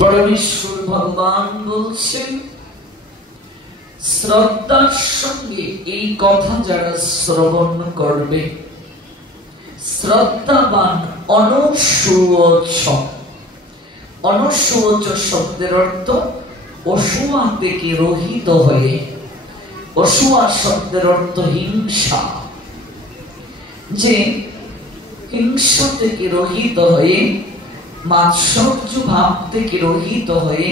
পরমেশ্বর ভগবান বলছেন, শ্রদ্ধার সঙ্গে এই কথা যারা শ্রবণ করবে, শ্রদ্ধাবান অনসূচ। অনসূচ শব্দের অর্থ অসূয়া থেকে রহিত হয়ে। অসূয়া শব্দের অর্থ হিংসা। যে হিংসা থেকে রহিত হয়ে, মাৎসর্য ভাব থেকে রহিত হয়ে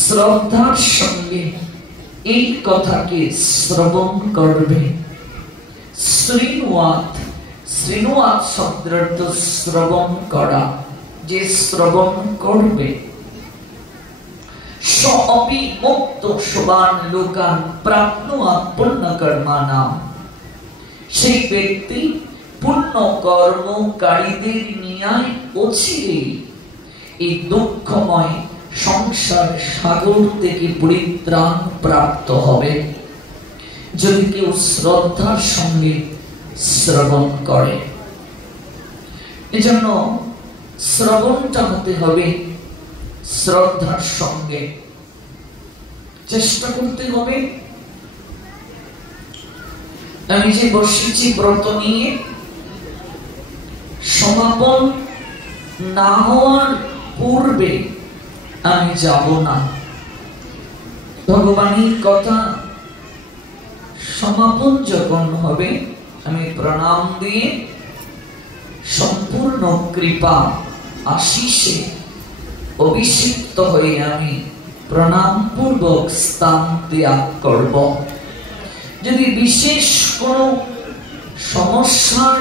শ্রদ্ধার সঙ্গে এই কথাকে শ্রবণ করবে। শ্রীনুয়াত, শ্রীনুয়াত শব্দের অর্থ শ্রবণ করা। যে শ্রবণ করবে, সপি মুক্ত সোবান লোকান প্রাপ্নুয়া পুণ্য কর্মানাম, সেই ব্যক্তি পুণ্য কর্মকারীদের ন্যায় অচিরেই এই দুঃখময় সংসার সাগর থেকে পরিত্রাণ প্রাপ্ত হবে, যদি কেউ শ্রদ্ধার সঙ্গে শ্রবণ করে। এজন্য শ্রবণটা হতে হবে শ্রদ্ধার সঙ্গে। চেষ্টা করতে হবে। আমি যে বসেছি ব্রত নিয়ে, সমাপন না হওয়ার পূর্বে আমি যাব না। ভগবানের কথা সমাপন যখন হবে, আমি প্রণাম দিয়ে সম্পূর্ণ কৃপা আশিসে অভিষিক্ত হয়ে আমি প্রণাম পূর্বক স্থান ত্যাগ করব। যদি বিশেষ কোনো সমস্যার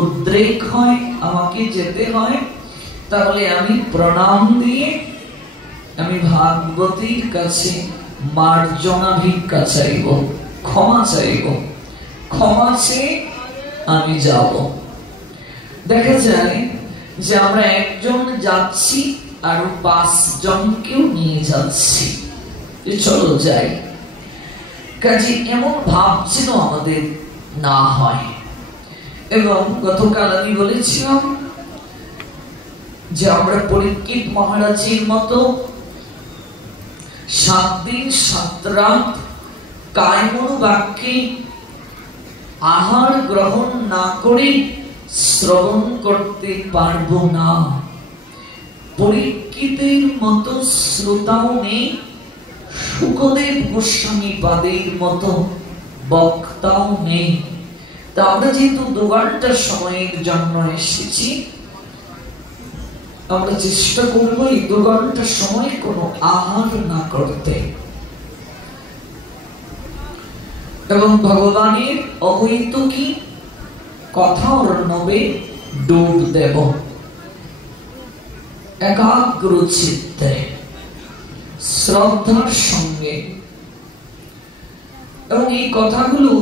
উদ্রেক হয়, আমাকে যেতে হয়, তাহলে আমি প্রণাম দিয়ে আমি ভাগবতীর কাছে মার্জনা ভিক্ষা চাইব, ক্ষমা চাইব। ক্ষমা চেয়ে আমি যাব। দেখা যায় যে আমরা একজন যাচ্ছি আর 5 জনকেও নিয়ে যাচ্ছি, চলো যাই। কাজে এমন ভাব যেন আমাদের না হয়। এবং গতকাল আমি বলেছিলাম যে আমরা পরীক্ষিত মহারাজের মতো 7 দিন 7 রাত কায়মন বাক্যে আহার গ্রহণ না করে শ্রবণ করতে পারবো না। পরীক্ষিতের মতো শ্রোতাও নেই, শুকদেব গোস্বামী পাদের মতো বক্তাও নেই। তা আমরা যেহেতু 2 ঘন্টা সময়ের জন্য এসেছি, আমরা চেষ্টা করবো এই 2 ঘন্টা সময় কোনো আহার না করতে এবং ভগবানের অহৈতুকী কথা অর্ণবে ডুব দেব একাগ্র চিত্তে, শ্রদ্ধার সঙ্গে। এবং এই কথাগুলো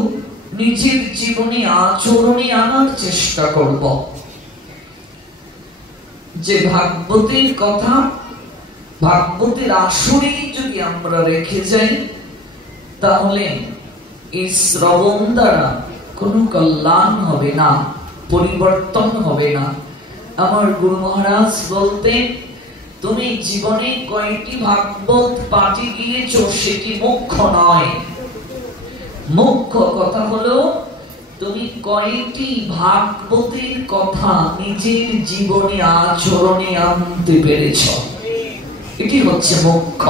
নিজের জীবনে আচরণে আনার চেষ্টা করব। যে ভাগবতের কথা ভাগবতের আসরে যদি আমরা রেখে যাই, তাহলে এই শ্রবণ দ্বারা কোনো কল্যাণ হবে না, পরিবর্তন হবে না। আমার গুরু মহারাজ বলতেন, তুমি জীবনে কয়টি ভাগবত পাঠে গিয়েছো সেটি মুখ্য নয়। মুখ্য কথা হলো তুমি কয়টি ভাগবতের কথা নিজের জীবনে আচরণে আনতে পেরেছ, এটি হচ্ছে মুখ্য।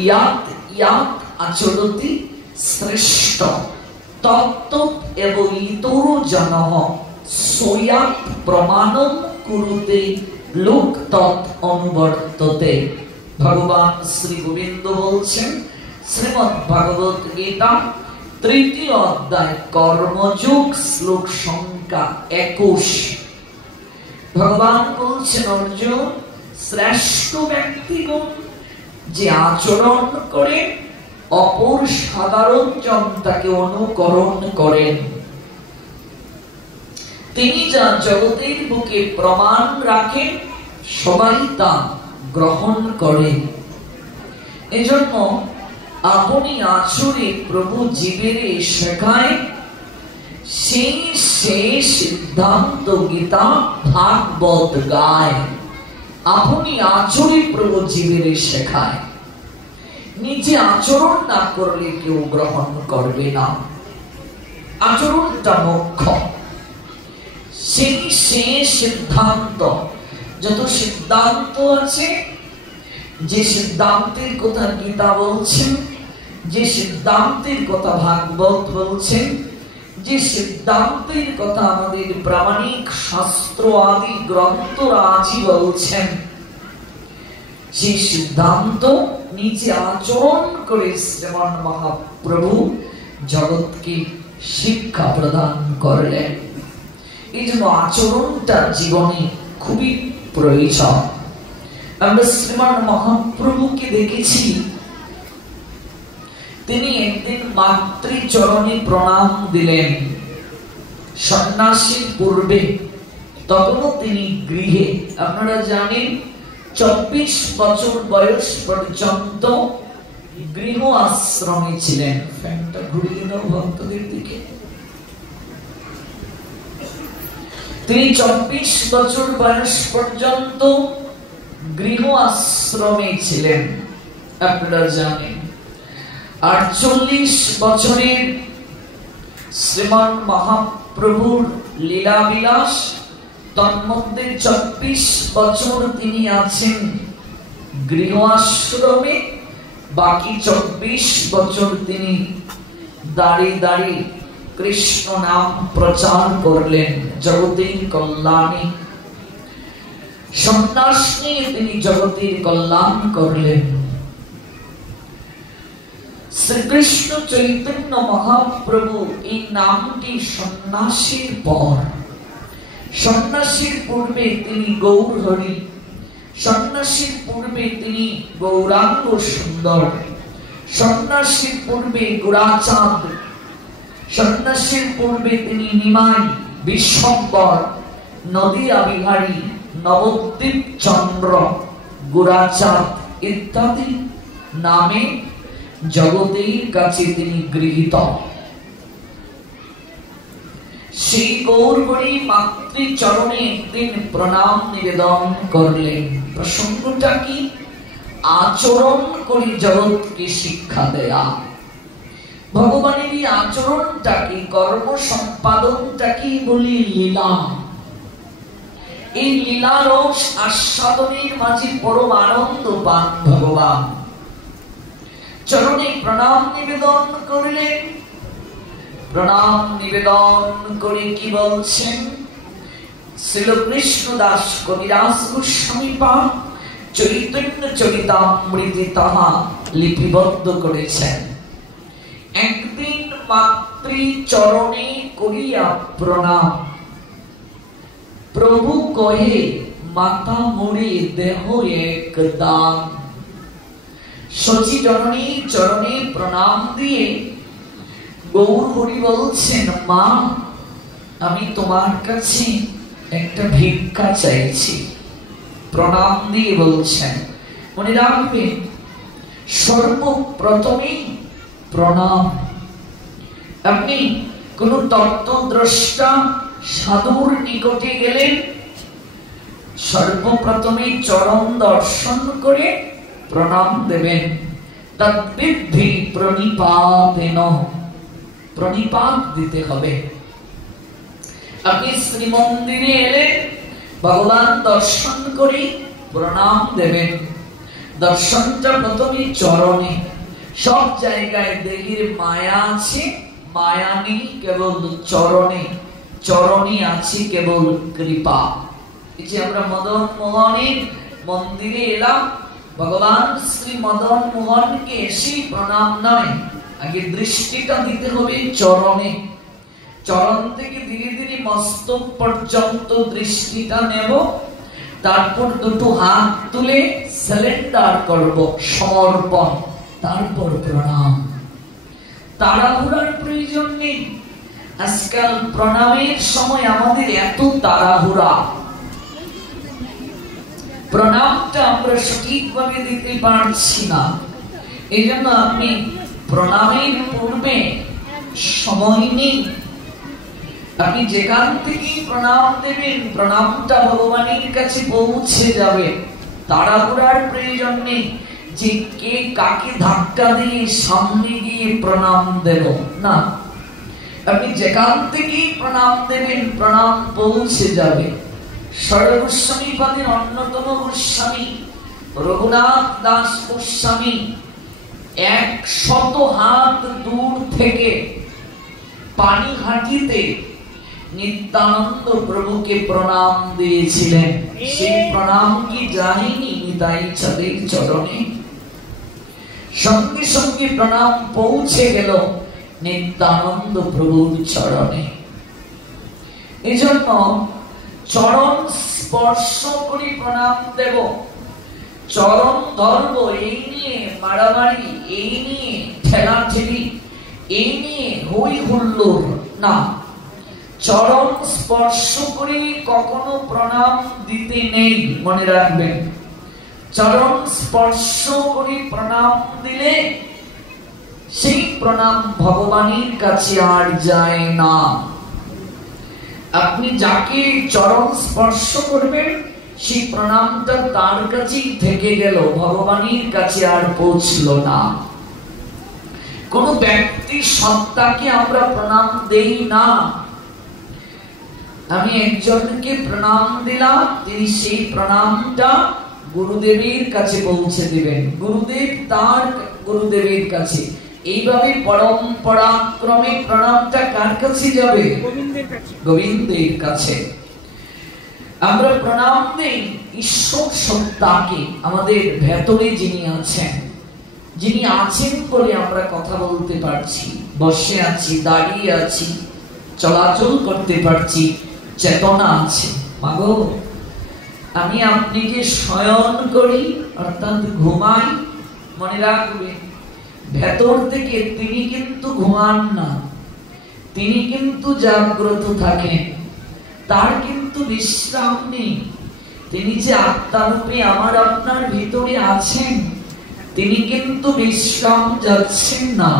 ইয়াত ইয়াত আচরতি শ্রেষ্ঠ তত্ত্ব এবং ইতর জনঃ সোয়াত প্রমাণম কুরুতে লোক তৎ অনুবর্ততে। ভগবান শ্রী গোবিন্দ বলছেন শ্রীমদ্ ভাগবত গীতা 3য় অধ্যায় কর্মযোগ শ্লোক সংখ্যা 21। ভগবান বলছেন, অর্জুন, শ্রেষ্ঠ ব্যক্তিগণ যে আচরণ করে অপর সাধারণ জন তাকে অনুকরণ করেন, তিনি যা জগতের বুকে প্রমাণ রাখেন সবাই তা গ্রহণ করে। এজন্য আপনি আচরে প্রভু জীবের শেখায় সেই সিদ্ধান্ত গীতা ভাগবত গায়। আপনি আচরণে প্রভু জীবের শেখায়। নিজে আচরণ না করলে কেউ গ্রহণ করবে না। আচরণটা মুখ্য। সেই সিদ্ধান্ত, যত সিদ্ধান্ত আছে, যে সিদ্ধান্তের কথা গীতা বলছেন, যে সিদ্ধান্তের কথা ভাগবত বলছেন, যে সিদ্ধান্তের কথা আমাদের প্রামাণিক শাস্ত্র আদি গ্রন্থরা আজই বলছেন, সেই সিদ্ধান্ত নিজে আচরণ করে শ্রীমান মহাপ্রভু জগৎকে শিক্ষা প্রদান করলেন। এই জন্য আচরণটা জীবনে খুবই প্রয়োজন। আমরা শ্রীমান মহাপ্রভুকে দেখেছি, তিনি একদিন মাতৃচরণে প্রণাম দিলেন সন্ন্যাসীর পূর্বে। তখনও তিনি গৃহে, আপনারা জানেন 24 বছর বয়স পর্যন্ত গৃহ আশ্রমে ছিলেন। ফ্যানটা ঘুরিয়ে দাও ভক্তদের দিকে। তিনি 24 বছর বয়স পর্যন্ত গৃহ আশ্রমে ছিলেন, আপনারা জানেন। 48 বছরের শ্রীমান মহাপ্রভুর লীলা বিলাস, তন্মধ্যে 24 বছর তিনি আছেন গৃহ আশ্রমে, বাকি 24 বছর তিনি দাঁড়িয়ে দাঁড়িয়ে কৃষ্ণ নাম প্রচার করলেন জগতের কল্যাণে। সন্ন্যাস নিয়ে তিনি জগতের কল্যাণ করলেন। শ্রীকৃষ্ণ চৈতন্য মহাপ্রভু এই নামটি সন্ন্যাসীর পর, সন্ন্যাসীর পূর্বে তিনি গৌর হরি, সন্ন্যাসীর পূর্বে তিনি গৌরাঙ্গ সুন্দর, সন্ন্যাসীর পূর্বে গোরাচাঁদ, সন্ন্যাসীর পূর্বে তিনি নিমাই, বিশ্বম্বর, নদিয়া বিহারী, নবদ্বীপ চন্দ্র, গোরাচাঁদ ইত্যাদি নামে জগতের কাছে তিনি গৃহীত। সেই গৌরবরী মাতৃচরণে একদিন প্রণাম নিবেদন করলেন। প্রসঙ্গটা কি? আচরণ করি জগৎকে শিক্ষা দেয়া। ভগবানের এই আচরণটা কি, কর্ম সম্পাদনটা কি বলি লীলা। এই লীলা রস আস্বাদনের মাঝে পরম আনন্দ পান ভগবান। চরণে প্রণাম নিবেদন করলেন। প্রণাম নিবেদন করে কি বলছেন? শ্রীল কৃষ্ণদাস কবিরাজ গোস্বামী পাদ চৈতন্য চরিতামৃতে তাহা লিপিবদ্ধ করেছেন। একদিন মাতৃচরণে করিয়া প্রণাম, প্রভু কহে মাতা মোরে দেহ এক দান। শচী জননী চরণে প্রণাম দিয়ে গৌর হরি বলছেন, মা আমি তোমার কাছে একটা ভিক্ষা চাইছি। প্রণাম দিয়ে বলছেন, মনে রাখবেন সর্বপ্রথমেই প্রণাম। আপনি কোন তত্ত্বদ্রষ্টা সাধুর নিকটে গেলেন, সর্বপ্রথমে চরণ দর্শন করে প্রণাম দেবেন। তদ্বিদ্ধি প্রণিপাতেন, প্রণিপাত দিতে হবে। আপনি শ্রীমন্দিরে এলে ভগবান দর্শন করে প্রণাম দেবেন। দর্শনটা প্রথমে চরণে। সব জায়গায় দেহের মায়া আছে, মায়া নেই কেবল চরণে, চরণে আছে কেবল কৃপা। এই যে আমরা মদন মোহনের মন্দিরে এলাম, ভগবান শ্রী মদন মোহনকে এসে প্রণাম নয়, আগে দৃষ্টিটা দিতে হবে চরণে। চরণ থেকে ধীরে ধীরে মস্তক পর্যন্ত দৃষ্টিটা নেব, তারপর দুটো হাত তুলে সারেন্ডার করব, সমর্পণ, তারপর প্রণাম। তাড়াহুড়ার প্রয়োজন নেই। আজকাল প্রণামের সময় আমাদের এত তাড়াহুড়া, প্রণামটা আমরা সঠিকভাবে দিতে পারছি না। এই জন্য আপনি প্রণামের পূর্বে সময় নেই। আপনি যেখান থেকে প্রণাম দেবেন, প্রণামটা ভগবানের কাছে পৌঁছে যাবে। তাড়াহুড়ার প্রয়োজন নেই যে কে কাকে ধাক্কা দিয়ে সামনে গিয়ে প্রণাম দেব না। আপনি যেখান থেকেই প্রণাম দেবেন প্রণাম পৌঁছে যাবে। সর্বগোস্বামী পাদের অন্যতম গোস্বামী রঘুনাথ দাস গোস্বামী 100 হাত দূর থেকে পানিহাটিতে নিত্যানন্দ প্রভুকে প্রণাম দিয়েছিলেন। সেই প্রণাম কি যায়নি নিতাই চাঁদের চরণে? সঙ্গে সঙ্গে প্রণাম পৌঁছে গেল নিত্যানন্দ প্রভুর চরণে। এজন্য চরণ স্পর্শ করে প্রণাম দেব, চরণ ধর্ম এই নিয়ে মারামারি, এই নিয়ে ঠেলাঠেলি, এই নিয়ে হই হুল্লোড় না। চরণ স্পর্শ করে কখনো প্রণাম দিতে নেই, মনে রাখবেন। চরণ স্পর্শ করে প্রণাম দিলে সেই প্রণাম ভগবানের কাছে আর যায় না। আপনি যাকে চরণ স্পর্শ করবেন সেই প্রণামটা তার কাছেই থেকে গেল, ভগবানের কাছে আর পৌঁছল না। কোন ব্যক্তি সত্তাকে আমরা প্রণাম দেই না। আমি একজনকে প্রণাম দিলাম, তিনি সেই প্রণামটা গুরুদেবের কাছে পৌঁছে দিবেন, গুরুদেব তার গুরুদেবের কাছে। এইভাবে পরম্পরাক্রমে প্রণামটা কার কাছে যাবে? গোবিন্দের কাছে। আমরা প্রণাম দেই ঈশ্বর সত্তাকে, আমাদের ভেতরে যিনি আছেন, যিনি আছেন বলে আমরা কথা বলতে পারছি, বসে আছি, দাঁড়িয়ে আছি, চলাচল করতে পারছি, চেতনা আছে। মাগো, আমি আপনি যে শয়ন করি অর্থাৎ ঘুমাই, মনে রাখবে ভেতর থেকে তিনি কিন্তু ঘুমান না, তিনি কিন্তু জাগ্রত থাকেন, তার কিন্তু বিশ্রাম নেই। তিনি যে আত্মারূপে আমার আপনার ভিতরে আছেন, তিনি কিন্তু বিশ্রাম যাচ্ছেন না।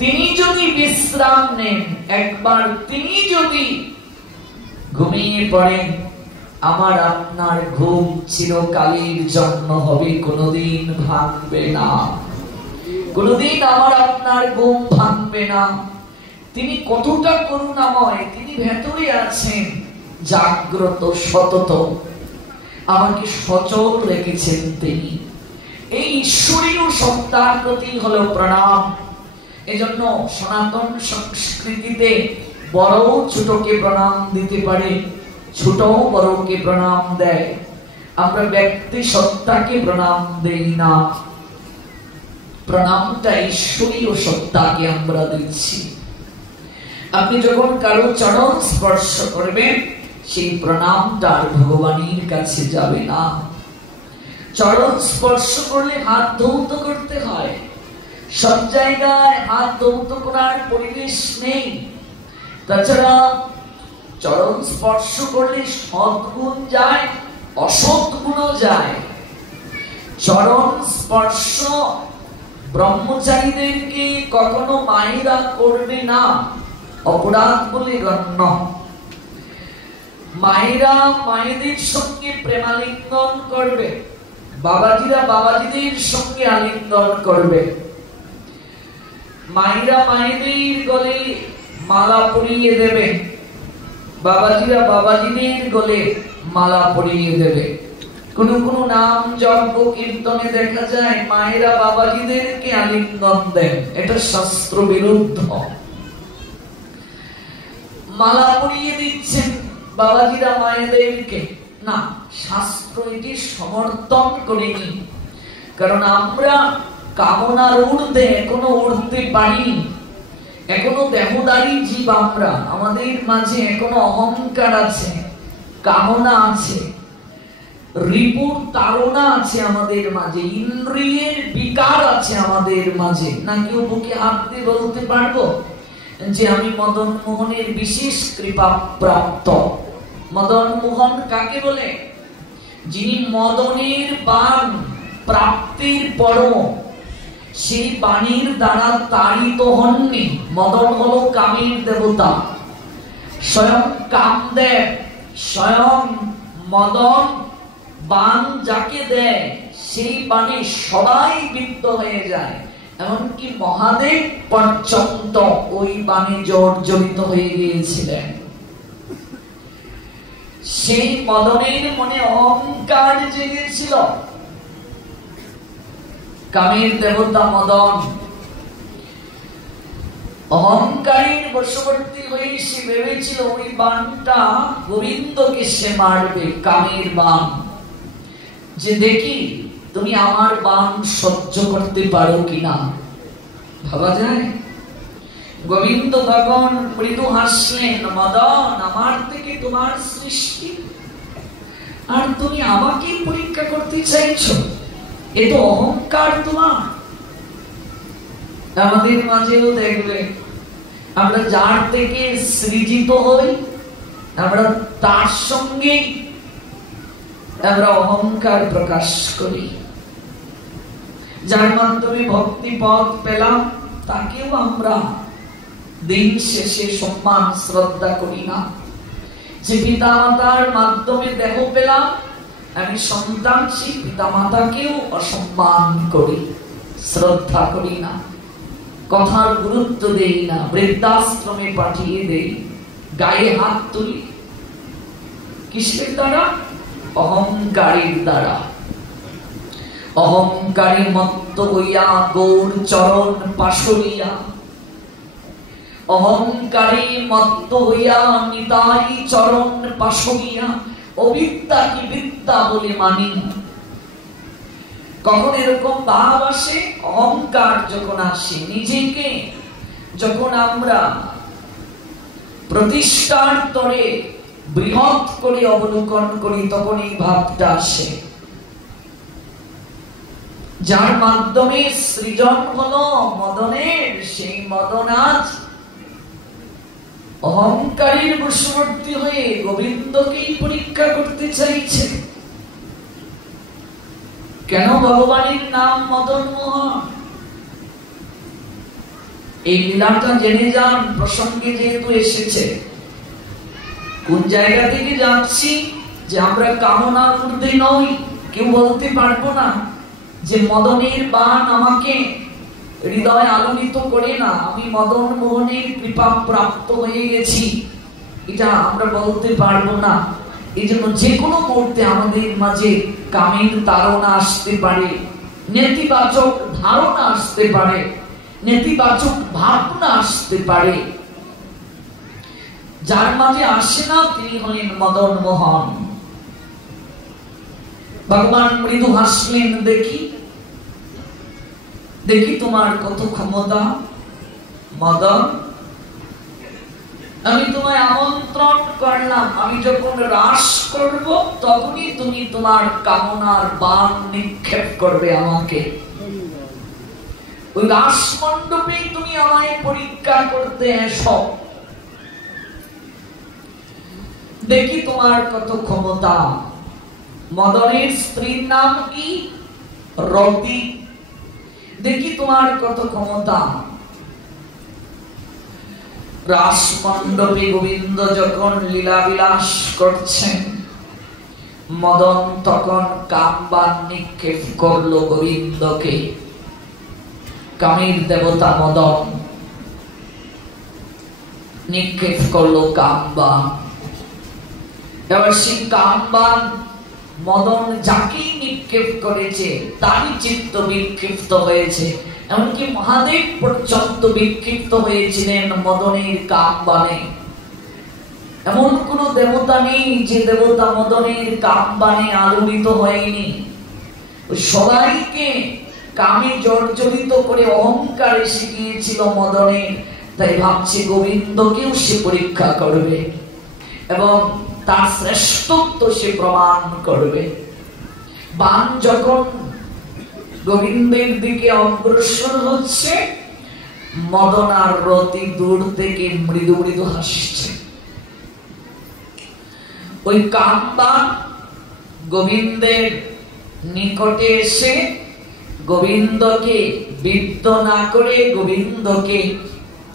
তিনি যদি বিশ্রাম নেন, একবার তিনি যদি ঘুমিয়ে পড়েন, আমার আপনার ঘুম চিরকালের জন্য হবে, কোনদিন ভাঙবে না, কোনদিন আমার আপনার ঘুম ভাঙবে না। তিনি কতটা করুণাময়, তিনি ভেতরে আছেন, জাগ্রত সতত, আমাকে সচল রেখেছেন তিনি। এই ঈশ্বরীয় সত্তার প্রতি হলো প্রণাম। এজন্য সনাতন সংস্কৃতিতে বড় ছোটকে প্রণাম দিতে পারে, ছোট বড়কে প্রণাম দেয়। আমরা ব্যক্তি সত্তাকে প্রণাম দেই না, প্রণামটা ঈশ্বরীয় সত্তাকে আমরা দিচ্ছি। আপনি যখন কারো চরণ স্পর্শ করবেন, সেই প্রণামটা ভগবানের কাছে যাবে না। চরণ স্পর্শ করলে হাত ধৌত করতে হয়, সব জায়গায় হাত ধৌত করার পরিবেশ নেই। তাছাড়া চরণ স্পর্শ করলে সদ্গুণ যায়, অসৎগুণও যায়। চরণ স্পর্শ ব্রহ্মচারীদেরকে কখনো মায়েরা করবে না, অপরাধ বলে গণ্য। মায়েরা মায়েদের সঙ্গে প্রেমালিঙ্গন করবে, বাবাজিরা বাবাজিদের সঙ্গে আলিঙ্গন করবে। মায়েরা মায়েদের গলে মালা পরিয়ে দেবে, বাবাজিরা বাবাজিদের গলে মালা পরিয়ে দেবে। কোন কোন নাম যজ্ঞ কীর্তনে দেখা যায় মায়েরা বাবাজিদেরকে আলিঙ্গন দেন, এটা শাস্ত্র বিরুদ্ধ। মালা পরিয়ে দিচ্ছেন বাবাজিরা মায়েদেরকে, না, শাস্ত্র এটি সমর্থন করেনি। কারণ আমরা কামনার ঊর্ধ্বে এখনো উঠতে পারিনি, এখনো দেহদারী জীব আমরা, আমাদের মাঝে এখনো অহংকার আছে, কামনা আছে, রিপুর তাড়না আছে আমাদের মাঝে, ইন্দ্রিয়ের বিকার আছে আমাদের মাঝে। না কেউ বুকে হাত দিয়ে বলতে পারবো যে আমি মদন মোহনের বিশেষ কৃপা প্রাপ্ত। মদন মোহন কাকে বলে? যিনি মদনের বাণ প্রাপ্তির পর সেই বাণীর দ্বারা তাড়িত হননি। মদন হলো কামের দেবতা, স্বয়ং কামদেব, স্বয়ং মদন বাণ যাকে দেয় সেই বাণে সবাই বিদ্ধ হয়ে যায়, এমনকি মহাদেব পর্যন্ত ওই বাণে জর্জরিত হয়ে গিয়েছিলেন। সেই মদনের মনে অহংকার জেগেছিল। কামের দেবতা মদন অহংকারের বশবর্তী হয়ে সে ভেবেছিল ওই বাণটা গোবিন্দকে সে মারবে, কামের বাণ, যে দেখি তুমি আমার বাণ সহ্য করতে পারো কিনা। ভাবা যায়? গোবিন্দ তখন মৃদু হাসলেন, মদন, আমার থেকে তোমার সৃষ্টি, আর তুমি আমাকে পরীক্ষা করতে চাইছো? এ তো অহংকার তোমার। আমাদের মাঝেও দেখবে আমরা যার থেকে সৃজিত হই আমরা তার সঙ্গে আমরা অহংকার প্রকাশ করি। যার মাধ্যমে ভক্তি পথ পেলাম তাকেও আমরা দিন শেষে সম্মান শ্রদ্ধা করি না। যে পিতা মাতার মাধ্যমে দেহ পেলাম, আমি সন্তান, সেই পিতা মাতাকেও অসম্মান করি, শ্রদ্ধা করি না, কথার গুরুত্ব দেই না, বৃদ্ধাশ্রমে পাঠিয়ে দেই, গায়ে হাত তুলি। কিসের দ্বারা? অহংকারের দ্বারা। অহংকারে মত্ত হইয়া গৌর চরণ পাশরিয়া, অহংকারে মত্ত হইয়া নিতাই চরণ পাশরিয়া, অবিদ্যা কি বিদ্যা বলে মানি। কখন এরকম ভাব আসে? অহংকার যখন আসে, নিজেকে যখন আমরা প্রতিষ্ঠার তরে বৃহৎ করে অবলোকন করি তখন এই ভাবটা আসে। যার মাধ্যমে সৃজন হলো মদনের, সেই মদন আজ অহংকারের বশবর্তী হয়ে গোবিন্দকেই পরীক্ষা করতে চাইছে। কেন ভগবানের নাম মদন মোহন? এই লীলাটা জেনে যান, প্রসঙ্গে যেহেতু এসেছে। কোন জায়গা থেকে যাচ্ছি? যে আমরা কামনার ঊর্ধ্বে নই। কেউ বলতে পারবো না যে মদনের বাণ আমাকে হৃদয় আলোড়িত করে না, আমি মদন মোহনের কৃপা প্রাপ্ত হয়ে গেছি, এটা আমরা বলতে পারবো না। এই জন্য যে কোনো মুহূর্তে আমাদের মাঝে কামের তাড়না আসতে পারে, নেতিবাচক ধারণা আসতে পারে, নেতিবাচক ভাবনা আসতে পারে। যার মাঝে আসে না তিনি হলেন মদন মোহন। ভগবান মৃদু হাসলেন, দেখি দেখি তোমার কত ক্ষমতা মদন। আমি তোমায় আমন্ত্রণ করলাম, আমি যখন রাস করব তখনই তুমি তোমার কামনার বাণ নিক্ষেপ করবে আমাকে। ওই রাস মণ্ডপে তুমি আমায় পরীক্ষা করতে এসো, দেখি তোমার কত ক্ষমতা। মদনের স্ত্রীর নাম কি? রতি। দেখি তোমার কত ক্ষমতা। রাস মণ্ডপে গোবিন্দ যখন লীলা বিলাস করছেন, মদন তখন কামবাণ নিক্ষেপ করলো গোবিন্দকে। কামের দেবতা মদন নিক্ষেপ করলো কামবাণ। এবার সেই কামবাণ মদন যাকেই নিক্ষেপ করেছে তারই চিত্ত বিক্ষিপ্ত হয়েছে। এমনকি মহাদেব পর্যন্ত বিক্ষিপ্ত হয়েছিলেন মদনের কামবাণে। এমন কোন দেবতা নেই যে দেবতা মদনের কামবাণে আলোড়িত হয়নি। সবাইকে কামে জর্জরিত করে অহংকার এসে গিয়েছিল মদনের। তাই ভাবছে গোবিন্দকেও সে পরীক্ষা করবে এবং তার শ্রেষ্ঠত্ব সে প্রমাণ করবে। বাণ যখন গোবিন্দের দিকে অগ্রসর হচ্ছে, মদন আর রতি দূর থেকে মৃদু মৃদু হাসছে। ওই কামবাণ গোবিন্দের নিকটে এসে গোবিন্দকে বিদ্ধ না করে গোবিন্দকে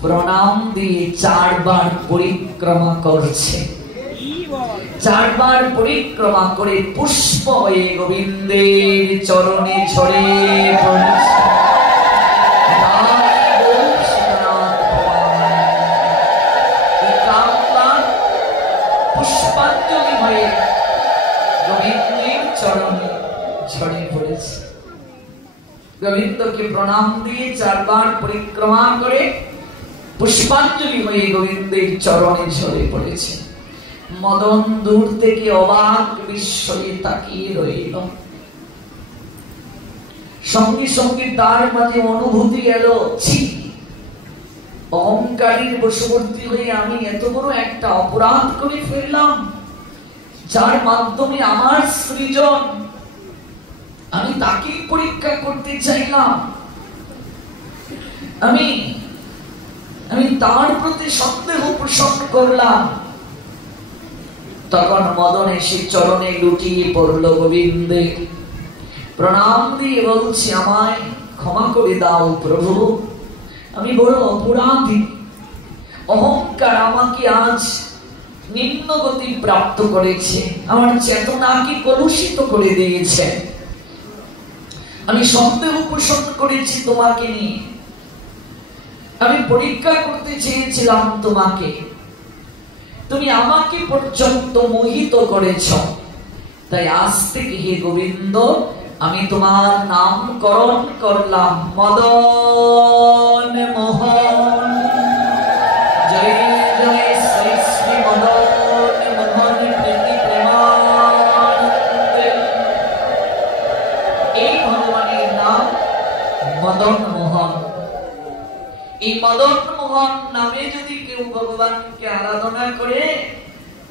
প্রণাম দিয়ে 4 বার পরিক্রমা করছে। চারবার পরিক্রমা করে পুষ্প হয়ে গোবিন্দের চরণে ঝরে পড়েছে। পুষ্পাঞ্জলি হয়ে গোবিন্দের চরণে ঝরে পড়েছে। গোবিন্দকে প্রণাম দিয়ে চারবার পরিক্রমা করে পুষ্পাঞ্জলি হয়ে গোবিন্দের চরণে ঝরে পড়েছে। মদন দূর থেকে অবাক বিস্ময়ে তাকিয়ে রইল। সঙ্গে সঙ্গে তার মাঝে অনুভূতি এলো, ছি, অহংকারীর বশবর্তী হয়ে আমি এত বড় একটা অপরাধ করে ফেললাম, যার মাধ্যমে আমার সৃজন, আমি তাকেই পরীক্ষা করতে চাইলাম, আমি তার প্রতি সন্দেহ পোষণ করলাম। তখন মদন এসে চরণে লুটিয়ে পড়ল গোবিন্দে, প্রণাম দিয়ে বলছি, আমায় ক্ষমা করে দাও প্রভু, আমি বড় অপরাধী। অহংকার আমাকে আজ নিম্নগতি প্রাপ্ত করেছে, আমার চেতনাকে কলুষিত করে দিয়েছে। আমি সন্দেহ পোষণ করেছি তোমাকে নিয়ে, আমি পরীক্ষা করতে চেয়েছিলাম তোমাকে, তুমি আমাকে পর্যন্ত মোহিত করেছ। তাই আজ থেকে হে গোবিন্দ আমি তোমার নামকরণ করলাম মদন মোহন। জয় জয় শ্রী শ্রী মদন মোহন প্রীতি প্রেমানন্দে। এই ভগবানের নাম মদন মোহন। এই মদন মোহন নামে যদি কেউ ভগবানকে আরাধনা করে,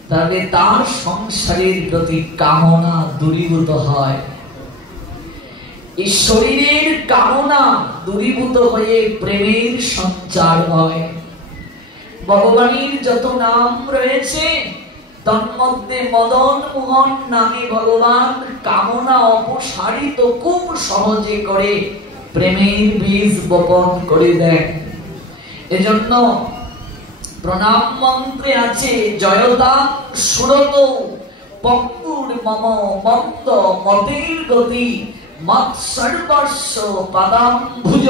তাহলে তার সংসারের প্রতি কামনা দূরীভূত হয়। এই শরীরের কামনা দূরীভূত হয়ে প্রেমের সঞ্চার হয়। ভগবানের যত নাম রয়েছে তন্মধ্যে মদন মোহন নামে ভগবান কামনা অপসারিত খুব সহজে করে প্রেমের বীজ বপন করে দেন। এজন্য প্রণাম মন্ত্রে আছে, জয়তা সুরত পঙ্গুর মম মন্দ মতের গতি মত সর্বস্ব পদাম্ভুজ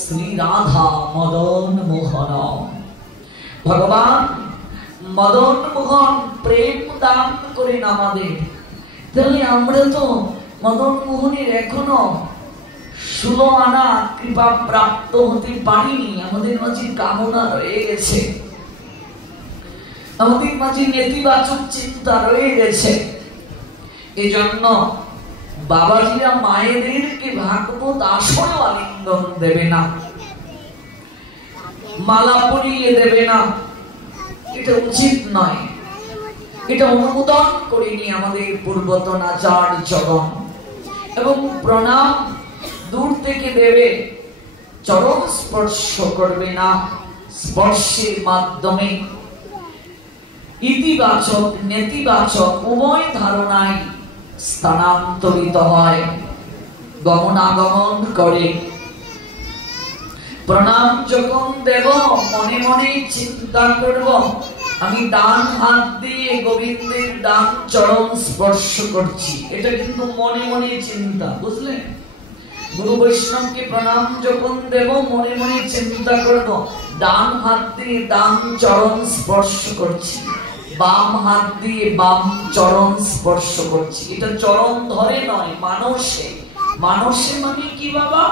শ্রী রাধা মদন মোহন। ভগবান মদন মোহন প্রেম দান করেন আমাদের। তাহলে আমরা তো মদন মোহনের এখনো 16 আনা কৃপা প্রাপ্ত হতে পারিনি। আমাদের মাঝে কামনা রয়ে গেছে, আমাদের মাঝে নেতিবাচক চিন্তা রয়ে গেছে। এজন্য বাবাজিরা মায়েদেরকে ভাগবত আসনে আলিঙ্গন দেবে না, মালা পরিয়ে দেবে না, এটা উচিত নয়। এটা অনুমোদন করেনি আমাদের পূর্বতন আচার্যগণ। এবং প্রণাম দূর থেকে দেবে, চরণ স্পর্শ করবে না। স্পর্শের মাধ্যমে ইতিবাচক নেতিবাচক উভয় ধারণায় স্থানান্তরিত হয়, গমনাগমন করে। প্রণাম যখন দেব মনে মনে চিন্তা করব, আমি ডান হাত দিয়ে গোবিন্দের ডান চরণ স্পর্শ করছি। এটা কিন্তু মনে মনে চিন্তা, বুঝলেন? গুরু বৈষ্ণবকে প্রণাম যখন দেব মনে মনে চিন্তা করব, ডান হাত দিয়ে ডান চরণ স্পর্শ করছি, বাম হাত দিয়ে বাম চরণ স্পর্শ করছি। এটা চরণ ধরে নয়, মানসে। মানসে মানে কি বাবা?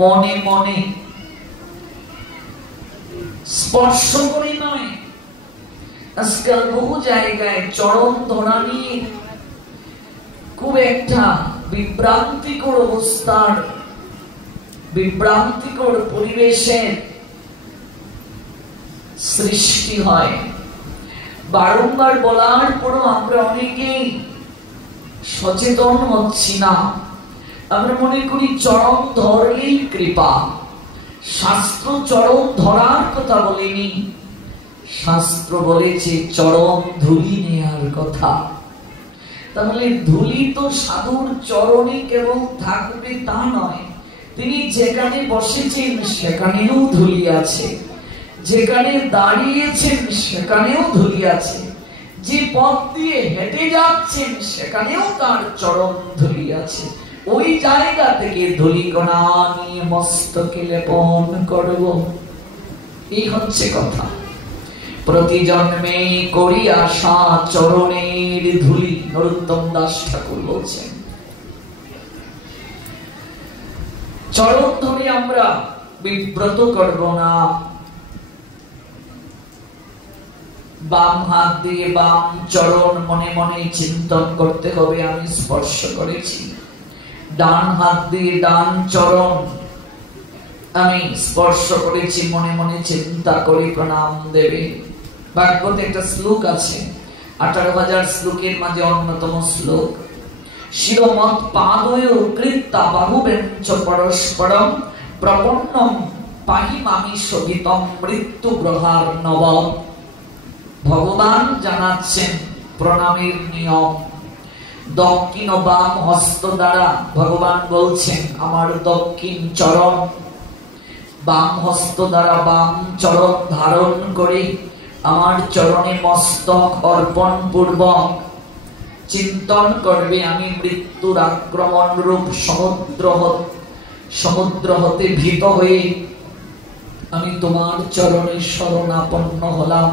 মনে মনে স্পর্শ করে নয়। আজকাল বহু জায়গায় চরণ ধরা নিয়ে খুব একটা বিভ্রান্তিকর অবস্থার, বিভ্রান্তিকর পরিবেশের সৃষ্টি হয়। বারংবার বলার পরও আমরা অনেকেই সচেতন হচ্ছি না। আমরা মনে করি চরণ ধরলেই কৃপা। শাস্ত্র চরণ ধরার কথা বলেনি, শাস্ত্র বলেছে চরণ ধুলি নেয়ার কথা। তাহলে ধুলি তো সাধুর চরণে কেবল থাকবে তা নয়, তিনি যেখানে বসেছেন সেখানেও ধুলি আছে, যেখানে দাঁড়িয়েছেন সেখানেও ধুলি আছে, যে পথ দিয়ে হেঁটে যাচ্ছেন সেখানেও তার চরণ ধুলি আছে। ওই জায়গা থেকে ধুলিকণা নিয়ে মস্তকে লেপন করব। এই হচ্ছে কথা। প্রতি জন্মে করি আশা চরণের ধুলি, নরোত্তম দাস ঠাকুর বলছেন। চরণ ধরে আমরা বিব্রত করব না। বাম হাত দিয়ে বাম চরণ মনে মনে চিন্তন করতে হবে, আমি স্পর্শ করেছি। ডান হাত দিয়ে ডান চরণ আমি স্পর্শ করেছি, মনে মনে চিন্তা করে প্রণাম দেবে। ভাগবতে একটা শ্লোক আছে, 18,000 শ্লোকের মাঝে অন্যতম শ্লোক। শিরোমত পাদয়োর কৃত্তা বাহুবেঞ্চ পরস্পরম প্রপন্নম পাহিমামি শোভিতম মৃত্যু গ্রহার নব। ভগবান জানাচ্ছেন প্রণামের নিয়ম। দক্ষিণ ও বাম হস্ত দ্বারা ভগবান বলছেন আমার দক্ষিণ চরণ, বাম হস্ত দ্বারা বাম চরণ ধারণ করে আমার চরণে মস্তক অর্পণ পূর্বক চিন্তন করবে আমি মৃত্যুর আক্রমণ রূপ সমুদ্র হতে ভীত হয়ে আমি তোমার চরণে শরণাপন্ন হলাম।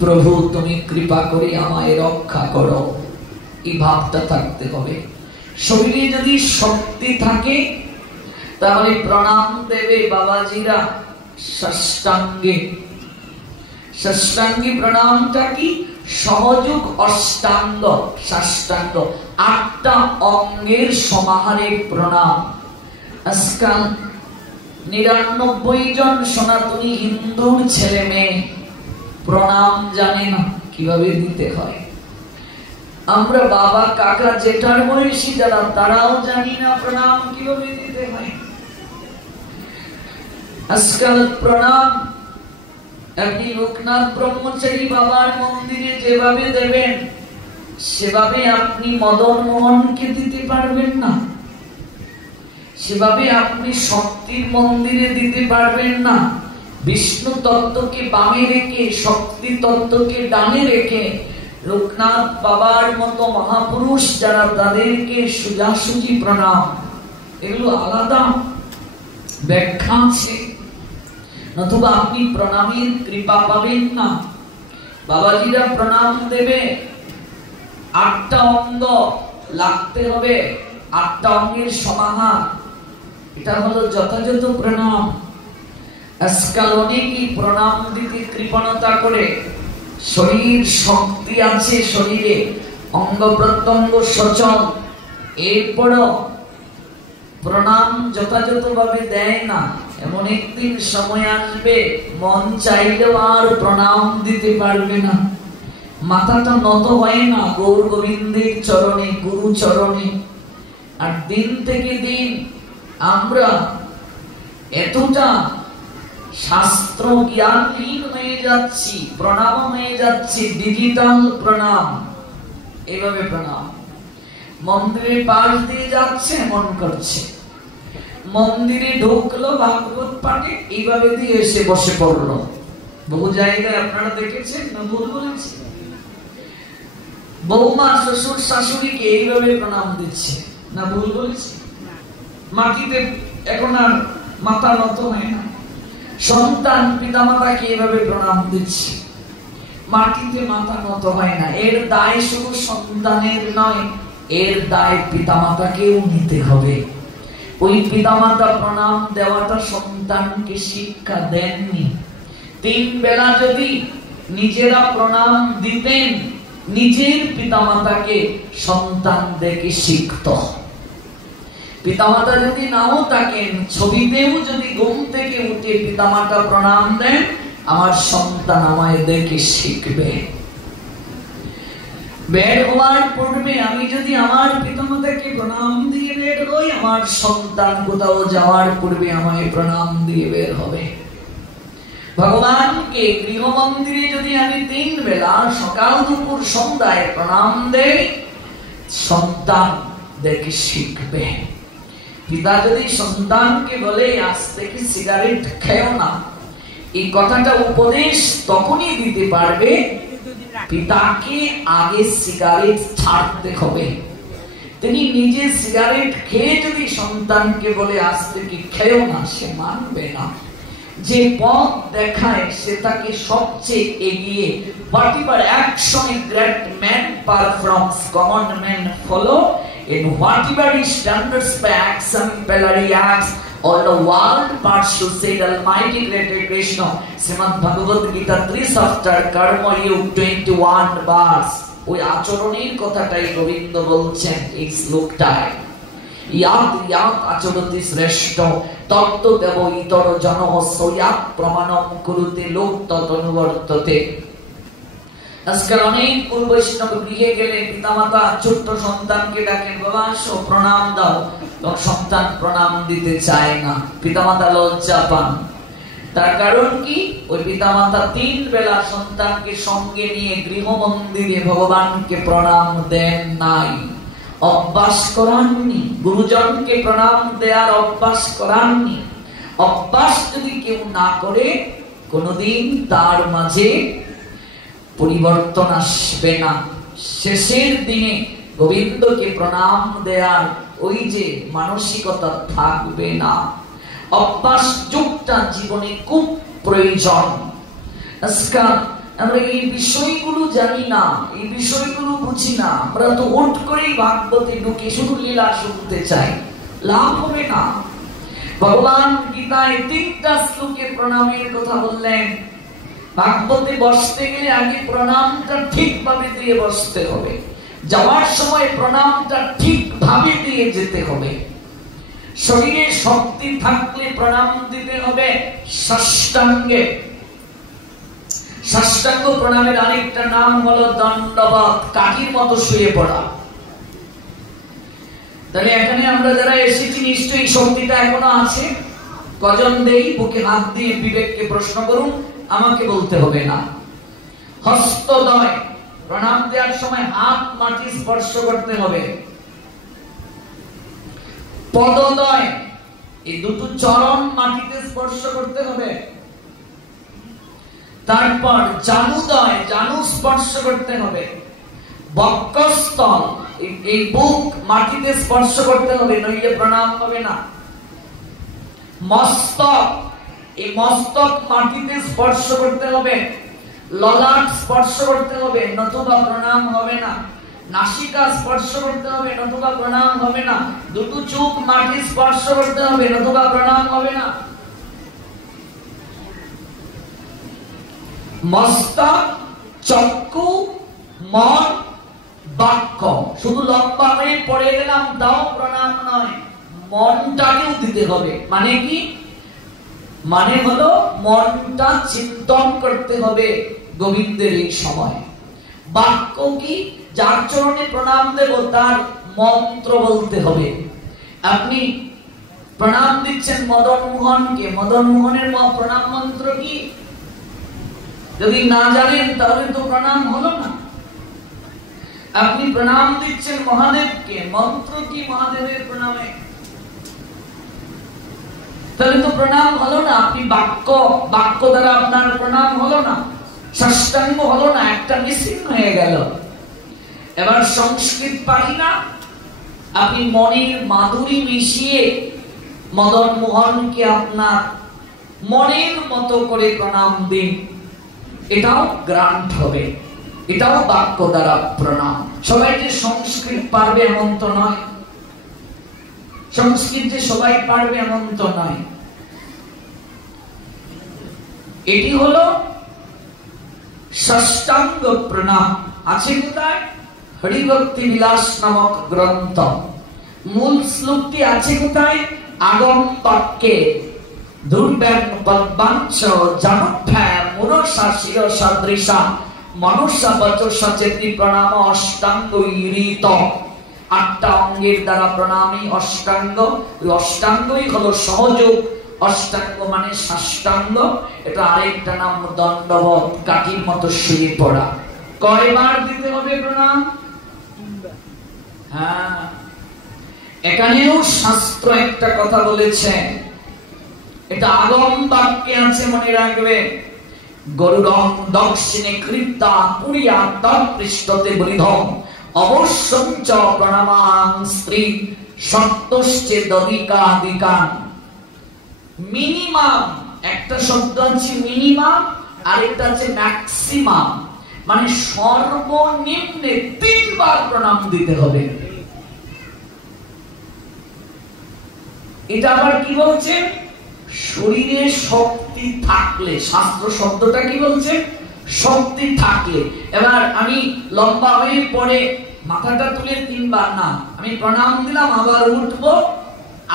প্রভু তুমি কৃপা করে আমায় রক্ষা করো। এই ভাবটা থাকতে হবে। শরীরে যদি শক্তি থাকে তাহলে প্রণাম দেবে বাবাজিরা ষষ্ঠাঙ্গে। ষষ্ঠাঙ্গী প্রণামটা কি? সহযোগ অষ্টাঙ্গ, ষষ্ঠাঙ্গ, 8টা অঙ্গের সমাহারে প্রণাম। আজকাল 99 জন সনাতনী হিন্দুর ছেলে মেয়ে প্রণাম জানে না কিভাবে দিতে হয়। আমরা বাবা কাকা জেঠার বয়সী যারা তারাও জানি না প্রণাম কিভাবে দিতে হয়। আজকাল প্রণাম আপনি লোকনাথ ব্রহ্মচারী বাবার মন্দিরে যেভাবে দেবেন সেভাবে আপনি মদন মোহনকে দিতে পারবেন না, সেভাবে আপনি শক্তির মন্দিরে দিতে পারবেন না। বিষ্ণু তত্ত্বকে বামে রেখে শক্তি তত্ত্বকে ডানে রেখে লোকনাথ বাবার মতো মহাপুরুষ যারা তাদেরকে সোজাসুজি প্রণাম, এগুলো আলাদা ব্যাখ্যা আছে। নতুবা আপনি প্রণামের কৃপা পাবেন না। বাবাজিরা প্রণাম দেবে, 8টা অঙ্গ লাগতে হবে, 8টা অঙ্গের সমাহার, এটা হলো যথাযথ প্রণাম। আজকাল অনেকেই প্রণাম দিতে কৃপণতা করে। শরীর শক্তি আছে, শরীরে অঙ্গ প্রত্যঙ্গ সচল, এরপরও প্রণাম যথাযথভাবে দেয় না। এমন একদিন সময় আসবে মন চাইলেও আর প্রণাম দিতে পারবে না। মাথাটা নত হয় না গৌর গোবিন্দের চরণে, গুরু চরণে। আর দিন থেকে দিন আমরা এতটা শাস্ত্র জ্ঞানহীন হয়ে যাচ্ছি, প্রণাম হয়ে যাচ্ছি ডিজিটাল প্রণাম। এইভাবে প্রণাম, মন্দিরে পাশ দিয়ে যাচ্ছে মন করছে, মন্দিরে ঢুকলো ভাগবত পাঠে এইভাবে দিয়ে এসে বসে পড়লো। বহু জায়গায় আপনারা দেখেছেন না ভুল বলেছি? বৌমা শ্বশুর শাশুড়িকে এইভাবে প্রণাম দিচ্ছে না ভুল বলেছি? মাটিতে এখন আর মাথা নত হয় না। সন্তান পিতামাতাকে এইভাবে প্রণাম দিচ্ছে, মাটিতে মাথা নত হয় না। এর দায় শুধু সন্তানের নয়, এর দায় পিতামাতাকেও নিতে হবে। ওই পিতামাতা প্রণাম দেওয়াটা সন্তানকে শিক্ষা দেননি। 3 বেলা যদি নিজেরা প্রণাম দিতেন, নিজের পিতামাতাকে সন্তান দেখে শিখত। পিতামাতা যদি নাও থাকেন, ছবিতেও যদি ঘুম থেকে উঠে পিতামাতা প্রণাম দেন, আমার সন্তান আমায় দেখে শিখবে। বের হওয়ার পূর্বে আমি যদি আমার পিতামাতাকে প্রণাম দিয়ে বের হই, আমার সন্তান কোথাও যাওয়ার পূর্বে আমায় প্রণাম দিয়ে বের হবে। ভগবানকে গৃহ মন্দিরে যদি আমি 3 বেলা সকাল দুপুর সন্ধ্যায় প্রণাম দেই, সন্তান দেখে শিখবে। পিতা যদি সন্তানকে বলে আজ থেকে সিগারেট খেও না, এই কথাটা উপদেশ তখনই দিতে পারবে পিতাকে আগে সিগারেট ছাড়তে হবে। তিনি নিজে সিগারেট খেয়ে যদি সন্তানকে বলে আজ থেকে খেও না, সে মানবে না। যে পথ দেখায় সে তাকে সবচেয়ে এগিয়ে। whatever action a great man performs common men follow, in whatever he stands by exemplary acts all the world pursues, said Almighty Creator Krishna, Srimad Bhagavad Gita 3 chapter Karma Yug 21 verse। ওই আচরণের কথাটাই গোবিন্দ বলছেন এই শ্লোকটায়। ইয়াত ইয়াত আচরতি শ্রেষ্ঠ তত্ত্ব দেব ইতর জনঃ সয়াত প্রমাণম কুরুতে লোক তদনুবর্ততে। আজকাল অনেক কুল বৈষ্ণব গৃহে গেলে পিতামাতা ছোট্ট সন্তানকে ডাকেন, বাবা আসো প্রণাম দাও, এবং সন্তান প্রণাম দিতে চায় না, পিতামাতা লজ্জা পান। তার কারণ কি? ওই পিতামাতা 3 বেলা সন্তানকে সঙ্গে নিয়ে গৃহ মন্দিরে ভগবানকে প্রণাম দেন নাই, অভ্যাস করাননি, গুরুজনকে প্রণাম দেওয়ার অভ্যাস করাননি। অভ্যাস যদি কেউ না করে কোনদিন তার মাঝে পরিবর্তন আসবে না। শেষের দিনে গোবিন্দকে প্রণাম দেওয়ার ওই যে মানসিকতা থাকবে না। অভ্যাস যুগটা জীবনে খুব প্রয়োজন। আজকাল আমরা এই বিষয়গুলো জানি না, এই বিষয়গুলো বুঝি না। আমরা তো হুট করেই ভাগবতে ঢুকে শুধু লীলা শুনতে চাই, লাভ হবে না। ভগবান গীতায় 3টা শ্লোকে প্রণামের কথা বললেন। ভাগবতে বসতে গেলে আগে প্রণামটা ঠিকভাবে দিয়ে বসতে হবে, যাওয়ার সময় প্রণামটা ঠিকভাবে দিয়ে যেতে হবে। শরীরে শক্তি থাকলে প্রণাম দিতে হবে সাষ্টাঙ্গে। সাষ্টাঙ্গ প্রণামের আরেকটা নাম হলো দণ্ডবত, কাঠির মতো শুয়ে পড়া। তাহলে এখানে আমরা যারা এসেছি নিশ্চয়ই শক্তিটা এখনো আছে। কজন দেই? বুকে হাত দিয়ে বিবেককে প্রশ্ন করুন, আমাকে বলতে হবে না। হস্তদয়, প্রণাম দেওয়ার সময় হাত মাটি স্পর্শ করতে হবে। পদদয়, এই দুটো চরণ মাটিতে স্পর্শ করতে হবে। তারপর জানুদয়, জানু স্পর্শ করতে হবে। বক্ষস্থল, এই বুক মাটিতে স্পর্শ করতে হবে, নইলে প্রণাম হবে না। মস্তক, এই মস্তক মাটিতে স্পর্শ করতে হবে। ললাট স্পর্শ করতে হবে, নতুবা প্রণাম হবে না। নাসিকা স্পর্শ করতে হবে, নতুবা প্রণাম হবে না। দুটো চোখ মাটি স্পর্শ করতে হবে, নতুবা প্রণাম হবে না। মস্তক, চক্ষু, মন, বাক্য, শুধু লম্বা হয়ে পড়ে গেলাম তাও প্রণাম নয়, মনটাকেও দিতে হবে। মানে কি? মানে হলো মনটা চিন্তন করতে হবে গোবিন্দের এই সময়। বাক্য কি? যার চরণে প্রণাম দেব তার মন্ত্র বলতে হবে। আপনি প্রণাম দিচ্ছেন মদন মোহনকে, মদন মোহনের প্রণাম মন্ত্র কি? যদি না জানেন তাহলে তো প্রণাম হলো না। আপনি প্রণাম দিচ্ছেন মহাদেবকে, মন্ত্র কি মহাদেবের প্রণামে? তাহলে তো প্রণাম হলো না। আপনি বাক্য দ্বারা আপনার প্রণাম হলো না, সাষ্টাঙ্গ হলো না, একটা মিসিং হয়ে গেল। এবার সংস্কৃত পারি না, আপনি মনের মাধুরী মিশিয়ে মদন মোহনকে আপনার মনের মতো করে প্রণাম দিন, এটাও গ্রান্ট হবে, এটাও বাক্য দ্বারা প্রণাম। সবাই যে সংস্কৃত পারবে এমন তো নয়, সংস্কৃত যে সবাই পারবে এমন তো নয়। এটি হলো ষষ্ঠাঙ্গ প্রণাম। আছে কোথায়? হরিভক্তি বিলাস নামক গ্রন্থ। মূল শ্লোকটি আছে কোথায়? আগম বাক্যে দুর্ব্যাং পদ্মাঞ্চ জানুভ্যা মুরসা শিরসা দৃশা মনুষ্য বচসা চেতি প্রণাম অষ্টাঙ্গ ইরিত। 8টা অঙ্গের দ্বারা প্রণামী অষ্টাঙ্গ। ওই অষ্টাঙ্গই হলো সহযোগ। অষ্টাঙ্গ মানে সাষ্টাঙ্গ, এটা আরেকটা নাম দণ্ডবত, কাঠির মতো শুয়ে পড়া। কয়বার দিতে হবে প্রণাম? হ্যাঁ, এখানেও শাস্ত্র একটা কথা বলেছে, এটা আগম বাক্যে আছে, মনে রাখবে। গরুড়ং দক্ষিণে কৃত্তা পুরিয়া তৎপৃষ্ঠতে বলিধম অবশ্যঞ্চ প্রণামাং স্ত্রী সত্যশ্চে দদিকাদিকান। মিনিমাম একটা শব্দ আছে মিনিমাম, আরেকটা আছে ম্যাক্সিমাম, মানে সর্বনিম্নে 3 বার প্রণাম দিতে হবে। এটা আবার কি বলছে? শরীরে শক্তি থাকলে, শাস্ত্র শব্দটা কি বলছে? শক্তি থাকলে। এবার আমি লম্বা হয়ে পড়ে মাথাটা তুলে 3 বার না, আমি প্রণাম দিলাম, আবার উঠবো,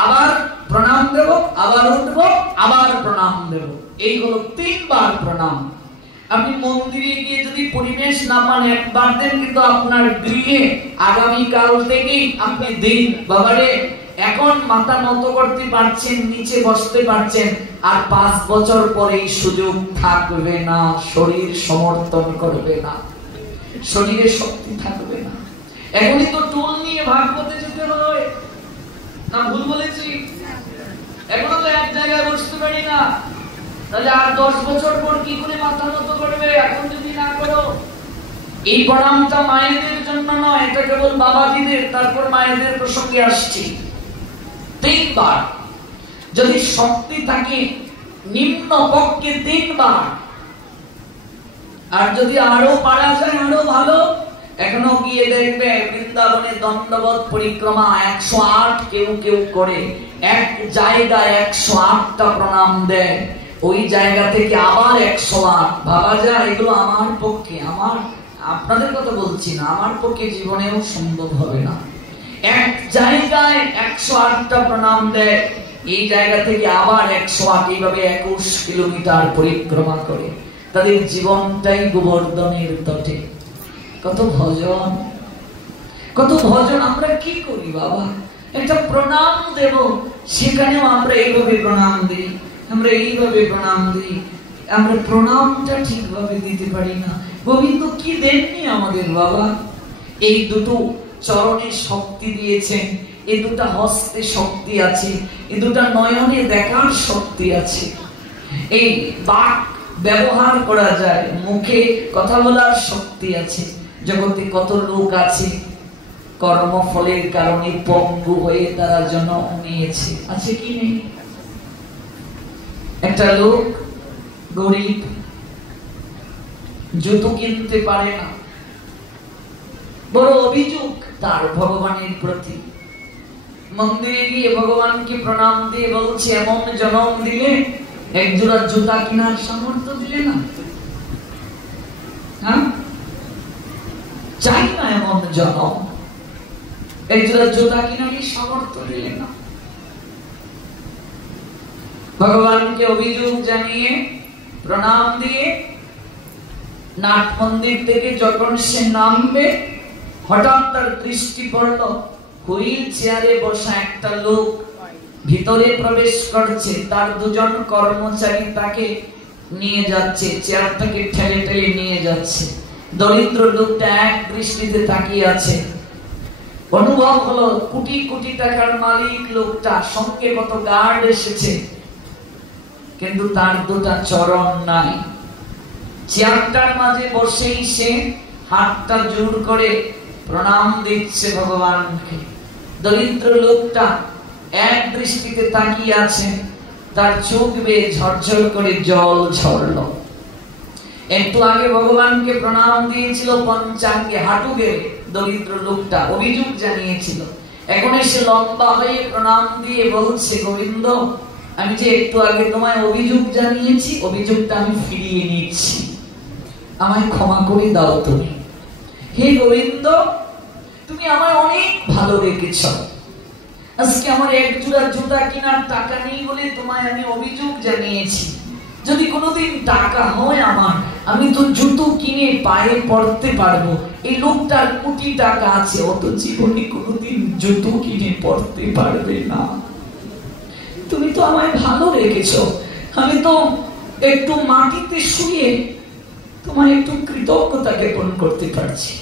আবার প্রণাম দেব, আবার উঠবো, আবার প্রণাম দেব, এই হলো 3 বার প্রণাম। আপনি মন্দিরে গিয়ে যদি পরিবেশ না পান, একবার দেন, কিন্তু আপনার গৃহে আগামীকাল থেকেই আপনি দিন। বাবারে, এখন মাথা নত করতে পারছেন, নিচে বসতে পারছেন, আর 5 বছর পরে এই সুযোগ থাকবে না, শরীর সমর্থন করবে না, শরীরে শক্তি থাকবে না। এখনই তো টুল নিয়ে ভাগবতে যেতে হয় না, ভুল বলেছি? এখনো তো এক জায়গায় বসতে পারি না, তাহলে আর 10 বছর পর কি করে মাথা নত করবে এখন যদি না করো? এই প্রণামটা মায়েদের জন্য নয়, এটা কেবল বাবাজিদের, তারপর মায়েদের প্রসঙ্গে আসছি। 3 বার যদি শক্তি থাকে, নিম্ন পক্ষে 3 বার, আর যদি আরো পারা যায় আরো ভালো। এখনো গিয়ে দেখবে বৃন্দাবনে দণ্ডবত পরিক্রমা 108 কেউ কেউ করে, এক জায়গায় 108টা প্রণাম দেয়, ওই জায়গা থেকে আবার 108। ভাবা যায় এগুলো আমার পক্ষে, আপনাদের কথা বলছি না, আমার পক্ষে জীবনেও সম্ভব হবে না। এক জায়গায় 108টা প্রণাম দেয়, এই জায়গা থেকে আবার 108, এইভাবে 21 কিলোমিটার পরিক্রমা করে। তাদের জীবনটাই গোবর্ধনের তটে। কত ভজন, কত ভজন। আমরা কি করি বাবা? একটা প্রণাম দেব, সেখানেও আমরা এইভাবে প্রণাম দিই, আমরা এইভাবে প্রণাম দিই, আমরা প্রণামটা ঠিকভাবে দিতে পারি না। গোবিন্দ কি দেননি আমাদের বাবা? এই দুটো চরণে শক্তি দিয়েছেন, এই দুটো হস্তে শক্তি আছে, এই দুটো নয়নে দেখার শক্তি আছে, এই বাক ব্যবহার করা যায়, মুখে কথা বলার শক্তি আছে। জগতে কত লোক আছে কর্মফলের কারণে পঙ্গু হয়ে তারা জন্ম নিয়েছে, আছে কি নেই? একটা লোক গরিব, জুতো কিনতে পারে না, বড় অভিযোগ তার ভগবানের প্রতি। মন্দিরে গিয়ে ভগবানকে প্রণাম দিয়ে বলছে, এমন জন্ম দিলে একজোড়া জুতা কেনার সামর্থ্য দিলে না, হ্যাঁ? চাই না এমন জন্ম, একজোড়া জুতা কেনারই সামর্থ্য দিলে না। ভগবানকে অভিযোগ জানিয়ে প্রণাম দিয়ে নাট মন্দির থেকে যখন সে নামবে, হঠাৎ তার দৃষ্টি পড়ল হুইল চেয়ারে বসা একটা লোক ভিতরে প্রবেশ করছে, তার 2 জন কর্মচারী তাকে নিয়ে যাচ্ছে, চেয়ারটাকে ঠেলে ঠেলে নিয়ে যাচ্ছে। দরিদ্র লোকটা এক দৃষ্টিতে তাকিয়ে আছে। অনুভব হলো কোটি কোটি টাকার মালিক লোকটা, সঙ্গে কত গার্ড এসেছে, কিন্তু তার 2টা চরণ নাই। চেয়ারটার মাঝে বসেই সে হাতটা জোর করে প্রণাম দিচ্ছে ভগবানকে। দরিদ্র লোকটা এক দৃষ্টিতে তাকিয়ে আছে, তার চোখ বেয়ে ঝরঝর করে জল ঝরল। একটু আগে ভগবানকে প্রণাম দিয়েছিল পঞ্চাঙ্গে, হাঁটু গেড়ে দরিদ্র লোকটা অভিযোগ জানিয়েছিল। এখন এসে লম্বা হয়ে প্রণাম দিয়ে বলছে, গোবিন্দ, আমি যে একটু আগে তোমায় অভিযোগ জানিয়েছি, অভিযোগটা আমি ফিরিয়ে নিচ্ছি, আমায় ক্ষমা করে দাও তুমি। হে গোবিন্দ, তুমি আমায় অনেক ভালো রেখেছ, আজকে আমার এক জোড়া জুতা কেনার টাকা নেই বলে তোমায় আমি অভিযোগ জানিয়েছি। যদি কোনোদিন টাকা হয় আমার, আমি তো জুতো কিনে পায়ে পড়তে পারবো। এই লোকটার কোটি টাকা আছে, অত জীবনে কোনোদিন জুতো কিনে পড়তে পারবে না। তুমি তো আমায় ভালো রেখেছো, আমি তো একটু মাটিতে শুয়ে তোমায় একটু কৃতজ্ঞতা জ্ঞাপন করতে পারছি,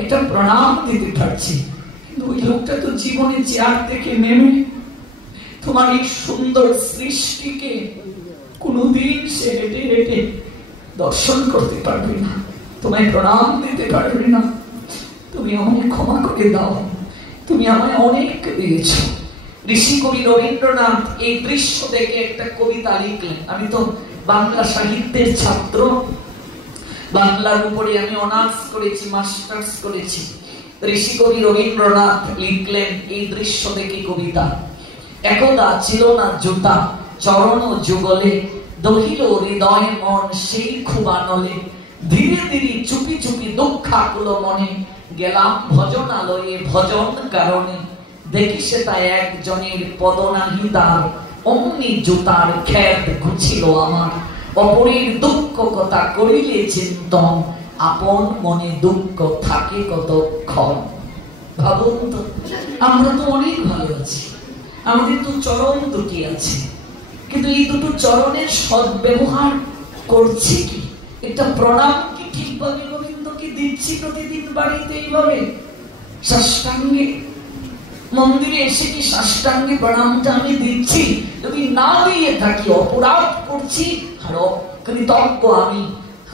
একটা প্রণাম দিতে পারছি। কিন্তু ওই লোকটা তো জীবনে চেয়ার থেকে নেমে তোমার এই সুন্দর সৃষ্টিকে কোনদিন সে হেঁটে হেঁটে দর্শন করতে পারবে না, তোমায় প্রণাম দিতে পারবে না। তুমি আমায় ক্ষমা করে দাও, তুমি আমায় অনেক দিয়েছ। ঋষি কবি রবীন্দ্রনাথ এই দৃশ্য দেখে একটা কবিতা লিখলেন। আমি তো বাংলা সাহিত্যের ছাত্র, বাংলার উপরে আমি অনার্স করেছি, মাস্টার্স করেছি। ঋষি কবি রবীন্দ্রনাথ লিখলেন এই দৃশ্য দেখে কবিতা। একদা ছিল না জুতা চরণ যুগলে, দহিল হৃদয় মন সেই খুবানলে, ধীরে ধীরে চুপি চুপি দুঃখাকুল মনে, গেলাম ভজনালয়ে ভজন কারণে, দেখি সে তাই একজনের পদনাহি তার, অমনি জুতার খ্যাত ঘুছিল আমার, অপরের দুঃখ কথা করিলে চিন্তন, আপন মনে দুঃখ থাকে কতক্ষণ। ভাবুন তো, আমরা তো অনেক ভালো আছি, আমাদের তো চরণ দুটি আছে, কিন্তু এই দুটো চরণের সদ্ব্যবহার করছি কি? একটা প্রণাম কি ঠিকভাবে গোবিন্দকে দিচ্ছি প্রতিদিন বাড়িতে এইভাবে সাষ্টাঙ্গে? মন্দিরে এসে কি সাষ্টাঙ্গে প্রণামটা আমি দিচ্ছি? যদি না দিয়ে থাকি অপরাধ করছি, আর অকৃতজ্ঞ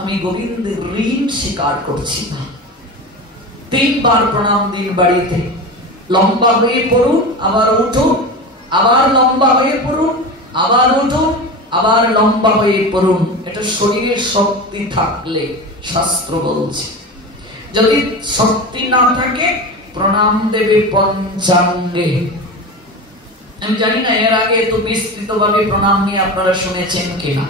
আমি গোবিন্দের ঋণ স্বীকার করছি না। 3 বার প্রণাম দিন বাড়িতে। লম্বা হয়ে পড়ুন, আবার উঠুন, আবার লম্বা হয়ে পড়ুন, আবার উঠুন, আবার লম্বা হয়ে পড়ুন। এটা শরীরের শক্তি থাকলে শাস্ত্র বলছে। যদি শক্তি না থাকে প্রণাম দেবে পঞ্চাঙ্গে। আমি জানি না এর আগে তো বিস্তৃতভাবে প্রণাম নিয়ে আপনারা শুনেছেন কিনা।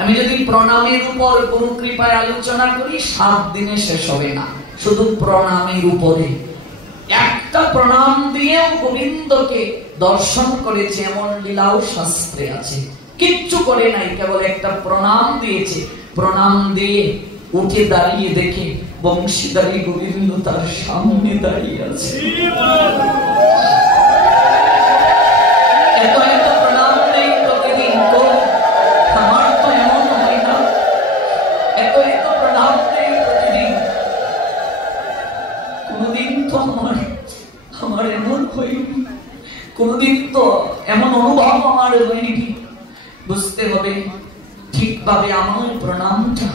আমি যদি প্রণামের উপর গুরু কৃপায় আলোচনা করি 7 দিনে শেষ হবে না, শুধু প্রণামের উপরে। একটা প্রণাম দিয়ে গোবিন্দকে দর্শন করেছে এমন লীলাও শাস্ত্রে আছে। কিচ্ছু করে নাই, কেবল একটা প্রণাম দিয়েছে। প্রণাম দিয়ে উঠে দাঁড়িয়ে দেখে বংশীধারী গোবিন্দ তার সামনে দাঁড়িয়ে আছে। এত এত প্রণাম নেই প্রতিদিন, আমার তো এমন হয় না। এত এত প্রণাম নেই প্রতিদিন, কোনদিন তো আমার এমন হয়নি, কোনদিন তো এমন অনুভব আমার হয়নি। বুঝতে হবে ঠিকভাবে আমার প্রণামটা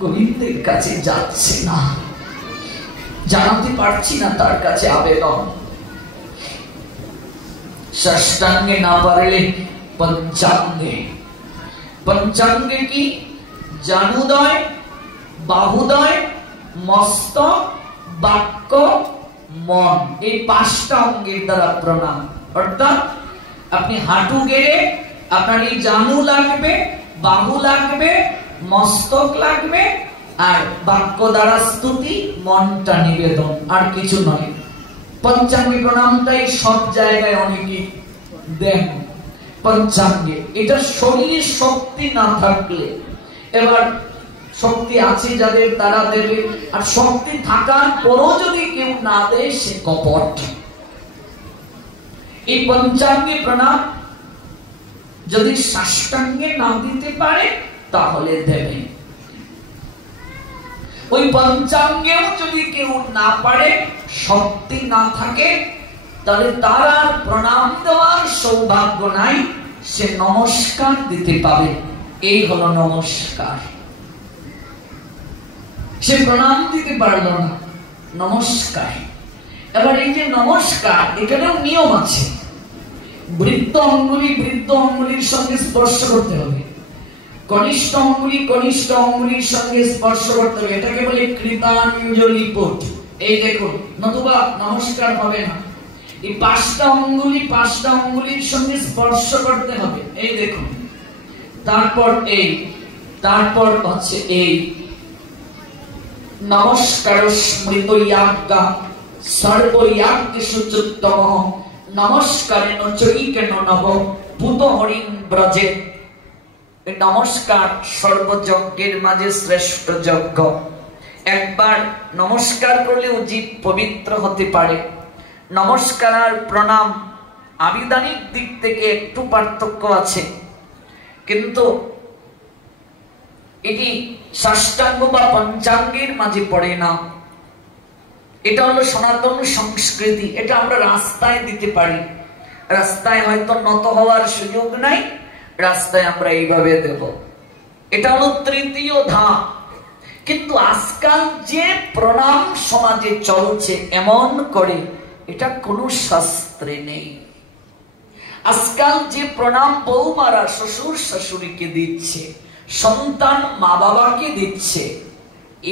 গোবিন্দের কাছে যাচ্ছে না, জানাতে পারছি না তার কাছে আবেদন। ষষ্ঠাঙ্গে না পারলে পঞ্চাঙ্গে। পঞ্চাঙ্গে কি? জানুদয়, বাহুদয়, মস্তক, বাক্য, মন, এই 5টা অঙ্গের দ্বারা প্রণাম। অর্থাৎ আপনি হাঁটু গেড়ে আপনার এই জানু লাগবে, বাহু লাগবে, মস্তক লাগবে, আর বাক্য দ্বারা স্তুতি, মনটা নিবেদন, আর কিছু নয়। পঞ্চাঙ্গে প্রণামটাই সব জায়গায় অনেকে দেন পঞ্চাঙ্গে। এটা শরীরের শক্তি না থাকলে, এবার শক্তি আছে যাদের তারা দেবে, আর শক্তি থাকার পরও যদি কেউ না দেয় সে কপট। এই পঞ্চাঙ্গে প্রণাম যদি সাষ্টাঙ্গে না দিতে পারে তাহলে দেবে। ওই পঞ্চাঙ্গেও যদি কেউ না পারে, শক্তি না থাকে, তাহলে তার আর প্রণাম দেওয়ার সৌভাগ্য নাই, সে নমস্কার দিতে পাবে। এই হলো নমস্কার। সে প্রণাম দিতে পারল না, নমস্কার। এবার এই যে নমস্কার, এখানেও নিয়ম আছে। বৃদ্ধ অঙ্গুলি বৃদ্ধ অঙ্গুলির সঙ্গে স্পর্শ করতে হবে, কনিষ্ঠ অঙ্গুলি কনিষ্ঠ অঙ্গুলির সঙ্গে স্পর্শ করতে হবে। এটাকে বলে কৃতাঞ্জলি পুট। এই দেখুন, নতুবা নমস্কার হবে না। এই 5টা অঙ্গুলি 5টা অঙ্গুলির সঙ্গে স্পর্শ করতে হবে। এই দেখুন, তারপর এই, তারপর হচ্ছে এই। নমস্কার স্মৃত ইয়াজ্ঞা সর্বয়াজ্ঞেষু চুত্তমঃ, নমস্কারেণ চৈকেন নব ভূত হরিণ ব্রজে। নমস্কার সর্বযজ্ঞের মাঝে শ্রেষ্ঠ যজ্ঞ। একবার নমস্কার করলেও জীব পবিত্র হতে পারে। নমস্কার আর প্রণাম আবিধানিক দিক থেকে একটু পার্থক্য আছে, কিন্তু এটি ষষ্ঠাঙ্গ বা পঞ্চাঙ্গের মাঝে পড়ে না। এটা হলো সনাতন সংস্কৃতি, এটা আমরা রাস্তায় দিতে পারি। রাস্তায় হয়তো নত হওয়ার সুযোগ নাই, রাস্তায় আমরা এইভাবে দেব। এটা হলো তৃতীয় ধাপ। কিন্তু আজকাল যে প্রণাম সমাজে চলছে এমন করে, এটা কোনো শাস্ত্রে নেই। আজকাল যে প্রণাম বৌমারা শ্বশুর শাশুড়িকে দিচ্ছে, সন্তান মা বাবাকে দিচ্ছে,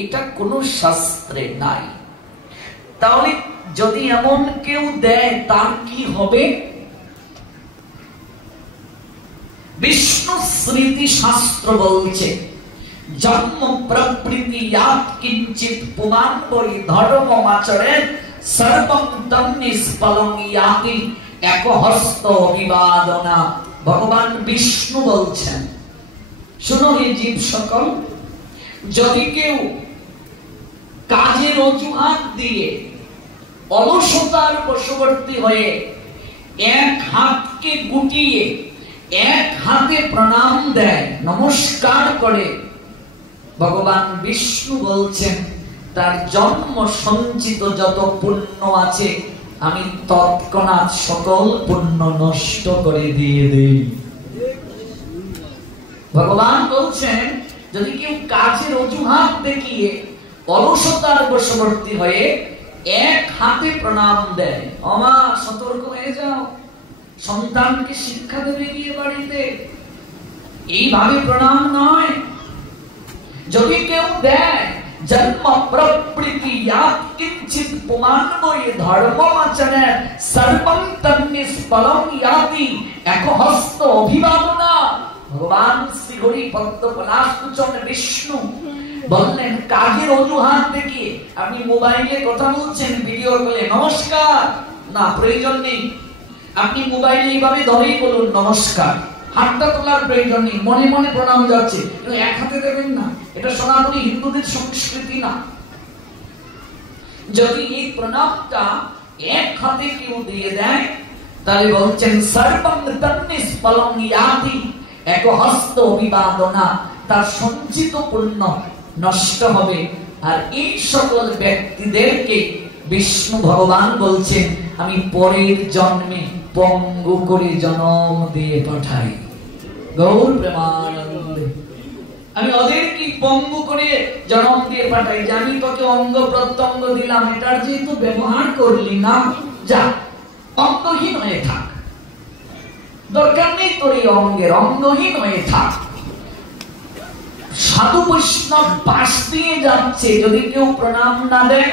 এটা কোনো শাস্ত্রে নাই। তাহলে যদি এমন কেউ দেয় তার কি হবে? বিষ্ণু স্মৃতি শাস্ত্র বলছে, জন্ম প্রবৃত্তি ইয়াত কিঞ্চিত পুমান বৈ ধর্মমাচরে সর্বং তম নিষ্ফলং ইয়াতি একহস্ত অভিবাদনা। ভগবান বিষ্ণু বলছেন, শুনো হে জীব সকল, যদি কেউ কাজের অজুহাত দিয়ে অলসতার বশবর্তী হয়ে এক হাতকে গুটিয়ে এক হাতে প্রণাম দেয়, নমস্কার করে, ভগবান বিষ্ণু বলছেন তার জন্ম সঞ্চিত যত পুণ্য আছে আমি তৎক্ষণাৎ সকল পুণ্য নষ্ট করে দিয়ে দেই। ভগবান বলছেন যদি কেউ কাজের অজুহাত দেখিয়ে অলসতার বশবর্তী হয়ে এক হাতে প্রণাম দেয়, আমা সতর্ক হয়ে যাও, সন্তানকে শিক্ষা দেবে গিয়ে বাড়িতে, এইভাবে প্রণাম নয়। যদি কেউ দেয় জন্ম প্রবৃত্তি ইয়াত কিঞ্চিত পুমান বৈ ধর্মমাচরে সর্বং তম নিষ্ফলং ইয়াতি একহস্ত অভিবাদনা। ভগবান শ্রী হরি পদ্ম পলাশকুচন বিষ্ণু বললেন কাজের অজুহাত দেখিয়ে আপনি মোবাইলে কথা বলছেন, ভিডিও কলে নমস্কার, না প্রয়োজন নেই। আপনি মোবাইলে এইভাবে ধরেই বলুন নমস্কার, হাতটা তোলার প্রয়োজন নেই, মনে মনে প্রণাম যাচ্ছে, কিন্তু এক হাতে দেবেন না, এটা সনাতনী হিন্দুদের সংস্কৃতি না। যদি এই প্রণামটা এক হাতে কেউ দিয়ে দেয় তাহলে বলছেন সর্বং তম নিষ্ফলং ইয়াতি একহস্ত অভিবাদনা, তার সঞ্চিত পুণ্য নষ্ট হবে। আর এই সকল ব্যক্তিদেরকে বিষ্ণু ভগবান বলছেন আমি পরের জন্মে পঙ্গু করে জন্ম দিয়ে পাঠাই। গৌর প্রেমানন্দে আমি ওদেরকে পঙ্গু করে জন্ম দিয়ে পাঠাই, যে আমি তোকে অঙ্গ প্রত্যঙ্গ দিলাম, এটার যেহেতু ব্যবহার করলি না, যা অঙ্গহীন হয়ে থাক, দরকার নেই তোর এই অঙ্গের, অঙ্গহীন হয়ে থাক। সাধু বৈষ্ণব পাশ দিয়ে যাচ্ছে, যদি কেউ প্রণাম না দেয়,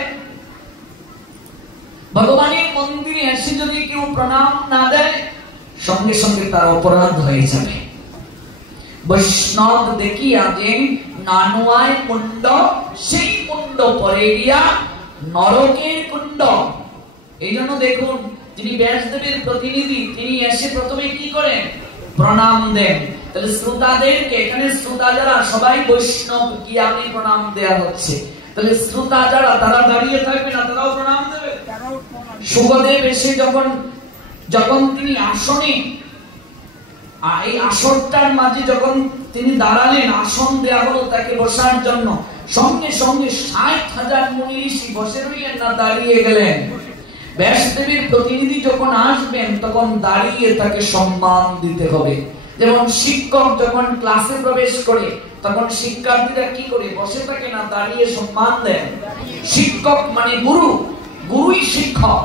ভগবানের মন্দিরে এসে যদি কেউ প্রণাম না দেয়, সঙ্গে সঙ্গে তার অপরাধ হয়ে যাবে। বৈষ্ণব দেখিয়া যে নানুয়ায় কুণ্ড, সেই কুণ্ড পরে গিয়া নরকের কুণ্ড। এই জন্য দেখুন যিনি ব্যাসদেবের প্রতিনিধি, তিনি এসে প্রথমে কি করেন? প্রণাম দেন। তাহলে শ্রোতাদেরকে, এখানে শ্রোতা যারা সবাই বৈষ্ণব জ্ঞানে প্রণাম দেয়া হচ্ছে, তাহলে শ্রোতা যারা তারা দাঁড়িয়ে থাকবে না, তারাও প্রণাম দেবে। সুখদেব এসে যখন তিনি আসনে, এই আসনটার মাঝে যখন তিনি দাঁড়ালেন, আসন দেয়া হলো তাকে বসার জন্য, সঙ্গে সঙ্গে 60,000 মুনি ঋষি বসে রইলেন না, দাঁড়িয়ে গেলেন। ব্যাসদেবের প্রতিনিধি যখন আসবেন তখন দাঁড়িয়ে তাকে সম্মান দিতে হবে। যেমন শিক্ষক যখন ক্লাসে প্রবেশ করে তখন শিক্ষার্থীরা কি করে? বসে থাকে না, দাঁড়িয়ে সম্মান দেন। শিক্ষক মানে গুরু, গুরুই শিক্ষক।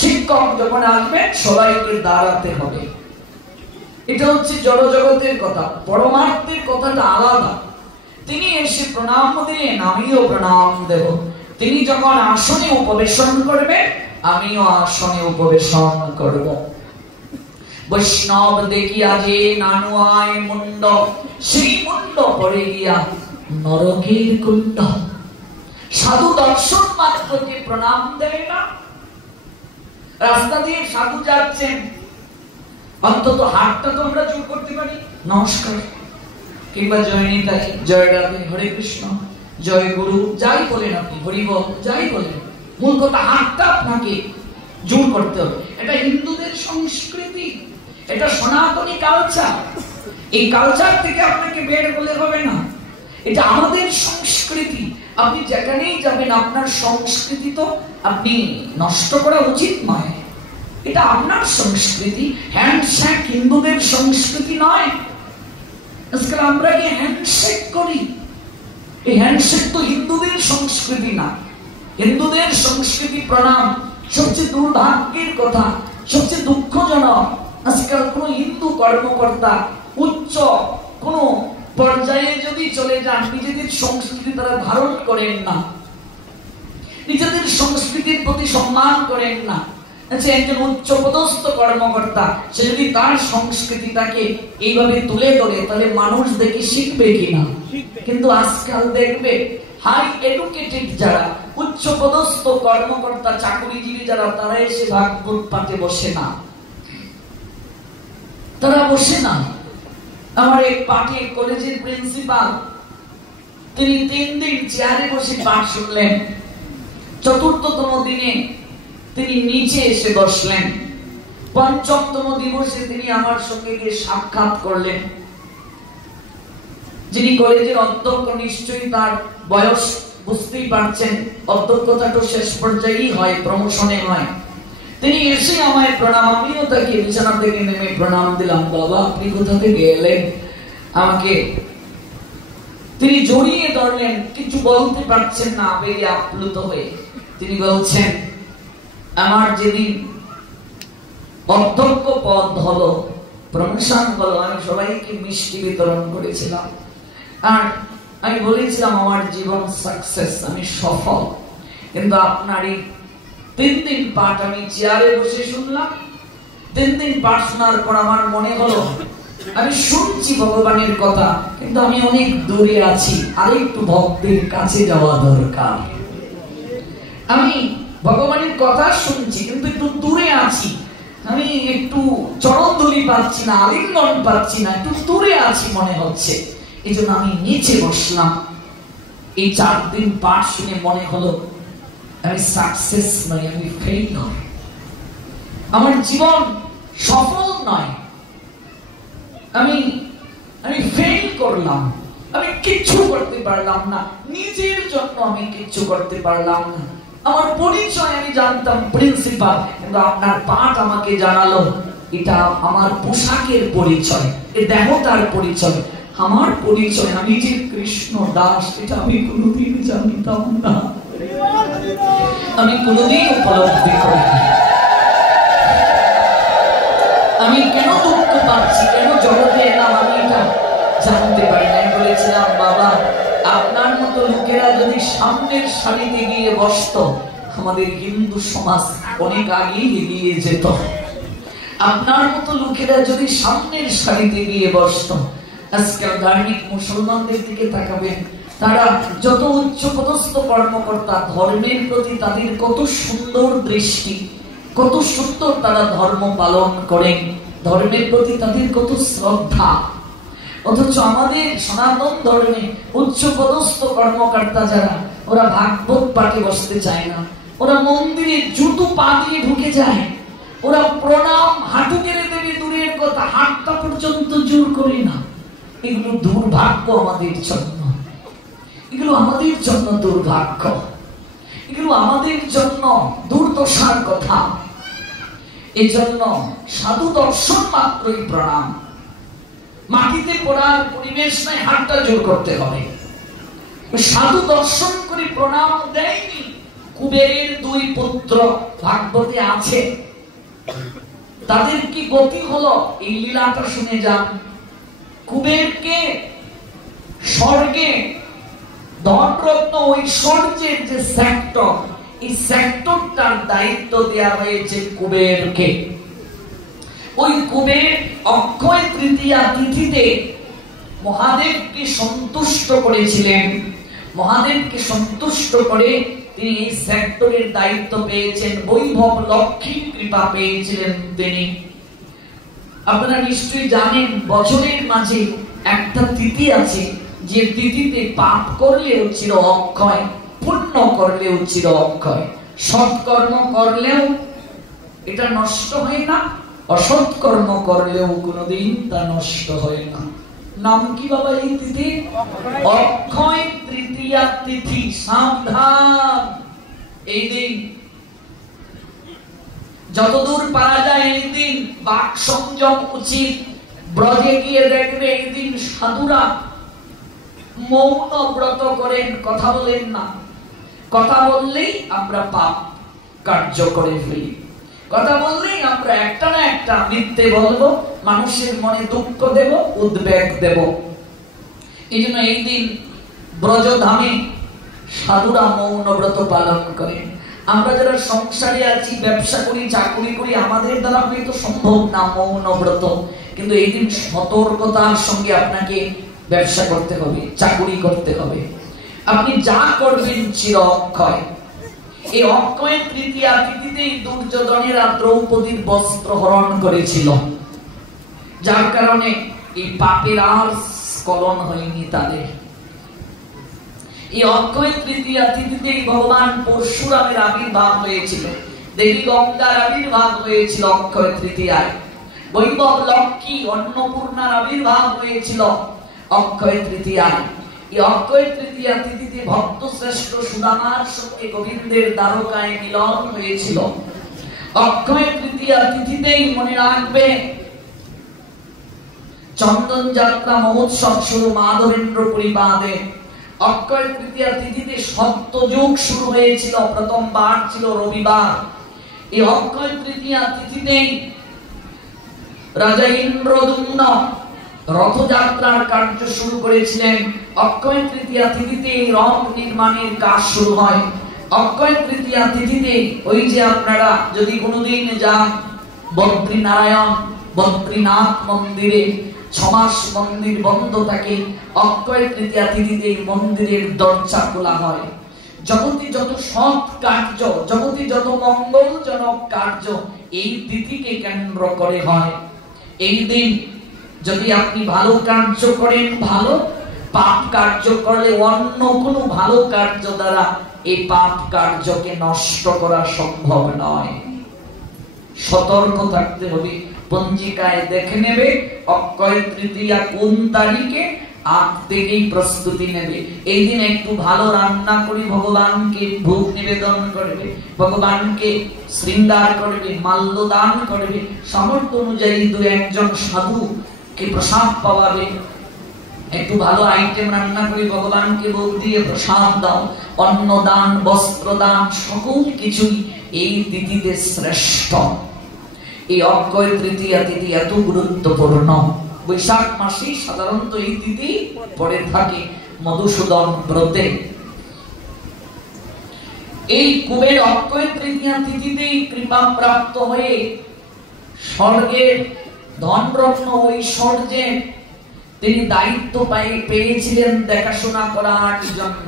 শিক্ষক যখন আসবেন সবাইকে দাঁড়াতে হবে। এটা হচ্ছে জড় জগতের কথা, পরমার্থের কথাটা আলাদা। তিনি এসে প্রণাম দিলেন, আমিও প্রণাম দেব। তিনি যখন আসনে উপবেশন করবে, আমিও আসনে উপবেশন করব। বৈষ্ণব দেখিয়া যে নানুয়ায় মুন্ড, সেই মুন্ড পড়ে গিয়া নরকের কুণ্ড। সাধু দর্শন মাত্রকে প্রণাম দেয় না। রাস্তা দিয়ে সাধু যাচ্ছেন, অন্তত হাতটা তো আমরা জোর করতে পারি, নমস্কার, কিংবা জয় নিতাই, জয় রাধে, হরে কৃষ্ণ, জয় গুরু, যাই বলেন আপনি, হরিবল যাই বলেন, মূল কথা হাতটা আপনাকে জোর করতে হবে। এটা হিন্দুদের সংস্কৃতি, এটা সনাতনী কালচার। এই কালচার থেকে আপনাকে বের হলে হবে না, এটা আমাদের সংস্কৃতি। আপনি যেখানেই যাবেন আপনার সংস্কৃতি তো আপনি নষ্ট করা উচিত নয়। এটা আপনার সংস্কৃতি। হ্যান্ডশেক হিন্দুদের সংস্কৃতি নয়। আজকাল আমরা কি হ্যান্ডশেক করি? এই হ্যান্ডশেক তো হিন্দুদের সংস্কৃতি না। হিন্দুদের সংস্কৃতি প্রণাম। সবচেয়ে দুর্ভাগ্যের কথা, সবচেয়ে দুঃখজনক, আজকাল কোন হিন্দু কর্মকর্তা উচ্চ কোন পর্যায়ে যদি চলে যান, নিজেদের সংস্কৃতি তারা ধারণ করেন না, নিজেদের সংস্কৃতির প্রতি সম্মান করেন না। আচ্ছা, একজন উচ্চ পদস্থ কর্মকর্তা সে যদি তার সংস্কৃতিটাকে এইভাবে তুলে ধরে, তাহলে মানুষ দেখে শিখবে কিনা? কিন্তু আজকাল দেখবে হাই এডুকেটেড যারা উচ্চ পদস্থ কর্মকর্তা, চাকরিজীবী যারা, তারা এসে ভাগবত পাঠে বসে না। তারা বসে না। আমার এক পাঠে কলেজের প্রিন্সিপাল, তিনি 3 দিন চেয়ারে বসে পাঠ শুনলেন। চতুর্থতম দিনে তিনি নিচে এসে বসলেন। পঞ্চমতম দিবসে তিনি আমার সঙ্গে গিয়ে সাক্ষাৎ করলেন। যিনি কলেজের অধ্যক্ষ, নিশ্চয়ই তার বয়স বুঝতেই পারছেন, অধ্যক্ষতা তো শেষ পর্যায়েই হয়, প্রমোশনে হয়। তিনি এসে আমায় প্রণাম, আমিও তাকে বিছানা থেকে নেমে প্রণাম দিলাম। বাবা, আপনি কোথা থেকে এলেন? আমাকে তিনি জড়িয়ে ধরলেন, কিছু বলতে পারছেন না, আবেগে আপ্লুত হয়ে। তিনি বলছেন, আমার যেদিন অধ্যক্ষ পদ হলো, প্রমোশন হলো, আমি সবাইকে মিষ্টি বিতরণ করেছিলাম। আর আমি বলেছিলাম আমার জীবন সাকসেস, আমি সফল। কিন্তু আপনার এই 3 দিন পাঠ আমি চেয়ারে বসে শুনলাম। 3 দিন পাঠ শোনার পর আমার মনে হলো আমি শুনছি ভগবানের কথা, কিন্তু আমি অনেক দূরে আছি, আরেকটু ভক্তের কাছে যাওয়া দরকার। আমি ভগবানের কথা শুনছি, কিন্তু একটু দূরে আছি, আমি একটু চরণধুলি পাচ্ছি না, আলিঙ্গন পাচ্ছি না, একটু দূরে আছি মনে হচ্ছে। এই জন্য আমি নিচে বসলাম। এই 4 দিন পাঠ শুনে মনে হলো আমি সাকসেস নই, আমি ফেইলিওর। আমার জীবন সফল নয়, আমি ফেল করলাম, আমি কিচ্ছু করতে পারলাম না, নিজের জন্য আমি কিচ্ছু করতে পারলাম না। আমার পরিচয় আমি জানতাম প্রিন্সিপাল, কিন্তু আপনার পাঠ আমাকে জানালো এটা আমার পোশাকের পরিচয়, এ দেহটার পরিচয়। আমার পরিচয় আমি যে কৃষ্ণ দাস, এটা আমি কোনোদিন জানতাম না, আমি কোনোদিন উপলব্ধি করিনি। আমি কেন দুঃখ পাচ্ছি, কেন জগতে এলাম, আমি এটা জানতে পারি না। আমি বলেছিলাম, বাবা, আপনার মতো লোকেরা যদি সামনের সারিতে গিয়ে বসতো, আমাদের হিন্দু সমাজ অনেক আগেই এগিয়ে যেত। আপনার মতো লোকেরা যদি সামনের সারিতে গিয়ে বসতো, আজকাল ধার্মিক মুসলমানদের দিকে তাকাবেন, তারা যত উচ্চ পদস্থ কর্মকর্তা, ধর্মের প্রতি তাদের কত সুন্দর দৃষ্টি, কত সুন্দর তারা ধর্ম পালন করেন, ধর্মের প্রতি তাদের কত শ্রদ্ধা। অথচ আমাদের সনাতন ধর্মে উচ্চ পদস্থ কর্মকর্তা যারা, ওরা ভাগবত পাঠে বসতে চায় না, ওরা মন্দিরে জুতো পা দিয়ে ঢুকে যায়, ওরা প্রণাম হাঁটু কেড়ে দেবে দূরের কথা, হাতটা পর্যন্ত জোর করে না। এগুলো দুর্ভাগ্য আমাদের জন্য, এগুলো আমাদের জন্য দুর্ভাগ্য, এগুলো আমাদের জন্য দুর্দশার কথা। এই জন্য সাধু দর্শন মাত্রই প্রণাম। মাটিতে পড়ার পরিবেশ নাই, হাতটা জোর করতে হবে। সাধু দর্শন করে প্রণাম দেয়নি। কুবেরের 2 পুত্র ভাগবতে আছে, তাদের কি গতি হলো এই লীলাটা শুনে যান। কুবেরকে স্বর্গে ধনরত্ন ঐশ্বর্যের যে সেক্টর, এই সেক্টরটার দায়িত্ব দেওয়া হয়েছে কুবেরকে। ওই কুবের অক্ষয় তৃতীয়া তিথিতে মহাদেবকে সন্তুষ্ট করেছিলেন। মহাদেবকে সন্তুষ্ট করে তিনি এই সেক্টরের দায়িত্ব পেয়েছেন, বৈভব লক্ষ্মীর কৃপা পেয়েছিলেন তিনি। আপনারা নিশ্চয়ই জানেন, বছরের মাঝে একটা তিথি আছে, যে তিথিতে পাপ করলেও চির অক্ষয়, পুণ্য করলেও চির অক্ষয়। সৎকর্ম করলেও এটা নষ্ট হয় না, অসৎ কর্ম করলেও কোনোদিন তা নষ্ট হয় না। নাম কি বাবা এই তিথি? অক্ষয় তৃতীয়া তিথি। সাবধান, এই দিন যতদূর পারা যায় একদিন বাক সংযম উচিত। ব্রজে গিয়ে দেখবে একদিন সাধুরা মৌন ব্রত করেন, কথা বলেন না। কথা বললেই আমরা পাপ কার্য করে ফেলি, কথা বললেই আমরা একটা না একটা মিথ্যে বলবো, মানুষের মনে দুঃখ দেব, উদ্বেগ দেব। এই জন্য এই দিন ব্রজধামে সাধুরা মৌন ব্রত পালন করেন। আমরা যারা সংসারে আছি, ব্যবসা করি, চাকরি করি, আমাদের দ্বারা হয়তো সম্ভব না মৌন ব্রত, কিন্তু এই দিন সতর্কতার সঙ্গে আপনাকে ব্যবসা করতে হবে, চাকরি করতে হবে। আপনি যা করবেন চির অক্ষয়। এই অক্ষয় তৃতীয়া তিথিতেই দুর্যোধনেরা দ্রৌপদীর বস্ত্র হরণ করেছিল, যার কারণে এই পাপের আর স্খলন হয়নি তাদের। এই অক্ষয় তৃতীয়া তিথিতেই ভগবান পরশুরামের আবির্ভাব হয়েছিল, দেবী গঙ্গার আবির্ভাব হয়েছিল অক্ষয় তৃতীয়ায়, বৈভব লক্ষ্মী অন্নপূর্ণার আবির্ভাব হয়েছিল অক্ষয় তৃতীয়ায়। এই অক্ষয় তৃতীয়া তিথিতে ভক্ত শ্রেষ্ঠ সুদামার সঙ্গে গোবিন্দের দ্বারকায় মিলন হয়েছিল। অক্ষয় তৃতীয়া তিথিতেই মনে রাখবে চন্দন যাত্রা মহোৎসব শুরু মাধবেন্দ্র পরিবাদে। অক্ষয় তৃতীয়া তিথিতে সত্যযুগ শুরু হয়েছিল, প্রথমবার ছিল রবিবার। এই অক্ষয় তৃতীয়া তিথিতেই রাজা ইন্দ্রদুম্ন রথযাত্রার কার্য শুরু করেছিলেন। অক্ষয় তৃতীয়া তিথিতে রথ নির্মাণের কাজ শুরু হয়। অক্ষয় তৃতীয়া তিথিতে ওই যে আপনারা যদি কোনোদিন যান বদ্রীনারায়ণ বদ্রীনাথ মন্দিরে, 6 মাস মন্দির বন্ধ থাকে, অক্ষয় তৃতীয়া তিথিতে মন্দিরের দরজা খোলা হয়। জগতে যত সৎ কার্য, জগতে যত মঙ্গলজনক কার্য এই তিথিকে কেন্দ্র করে হয়। এই দিন যদি আপনি ভালো কার্য করেন ভালো, পাপ কার্য করলে অন্য কোনো ভালো কার্য দ্বারা এই পাপ কার্যকে নষ্ট করা সম্ভব নয়। সতর্ক থাকতে হবে। পঞ্জিকায় দেখে নেবে অক্ষয় তৃতীয়া কোন তারিখে, আগ থেকেই প্রস্তুতি নেবে। এই দিন একটু ভালো রান্না করে ভগবানকে ভোগ নিবেদন করবে, ভগবানকে শৃঙ্গার করবে, মাল্য দান করবে, সামর্থ্য অনুযায়ী 2-1 সাধুকে প্রসাদ পাওয়াবে। একটু ভালো আইটেম রান্না করে ভগবানকে ভোগ দিয়ে প্রসাদ দাও। অন্ন দান, বস্ত্র দান, সকল কিছুই এই তিথিতে শ্রেষ্ঠ। এই অক্ষয় তৃতীয়া তিথি এত গুরুত্বপূর্ণ। বৈশাখ মাসে সাধারণত এই তিথি পড়ে থাকে মধুসূদন ব্রতে। এই কুবের অক্ষয় তৃতীয়া তিথিতেই কৃপা প্রাপ্ত হয়ে স্বর্গের ধনরত্ন ঐশ্বর্যে তিনি দায়িত্ব পেয়েছিলেন দেখাশোনা করার জন্য।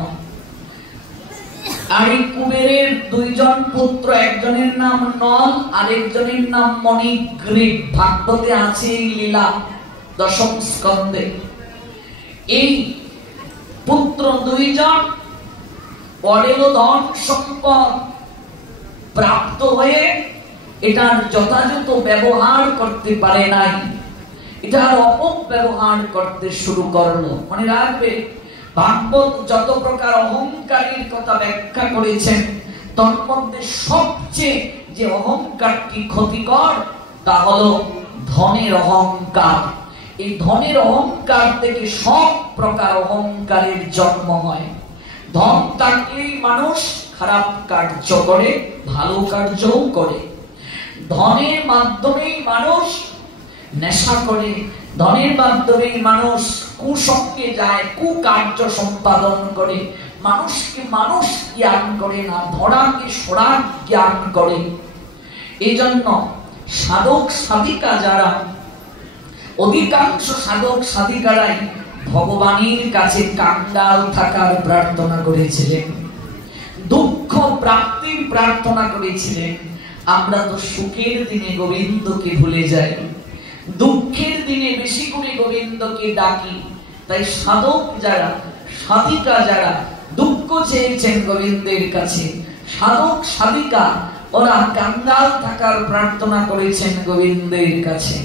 আর এই কুবেরের 2 জন পুত্র, একজনের নাম নল, আরেকজনের নাম মণিগ্রীব। ভাগবতে আছে এই লীলা 10ম স্কন্ধে। এই পুত্র 2 জন অডেল ধন সম্পদ প্রাপ্ত হয়ে এটার যথাযথ ব্যবহার করতে পারে নাই, এটার অপব্যবহার করতে শুরু করলো। মনে রাখবে ভাগবত যত প্রকার অহংকারের কথা ব্যাখ্যা করেছেন, তার মধ্যে সবচেয়ে যে অহংকারটি ক্ষতিকর তা হলো ধনের অহংকার। এই ধনের অহংকার থেকে সব প্রকার অহংকারের জন্ম হয়। ধন থাকলেই মানুষ খারাপ কার্য করে, ভালো কার্যও করে। ধনের মাধ্যমেই মানুষ নেশা করে, ধনের মাধ্যমেই মানুষ কুসঙ্গে যায়, কুকার্য সম্পাদন করে। মানুষকে মানুষ জ্ঞান করে না, ধরাকে সরা জ্ঞান করে। এই জন্য সাধক সাধিকা যারা, অধিকাংশ সাধক সাধিকারাই ভগবানের কাছে কাঙ্গাল থাকার প্রার্থনা করেছিলেন, দুঃখ প্রাপ্তির প্রার্থনা করেছিলেন। আমরা তো সুখের দিনে গোবিন্দকে ভুলে যাই, দুঃখের দিনে বেশি করে গোবিন্দকে ডাকি। তাই সাধক যারা, সাধিকা যারা দুঃখ চেয়েছেন গোবিন্দের কাছে, সাধক সাধিকা ওরা কাঙ্গাল থাকার প্রার্থনা করেছেন গোবিন্দের কাছে।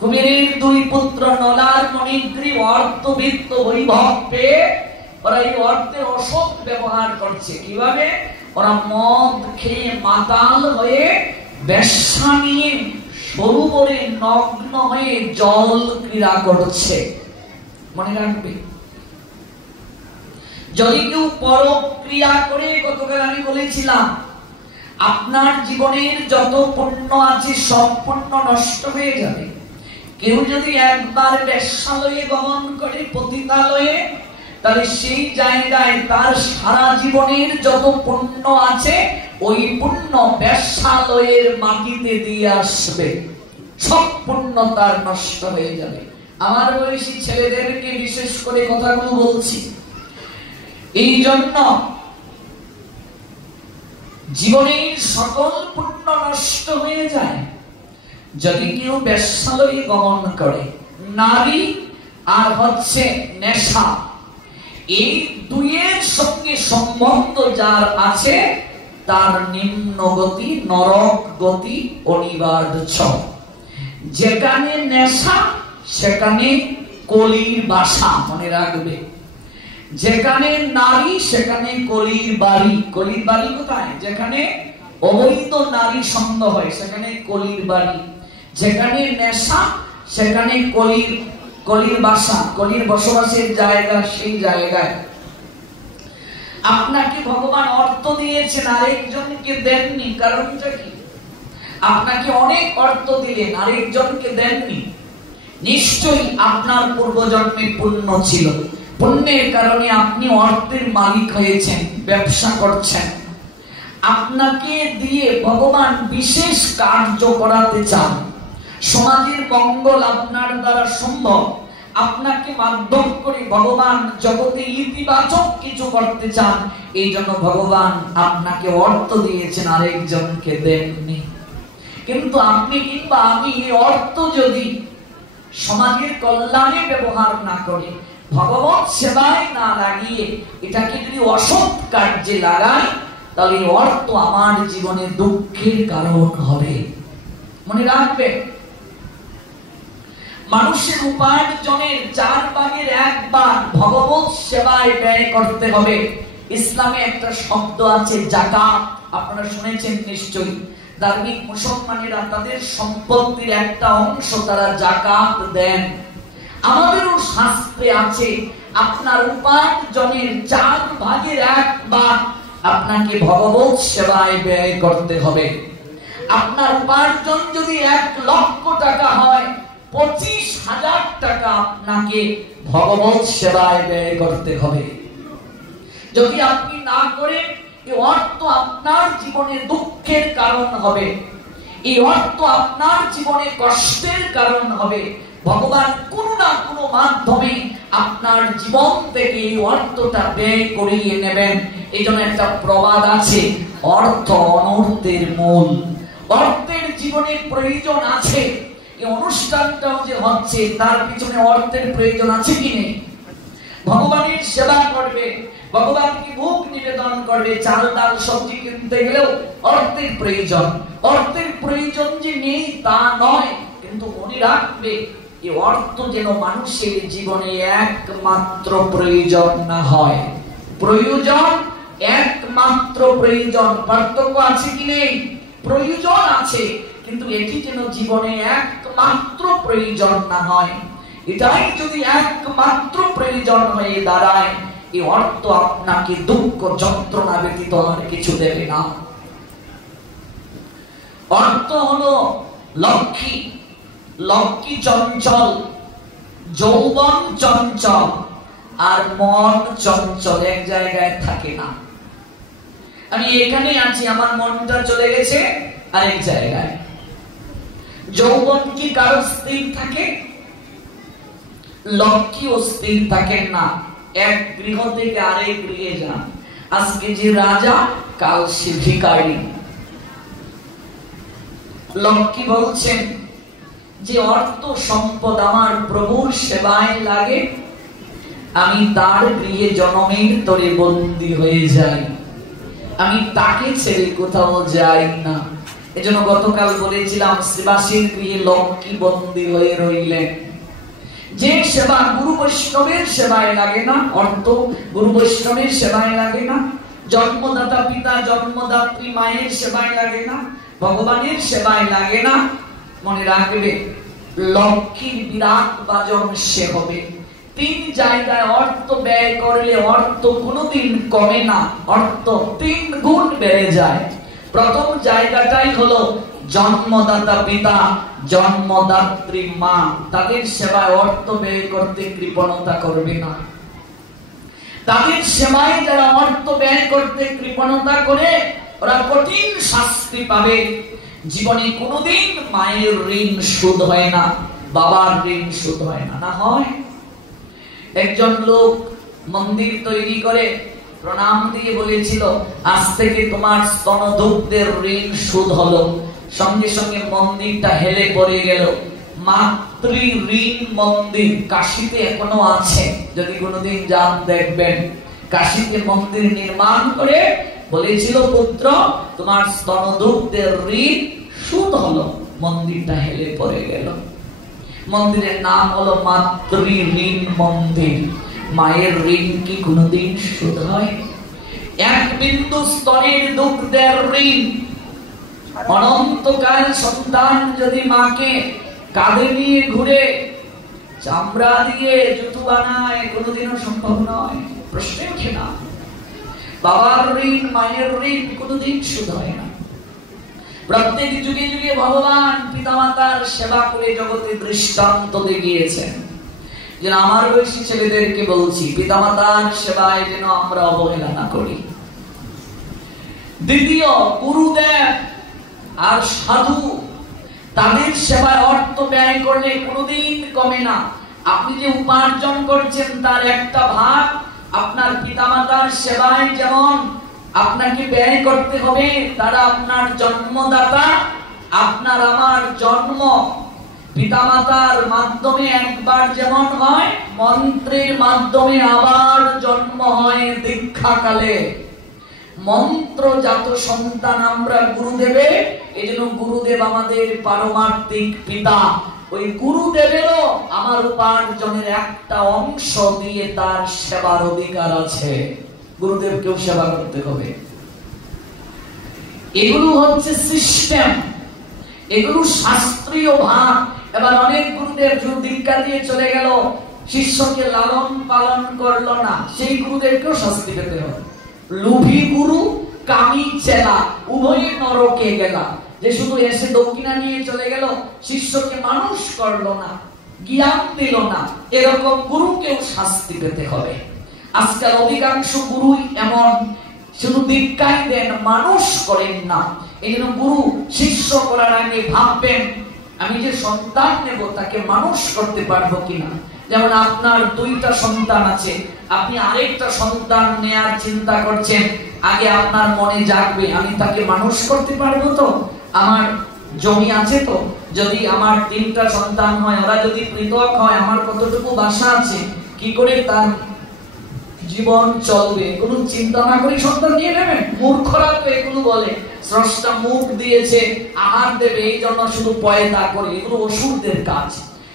কুবেরের 2 পুত্র নলার মণিগ্রীব অর্থবিত্ত বৈভব পেয়ে ওরা এই অর্থের অসৎ ব্যবহার করছে। কিভাবে? ওরা মদ খেয়ে মাতাল হয়ে বেশ্যা নিয়ে সরোবরে নগ্ন হয়ে জল ক্রীড়া করছে। মনে রাখবে, যদি কেউ পরক্রিয়া করে, গতকাল আমি বলেছিলাম আপনার জীবনের যত পুণ্য আছে সব পুণ্য নষ্ট হয়ে যাবে। কেউ যদি একবার বেশ্যালয়ে গমন করে, পতিতালয়ে, তাহলে সেই জায়গায় তার সারা জীবনের যত পুণ্য আছে ওই পুণ্য বেশ্যালয়ের মাটিতে দিয়ে আসবে, সব পুণ্য তার নষ্ট হয়ে যাবে। আমার বয়সী ছেলেদেরকে বিশেষ করে কথাগুলো বলছি। এই জন্য জীবনের সকল পুণ্য নষ্ট হয়ে যায় যদি কেউ বেশ্যালয়ে গমন করে। নারী আর হচ্ছে নেশা, এই দুইয়ের সঙ্গে সম্বন্ধ যার আছে তার নিম্ন গতি, নরক গতি অনিবার্য। যেখানে নেশা সেখানে কলির বাসা, মনে রাখবে। যেখানে নারী সেখানে কলির বাড়ি। কলির বাড়ি কোথায়? যেখানে অবৈধ নারী সঙ্গ হয় সেখানে কলির বাড়ি। যেখানে নেশা সেখানে কলির বাসা, কলির বসবাসের জায়গা। সেই জায়গায় আপনাকে ভগবান অর্থ দিয়েছেন, আরেকজনকে দেননি। কারণটা কি? আপনাকে অনেক অর্থ দিলেন, আরেকজনকে দেননি। নিশ্চয়ই আপনার পূর্বজন্মে পুণ্য ছিল, পুণ্যের কারণে আপনি অর্থের মালিক হয়েছেন, ব্যবসা করছেন। আপনাকে দিয়ে ভগবান বিশেষ কার্য করাতে চান, সমাজের মঙ্গল আপনার দ্বারা সম্ভব। আপনাকে মাধ্যম করে ভগবান জগতে ইতিবাচক কিছু করতে চান, এই জন্য ভগবান আপনাকে অর্থ দিয়েছেন, আরেকজনকে দেননি। কিন্তু আপনি কিংবা আমি এই অর্থ যদি সমাজের কল্যাণে ব্যবহার না করে, ভগবত সেবায় না লাগিয়ে এটাকে যদি অসৎ কার্যে লাগাই, তাহলে অর্থ আমার জীবনে দুঃখের কারণ হবে। মনে রাখবে, মানুষের উপার্জনের 4/1 ভগবত সেবায় ব্যয় করতে হবে। ইসলামে একটা শব্দ আছে যাকাত, আপনারা শুনেছেন নিশ্চয়ই। ধার্মিক মুসলমানেরা তাদের সম্পত্তির একটা অংশ তারা যাকাত দেন। আমাদেরও শাস্ত্রে আছে আপনার উপার্জনের 4/1 আপনাকে ভগবত সেবায় ব্যয় করতে হবে। আপনার উপার্জন যদি 1 লক্ষ টাকা হয়, 25,000 টাকা আপনাকে ভগবত সেবায় ব্যয় করতে হবে। যদি আপনি না করেন, এই অর্থ আপনার জীবনে দুঃখের কারণ হবে, এই অর্থ আপনার জীবনে কষ্টের কারণ হবে। ভগবান কোনো না কোনো মাধ্যমে আপনার জীবন থেকে এই অর্থটা ব্যয় করিয়ে নেবেন। এই জন্য একটা প্রবাদ আছে, অর্থ অনর্থের মূল। অর্থের জীবনে প্রয়োজন আছে। এই অনুষ্ঠানটাও যে হচ্ছে তার পিছনে অর্থের প্রয়োজন আছে কি নেই? ভগবানের সেবা করবে, ভগবানকে ভোগ নিবেদন করবে, চাল ডাল সবজি কিনতে গেলেও অর্থের প্রয়োজন। অর্থের প্রয়োজন যে নেই তা নয়, কিন্তু মনে রাখবে এই অর্থ যেন মানুষের জীবনে একমাত্র প্রয়োজন না হয়। প্রয়োজন একমাত্র প্রয়োজন, পার্থক্য আছে কি নেই? প্রয়োজন আছে, কিন্তু এটি যেন জীবনে একমাত্র প্রয়োজন না হয়। এটাই যদি একমাত্র প্রয়োজন হয়ে দাঁড়ায়, এই অর্থ আপনাকে দুঃখ যন্ত্রণা ব্যতীত আর কিছু দেবে না। অর্থ হলো লক্ষ্মী, লক্ষ্মী চঞ্চল, যৌবন চঞ্চল, আর মন চঞ্চল, এক জায়গায় থাকে না। আমি এখানে আছি, আমার মনটা চলে গেছে আরেক জায়গায়। যৌবন কি কারো স্থির থাকে? লক্ষ্মীও স্থির থাকেন না, এক গৃহ থেকে আরেক গৃহে যান। আজকে যে রাজা, কাল সে ভিখারি। লক্ষ্মী বলছেন যে অর্থ সম্পদ আমার প্রভুর সেবায় লাগে, আমি তার গৃহে জনমের তরে বন্দী হয়ে যাই, আমি তাকে ছেড়ে কোথাও যাই না। এজন্য গতকাল বলেছিলাম শ্রীবাসীর গৃহে লক্ষ্মী বন্দী হয়ে রইলেন। যে সেবা গুরু বৈষ্ণবের সেবায় লাগে না, অর্থ গুরু বৈষ্ণবের সেবায় লাগে না, জন্মদাতা পিতা জন্মদাত্রী মায়ের সেবায় লাগে না, ভগবানের সেবায় লাগে না, মনে রাখবে লক্ষ্মীর বিরাট বাজন সে হবে। 3 জায়গায় অর্থ ব্যয় করলে অর্থ কোনোদিন কমে না, অর্থ 3 গুণ বেড়ে যায়। প্রথম জায়গাটাই হলো জন্মদাতা পিতা, জন্মদাত্রী মা, তাদের সেবায় অর্থ ব্যয় করতে কৃপণতা করবে না। তাদের সেবায় যারা অর্থ ব্যয় করতে কৃপণতা করে ওরা কঠিন শাস্তি পাবে। জীবনে কোনোদিন মায়ের ঋণ শোধ হয় না, বাবার ঋণ শোধ হয় না। না হয়? একজন লোক মন্দির তৈরি করে প্রণাম দিয়ে বলেছিল, আজ থেকে তোমার স্তনদুগ্ধের ঋণ শোধ হলো। সঙ্গে সঙ্গে মন্দিরটা হেলে পড়ে গেল। মাতৃ ঋণ মন্দির কাশীতে এখনো আছে, যদি কোনোদিন যান দেখবেন। কাশীতে মন্দির নির্মাণ করে বলেছিল, পুত্র তোমার স্তনদুগ্ধের ঋণ শোধ হলো। মন্দিরটা হেলে পড়ে গেল। মন্দিরের নাম হলো মাতৃ ঋণ মন্দির। মায়ের ঋণ কি কোনোদিন শোধ হয়? 1 বিন্দু স্তনের দুগ্ধের ঋণ। অনন্তকাল সন্তান যদি মাকে কাঁধে নিয়ে ঘুরে চামড়া দিয়ে জুতো বানায়, কোনোদিনও সম্ভব নয়, প্রশ্ন ওঠে না। বাবার ঋণ, মায়ের ঋণ কোনোদিন শোধ হয় না। প্রত্যেক যুগে যুগে ভগবান পিতামাতার সেবা করে জগতে দৃষ্টান্ত দেখিয়েছেন। যেন আমার বয়সী ছেলেদেরকে বলছি, পিতামাতার সেবায় যেন আমরা অবহেলা না করি। দ্বিতীয়, গুরুদেব আর সাধু, তাদের সেবায় অর্থ ব্যয় করলে কোনোদিন কমে না। আপনি যে উপার্জন করছেন তার একটা ভাগ আপনার পিতামাতার সেবায় যেমন আপনাকে ব্যয় করতে হবে। তারা আপনার জন্মদাতা, আপনার আমার জন্ম পিতামাতার মাধ্যমে একবার যেমন হয়, মন্ত্রের মাধ্যমে আবার জন্ম হয় দীক্ষাকালে। মন্ত্রজাত সন্তান আমরা গুরুদেবের, এজন্য গুরুদেব আমাদের পারমার্থিক পিতা। ওই গুরুদেবেরও আমার উপার্জনের একটা অংশ দিয়ে তার সেবার অধিকার আছে। গুরুদেবকেও সেবা করতে হবে। এগুলো হচ্ছে সিস্টেম, এগুলো শাস্ত্রীয় ভাগ। এবার অনেক গুরুদেব দীক্ষা দিয়ে চলে গেল, শিষ্যকে লালন পালন করলো না, সেই গুরুদেবকেও শাস্তি পেতে হবে। লোভী গুরু, কামী চেলা, উভয়ে নরকে গেলা। যে শুধু এসে দক্ষিণা নিয়ে চলে গেল, শিষ্যকে মানুষ করলো না, জ্ঞান দিল না, এরকম গুরুকেও শাস্তি পেতে হবে। আজকাল অধিকাংশ গুরুই এমন, শুধু দীক্ষাই দেন, মানুষ করেন না। এই জন্য গুরু শিষ্য করার আগে ভাববেন, আমি যে সন্তান নেব তাকে মানুষ করতে পারবো কিনা। যেমন আপনার 2টা সন্তান আছে, আপনি আরেকটা সন্তান নেয়ার চিন্তা করছেন, আগে আপনার মনে জাগবে, আমি তাকে মানুষ করতে পারবো তো? আমার জমি আছে তো? যদি আমার 3টা সন্তান হয়, ওরা যদি পৃথক হয়, আমার কতটুকু বাসা আছে, কি করে তার জীবন চলবে, কোনো চিন্তা না করে সন্তান নিয়ে নেবেন। মূর্খরা তো এগুলো বলে, স্রষ্টা মুখ দিয়েছে, আহার দেবে, এই জন্য শুধু পয়দা করে। এগুলো অসুরদের কাজ।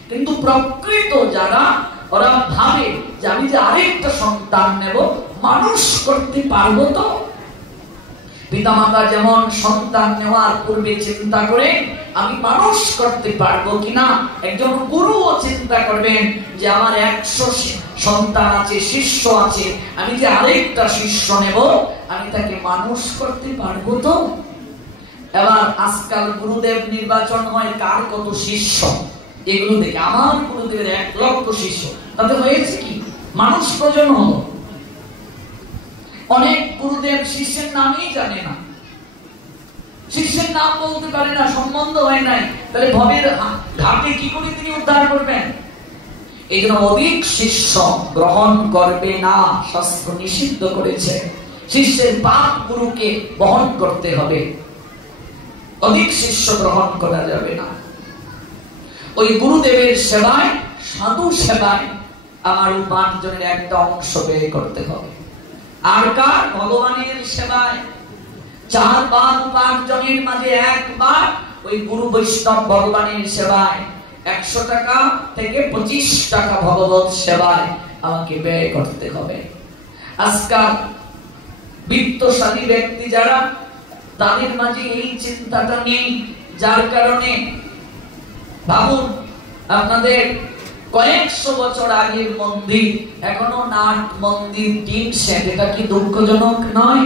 কিন্তু প্রকৃত যারা, ওরা ভাবে যে আমি যে আরেকটা সন্তান নেব, মানুষ করতে পারবো তো? পিতামাতা যেমন সন্তান নেওয়ার পূর্বে চিন্তা করে আমি মানুষ করতে পারবো কিনা, একজন গুরুও চিন্তা করবেন যে আমার 100 সন্তান আছে, শিষ্য আছে, আমি যে আরেকটা শিষ্য নেব, আমি তাকে মানুষ করতে পারবো তো? এবার আজকাল গুরুদেব নির্বাচন হয় কার কত শিষ্য, এগুলো দেখে। আমার গুরুদেবের 1 লক্ষ শিষ্য, তাতে হয়েছে কি? মানুষ প্রয়োজন হলো। অনেক গুরুদেব শিষ্যের নামই জানে না, শিষ্যের নাম বলতে পারে না, সম্বন্ধ হয় নাই, তাহলে ভবের ঘাটে কি করে তিনি উদ্ধার করবেন? এই জন্য অধিক শিষ্য গ্রহণ করবে না, শাস্ত্র নিষিদ্ধ করেছে। শিষ্যের পাপ গুরুকে বহন করতে হবে, অধিক শিষ্য গ্রহণ করা যাবে না। ওই গুরুদেবের সেবায়, সাধু সেবায় আমার উপার্জনের একটা অংশ ব্যয় করতে হবে। আর কার? ভগবানের সেবায় 4 বার উপার্জনের মাঝে 1 বার ওই গুরু বৈষ্ণব ভগবানের সেবায় 100 টাকা থেকে 25 টাকা ভগবত সেবায় আমাকে ব্যয় করতে হবে। আজকাল বিত্তশালী ব্যক্তি যারা, তাদের মাঝে এই চিন্তাটা নেই, যার কারণে ভাবুন আপনাদের কয়েকশো বছর আগের মন্দির এখনো নাট মন্দির, টিন সেট, এটা কি দুঃখজনক নয়?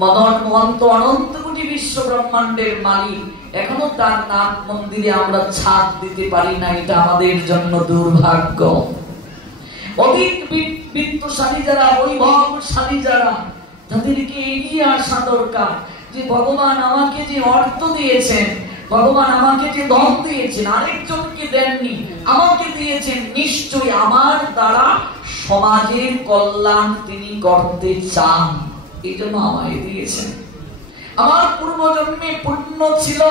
মদন মোহন্ত অনন্ত কোটি বিশ্ব ব্রহ্মাণ্ডের মালিক, এখনো তার নাট মন্দিরে আমরা ছাদ দিতে পারি না, এটা আমাদের জন্য দুর্ভাগ্য। অধিক বিত্তশালী যারা, বৈভবশালী যারা, তাদেরকে এগিয়ে আসা দরকার যে ভগবান আমাকে যে অর্থ দিয়েছেন, ভগবান আমাকে যে ধন দিয়েছেন, আরেকজনকে দেননি, আমাকে দিয়েছেন, নিশ্চয়ই আমার দ্বারা সমাজের কল্যাণ তিনি করতে চান, এই জন্য আমায় দিয়েছেন। আমার পূর্বজন্মে পুণ্য ছিল,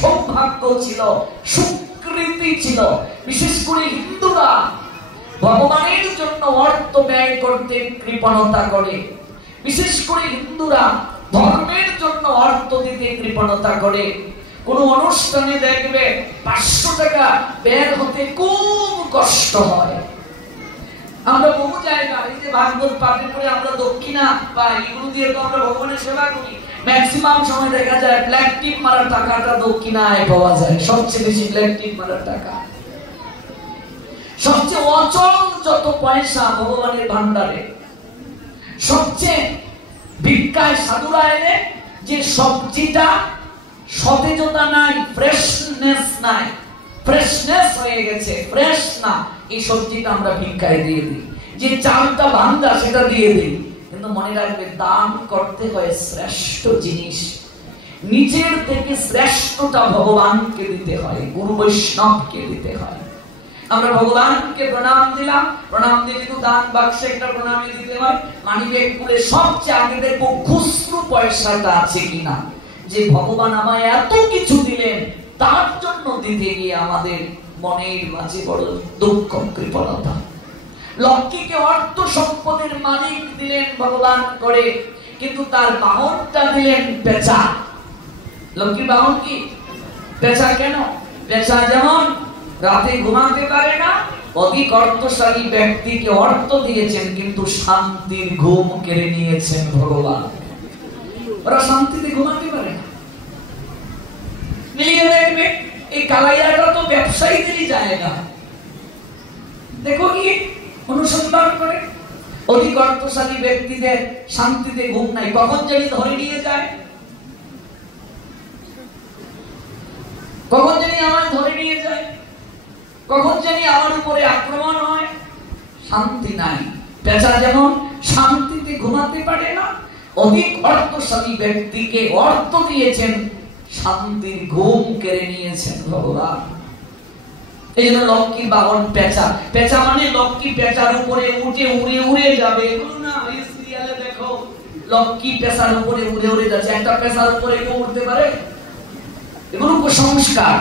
সৌভাগ্য ছিল, সুকৃতি ছিল। বিশেষ করে হিন্দুরা ভগবানের জন্য অর্থ ব্যয় করতে কৃপণতা করে, বিশেষ করে হিন্দুরা ধর্মের জন্য অর্থ দিতে কৃপণতা করে। কোন অনুষ্ঠানে দেখবে 500 টাকা বের হতে খুব কষ্ট হয়। আমরা বহু জায়গায় এই যে ভাগবত পাঠে করে আমরা দক্ষিণা পাই, এগুলো দিয়ে তো আমরা ভগবানের সেবা করি। ম্যাক্সিমাম সময় দেখা যায় ব্ল্যাক টিপ মারার টাকাটা দক্ষিণায় পাওয়া যায়, সবচেয়ে বেশি ব্ল্যাক টিপ মারার টাকা। সবচেয়ে অচল যত পয়সা ভগবানের ভান্ডারে, সবচেয়ে ভিক্ষায় সাধুরা এনে যে সবজিটা সতেজতা নাই, ফ্রেশনেস নাই, ফ্রেশনেস হয়ে গেছে, ফ্রেশ না, এই সবজিটা আমরা ভিক্ষায় দিয়ে দিই। যে চালটা ভাঙা সেটা দিয়ে দিই। কিন্তু মনে রাখবে, দান করতে হয় শ্রেষ্ঠ জিনিস, নিজের থেকে শ্রেষ্ঠটা ভগবানকে দিতে হয়, গুরু বৈষ্ণবকে দিতে হয়। আমরা ভগবানকে প্রণাম দিলাম, প্রণাম দিয়ে কিন্তু দান বাক্সে একটা প্রণামী দিতে হয়। মানিব্যাগ খুলে সবচেয়ে আগে দেখবো খুচরো পয়সাটা আছে কিনা, যে ভগবান আমায় এত কিছু দিলেন, তার জন্য দিতে গিয়ে আমাদের মনের মাঝে বড় দুঃখ, কৃপণতা। লক্ষ্মীকে অর্থ সম্পদের মালিক দিলেন ভগবান করে, কিন্তু তার বাহনটা দিলেন পেঁচা। লক্ষ্মীর বাহন কি? পেঁচা। কেন? পেঁচা যেমন রাতে ঘুমাতে পারে না, অধিক অর্থশালী ব্যক্তিকে অর্থ দিয়েছেন কিন্তু শান্তির ঘুম কেড়ে নিয়েছেন ভগবান। ওরা শান্তিতে ঘুমাতে পারে না। মিলিয়ে দেখবে এই কালাইয়াটা তো ব্যবসায়ীদেরই জায়গা। দেখো কি অনুসন্ধান করে, অধিক অর্থশালী ব্যক্তিদের শান্তিতে ঘুম নাই, কখন জানি ধরে নিয়ে যায়, কখন জানি আমায় ধরে নিয়ে যায়, কখন জানি আমার উপরে আক্রমণ হয়, শান্তি নাই। পেঁচা যেমন শান্তিতে ঘুমাতে পারে না, অধিক অর্থশালী ব্যক্তিকে অর্থ দিয়েছেন, শান্তির ঘুম কেড়ে নিয়েছেন ভগবান। এই জন্য লক্ষ্মীর বাহন পেঁচা। পেঁচা মানে লক্ষ্মী পেঁচার উপরে উঠে উড়ে উড়ে যাবে, এগুলো না এই সিরিয়ালে দেখো, লক্ষ্মী পেঁচার উপরে উড়ে উড়ে যাচ্ছে। একটা পেঁচার উপরে কেউ উঠতে পারে? এগুলো কুসংস্কার।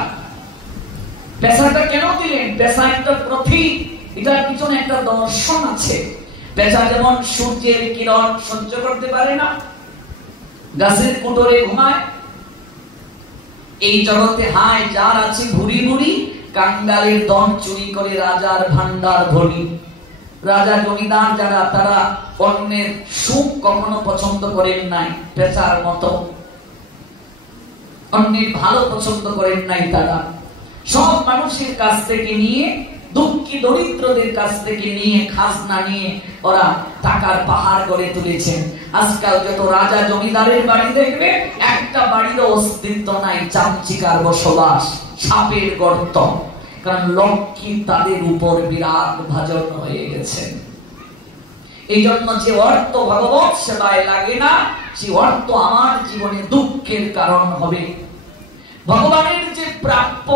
পেঁচাটা কেন দিলেন? পেঁচা একটা প্রতীক, এটার পিছনে একটা দর্শন আছে। পেঁচা যেমন সূর্যের কিরণ সহ্য করতে পারে না, গাছের কুটোরে ঘুমায়, এই জগতে হায় যার আছে ভুরি ভুরি, কাঙ্গালের ধন চুরি করে রাজার ভান্ডার ভরি। রাজা জমিদার যারা, তারা অন্যের সুখ কখনো পছন্দ করেন নাই, পেঁচার মতো অন্যের ভালো পছন্দ করেন নাই। তারা সব মানুষের কাছ থেকে নিয়ে, দুঃখী দরিদ্রদের কাছ থেকে নিয়ে, খাজনা নিয়ে ওরা টাকার পাহাড় গড়ে তুলেছেন। আজকাল যত রাজা জমিদারের বাড়ি দেখবে, একটা বাড়ির অস্তিত্ব নাই, চামচিকার বসবাস, সাপের গর্ত। কারণ লক্ষ্মী তাদের উপর বিরাট ভাজন হয়ে গেছেন। এই জন্য যে অর্থ ভগবত সেবায় লাগে না, সে অর্থ আমার জীবনে দুঃখের কারণ হবে। ভগবানের যে প্রাপ্য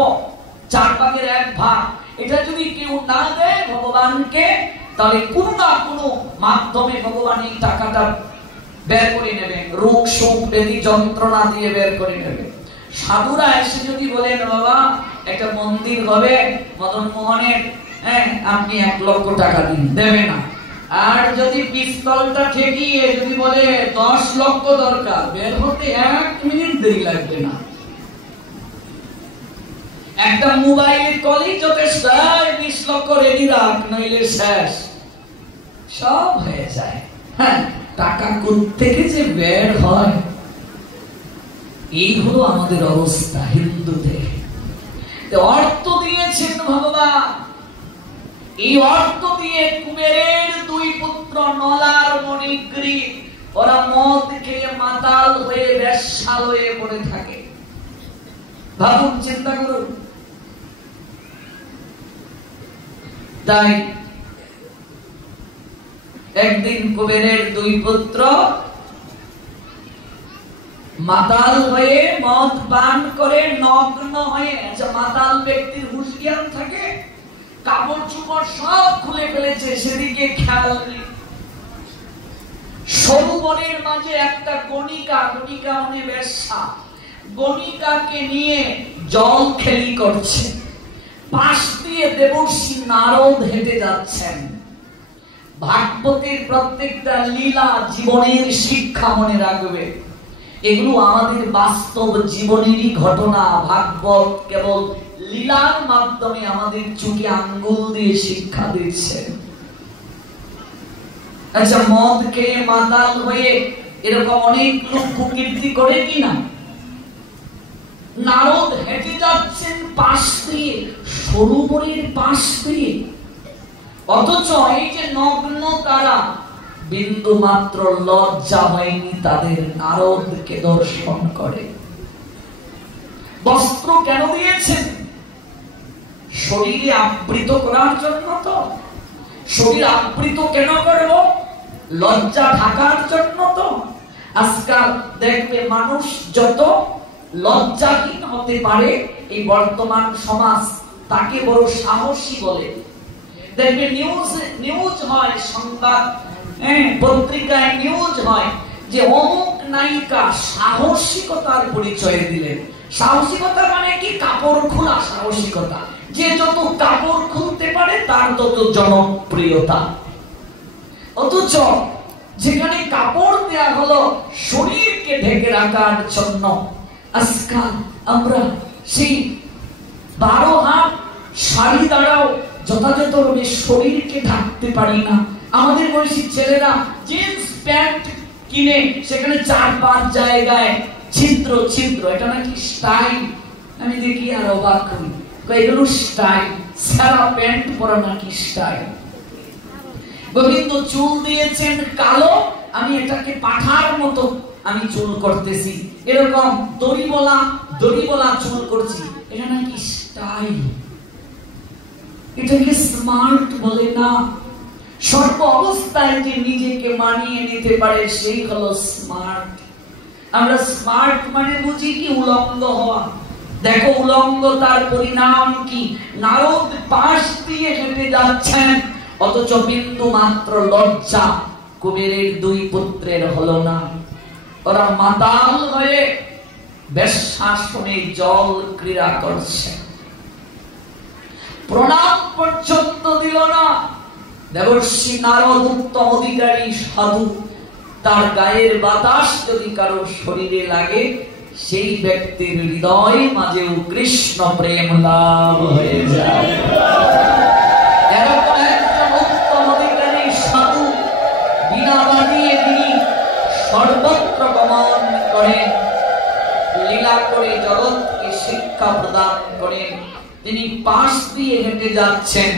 4 ভাগের 1 ভাগ, এটা যদি কেউ না দেয় ভগবানকে, তাহলে কোনো না কোনো মাধ্যমে ভগবান এই টাকাটা বের করে নেবে, রোগ শোক ব্যাধি যন্ত্রণা দিয়ে বের করে নেবে। সাধুরা এসে যদি বলেন বাবা একটা মন্দির হবে মদন মোহনের, আপনি 1 লক্ষ টাকা দিন, দেবে না। আর যদি পিস্তলটা ঠেকিয়ে যদি বলে 10 লক্ষ দরকার, বের হতে 1 মিনিট দেরি লাগবে না। একটা মোবাইলের কলই যথেষ্ট, 20 লক্ষ রেডি রাখ, নইলে শেষ, সব হয়ে যায়। হ্যাঁ, টাকা কোত্থেকে যে বের হয় এই হলো আমাদের অবস্থা হিন্দুদের। অর্থ দিয়েছেন ভগবান, এই অর্থ দিয়ে কুবেরের দুই পুত্র নলার মণিগ্রীব ওরা মদ খেয়ে মাতাল হয়ে বেশ্যাল হয়ে পড়ে থাকে। ভাবুন, চিন্তা করুন। তাই একদিন কুবেরের দুই পুত্র মাতাল হয়ে মদ পান করে নগ্ন হয়ে, মাতাল ব্যক্তির হুঁশ জ্ঞান থাকে, কাপড় চোপড় সব খুলে ফেলেছে, সেদিকে খেয়াল নেই। সরোবরের মাঝে একটা গণিকা, গণিকা মানে বেশ্যা, গণিকাকে নিয়ে জল খেলি করছে। পাশ দিয়ে দেবর্ষি নারদ হেঁটে যাচ্ছেন। ভাগবতের প্রত্যেকটা লীলা জীবনের শিক্ষা মনে রাখবে, এগুলো আমাদের বাস্তব জীবনেরই ঘটনা। ভাগবত কেবল লীলার মাধ্যমে আমাদের চোখে আঙ্গুল দিয়ে শিক্ষা দিচ্ছে। আচ্ছা, মদ খেয়ে মাতাল হয়ে এরকম অনেক লোক কুকীর্তি করে কিনা? নারদ হেঁটে যাচ্ছেন পাশ দিয়ে, সরোবরের পাশ দিয়ে, অথচ এই যে নগ্ন তারা, বিন্দু মাত্র লজ্জা হয়নি তাদের নারদকে দর্শন করে। বস্ত্র কেন দিয়েছেন? শরীরে আবৃত করার জন্য। তো শরীর আবৃত কেন করব? লজ্জা ঢাকার জন্য। তো আজকাল দেখবে মানুষ যত লজ্জাহীন হতে পারে, এই বর্তমান সমাজ তাকে বড় সাহসী বলে। দেখবে নিউজ হয়, সংবাদ পত্রিকায় নিউজ হয় যে অমুক নায়িকা সাহসিকতার পরিচয় দিলেন। সাহসিকতা মানে কি? কাপড় খোলা সাহসিকতা। যে যত কাপড় খুলতে পারে তার তত জনপ্রিয়তা। অথচ যেখানে কাপড় দেয়া হলো শরীরকে ঢেকে রাখার জন্য, আজকাল আমরা সেই 12 হাত শাড়ি দ্বারাও যথাযথভাবে শরীরকে ঢাকতে পারি না। আমাদের বয়সী ছেলেরা জিন্স প্যান্ট কিনে সেখানে 4-5 জায়গায় ছিদ্র ছিদ্র, এটা নাকি স্টাইল। আমি দেখি আর অবাক হই, এগুলো স্টাইল। সারা প্যান্ট পরা নাকি স্টাইল। গোবিন্দ চুল দিয়েছেন কালো, আমি এটাকে পাঠার মতো আমি চুল করতেছি, এরকম দড়িবলা চুল করছি, এটা নাকি স্টাইল। এটাকে স্মার্ট বলে না। সর্ব অবস্থায় যে নিজেকে মানিয়ে নিতে পারে সেই হলো স্মার্ট। আমরা স্মার্ট মানে বুঝি কি? উলঙ্গ হওয়া। দেখো উলঙ্গতার পরিণাম কি? নারদ পাশ দিয়ে হেঁটে যাচ্ছেন, অথচ বিন্দু মাত্র লজ্জা কুবেরের দুই পুত্রের হলো না। ওরা মাতাল হয়ে বেশ্যাসনে জল ক্রীড়া করছে, প্রণাম পর্যন্ত দিল না। দেবর্ষি নারদ উত্তম অধিকারী সাধু, তার গায়ের বাতাস যদি কারো শরীরে লাগে, সেই ব্যক্তির হৃদয় মাঝেও কৃষ্ণ প্রেম লাভ হয়ে যায়। এরকম একজন উত্তম অধিকারী সাধু, বিনা বাজিয়ে তিনি সর্বত্র গমন করেন, লীলা করে জগৎকে শিক্ষা প্রদান করেন। তিনি পাশ দিয়ে হেঁটে যাচ্ছেন,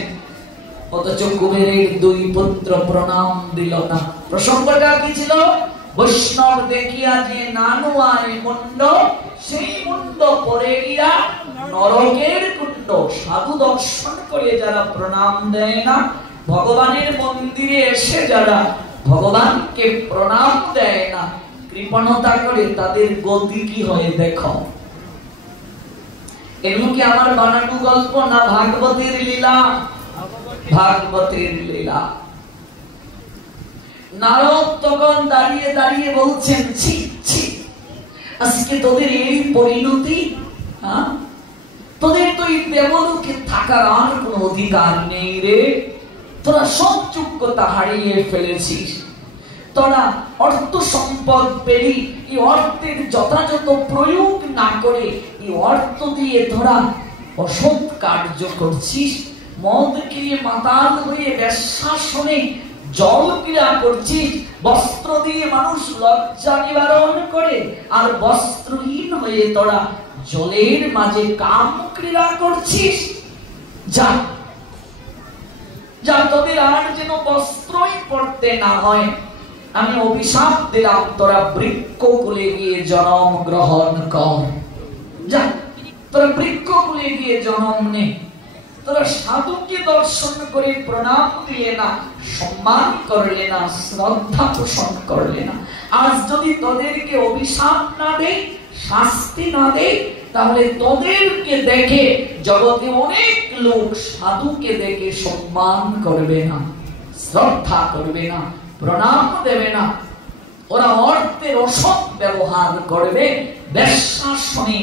অথচ কুবেরের দুই পুত্র প্রণাম দিল না। প্রসঙ্গটা কি ছিল? বৈষ্ণব দেখিয়া যে নানুয়ায় মুন্ড, সেই মুন্ড পরে গিয়া নরকের কুণ্ড। সাধু দর্শন করে যারা প্রণাম দেয় না, ভগবানের মন্দিরে এসে যারা ভগবানকে প্রণাম দেয় না, কৃপণতা করে, তাদের গতি কি হয় দেখো। এগুলো কি আমার বানানো গল্প না ভাগবতের লীলা? ভাগবতের লীলা। নারদ তখন দাঁড়িয়ে দাঁড়িয়ে বলছেন, ছি ছি, আজকে তোদের এই পরিণতি, তোদের তো এই দেবলোকে থাকার আর কোন অধিকার নেই রে। তোরা সব যোগ্যতা হারিয়ে ফেলেছিস। তোরা অর্থ সম্পদ পেলি, এই অর্থের যথাযথ প্রয়োগ না করে এই অর্থ দিয়ে তোরা অসৎ কার্য করছিস। মদ খেয়ে মাতাল হয়ে বেশ্যাসনে জল ক্রীড়া করছিস, বস্ত্র দিয়ে মানুষ লজ্জা নিবারণ করে, আর বস্ত্রহীন হয়ে তোরা জলের মাঝে কাম ক্রীড়া করছিস। যা যা, তোদের আর যেন বস্ত্রই পড়তে না হয়। আমি অভিশাপ দিলাম, তোরা বৃক্ষকুলে গিয়ে জন্ম গ্রহণ কর। যা, তোরা বৃক্ষকুলে গিয়ে জন্ম নে। তোরা সাধুকে দর্শন করে প্রণাম দিলে না, সম্মান করলে না, শ্রদ্ধা পোষণ করলে না। আজ যদি তোদেরকে অভিশাপ না দেয়, শাস্তি না দেয়, তাহলে তোদেরকে দেখে জগতে অনেক লোক সাধুকে দেখে সম্মান করবে না, শ্রদ্ধা করবে না, প্রণাম দেবে না। ওরা অর্থের অসৎ ব্যবহার করবে, বেশ্যাসনে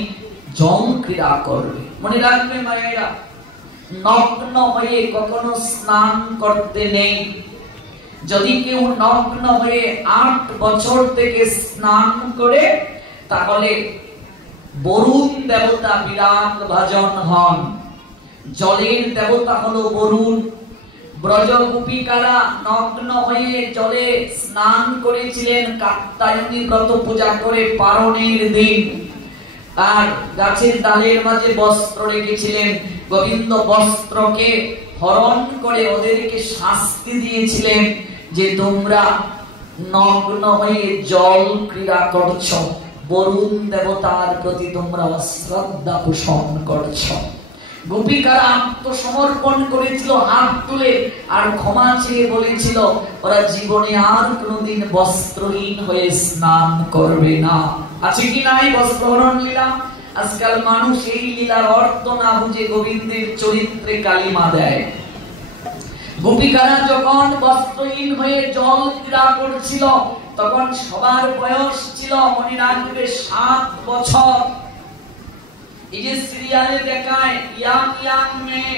জল ক্রীড়া করবে। মনে রাখবে মায়েরা, নগ্ন হয়ে কখনো স্নান করতে নেই। যদি কেউ নগ্ন হয়ে 8 বছর থেকে স্নান করে, তাহলে বরুণ দেবতা বিরাট ভাজন হন। জলের দেবতা হলো বরুণ। ব্রজ গোপিকারা নগ্ন হয়ে জলে স্নান করেছিলেন কাত্যায়নী ব্রত পূজা করে পারণের দিন, আর গাছের ডালের মাঝে বস্ত্র রেখেছিলেন। গোবিন্দ বস্ত্রকে হরণ করে ওদেরকে শাস্তি দিয়েছিলেন যে তোমরা নগ্ন হয়ে জল ক্রীড়া করছো, বরুণ দেবতার প্রতি তোমরা শ্রদ্ধা পোষণ করছো। গোপিকারা আত্মসমর্পণ করেছিল হাত তুলে, আর ক্ষমা চেয়ে বলেছিল ওরা জীবনে আর কোনোদিন বস্ত্রহীন হয়ে স্নান করবে না। আছে কি নাই বস্ত্রহরণ লীলা? আজকাল মানুষ এই লীলার অর্থ না বুঝে গোবিন্দের চরিত্রে কালিমা দেয়। গোপিকারা যখন বস্ত্রহীন হয়ে জল ক্রীড়া করছিল, তখন সবার বয়স ছিল, মনে রাখবে, 7 বছর। এই যে সিরিয়ালে দেখায় ইয়াং মেয়ে,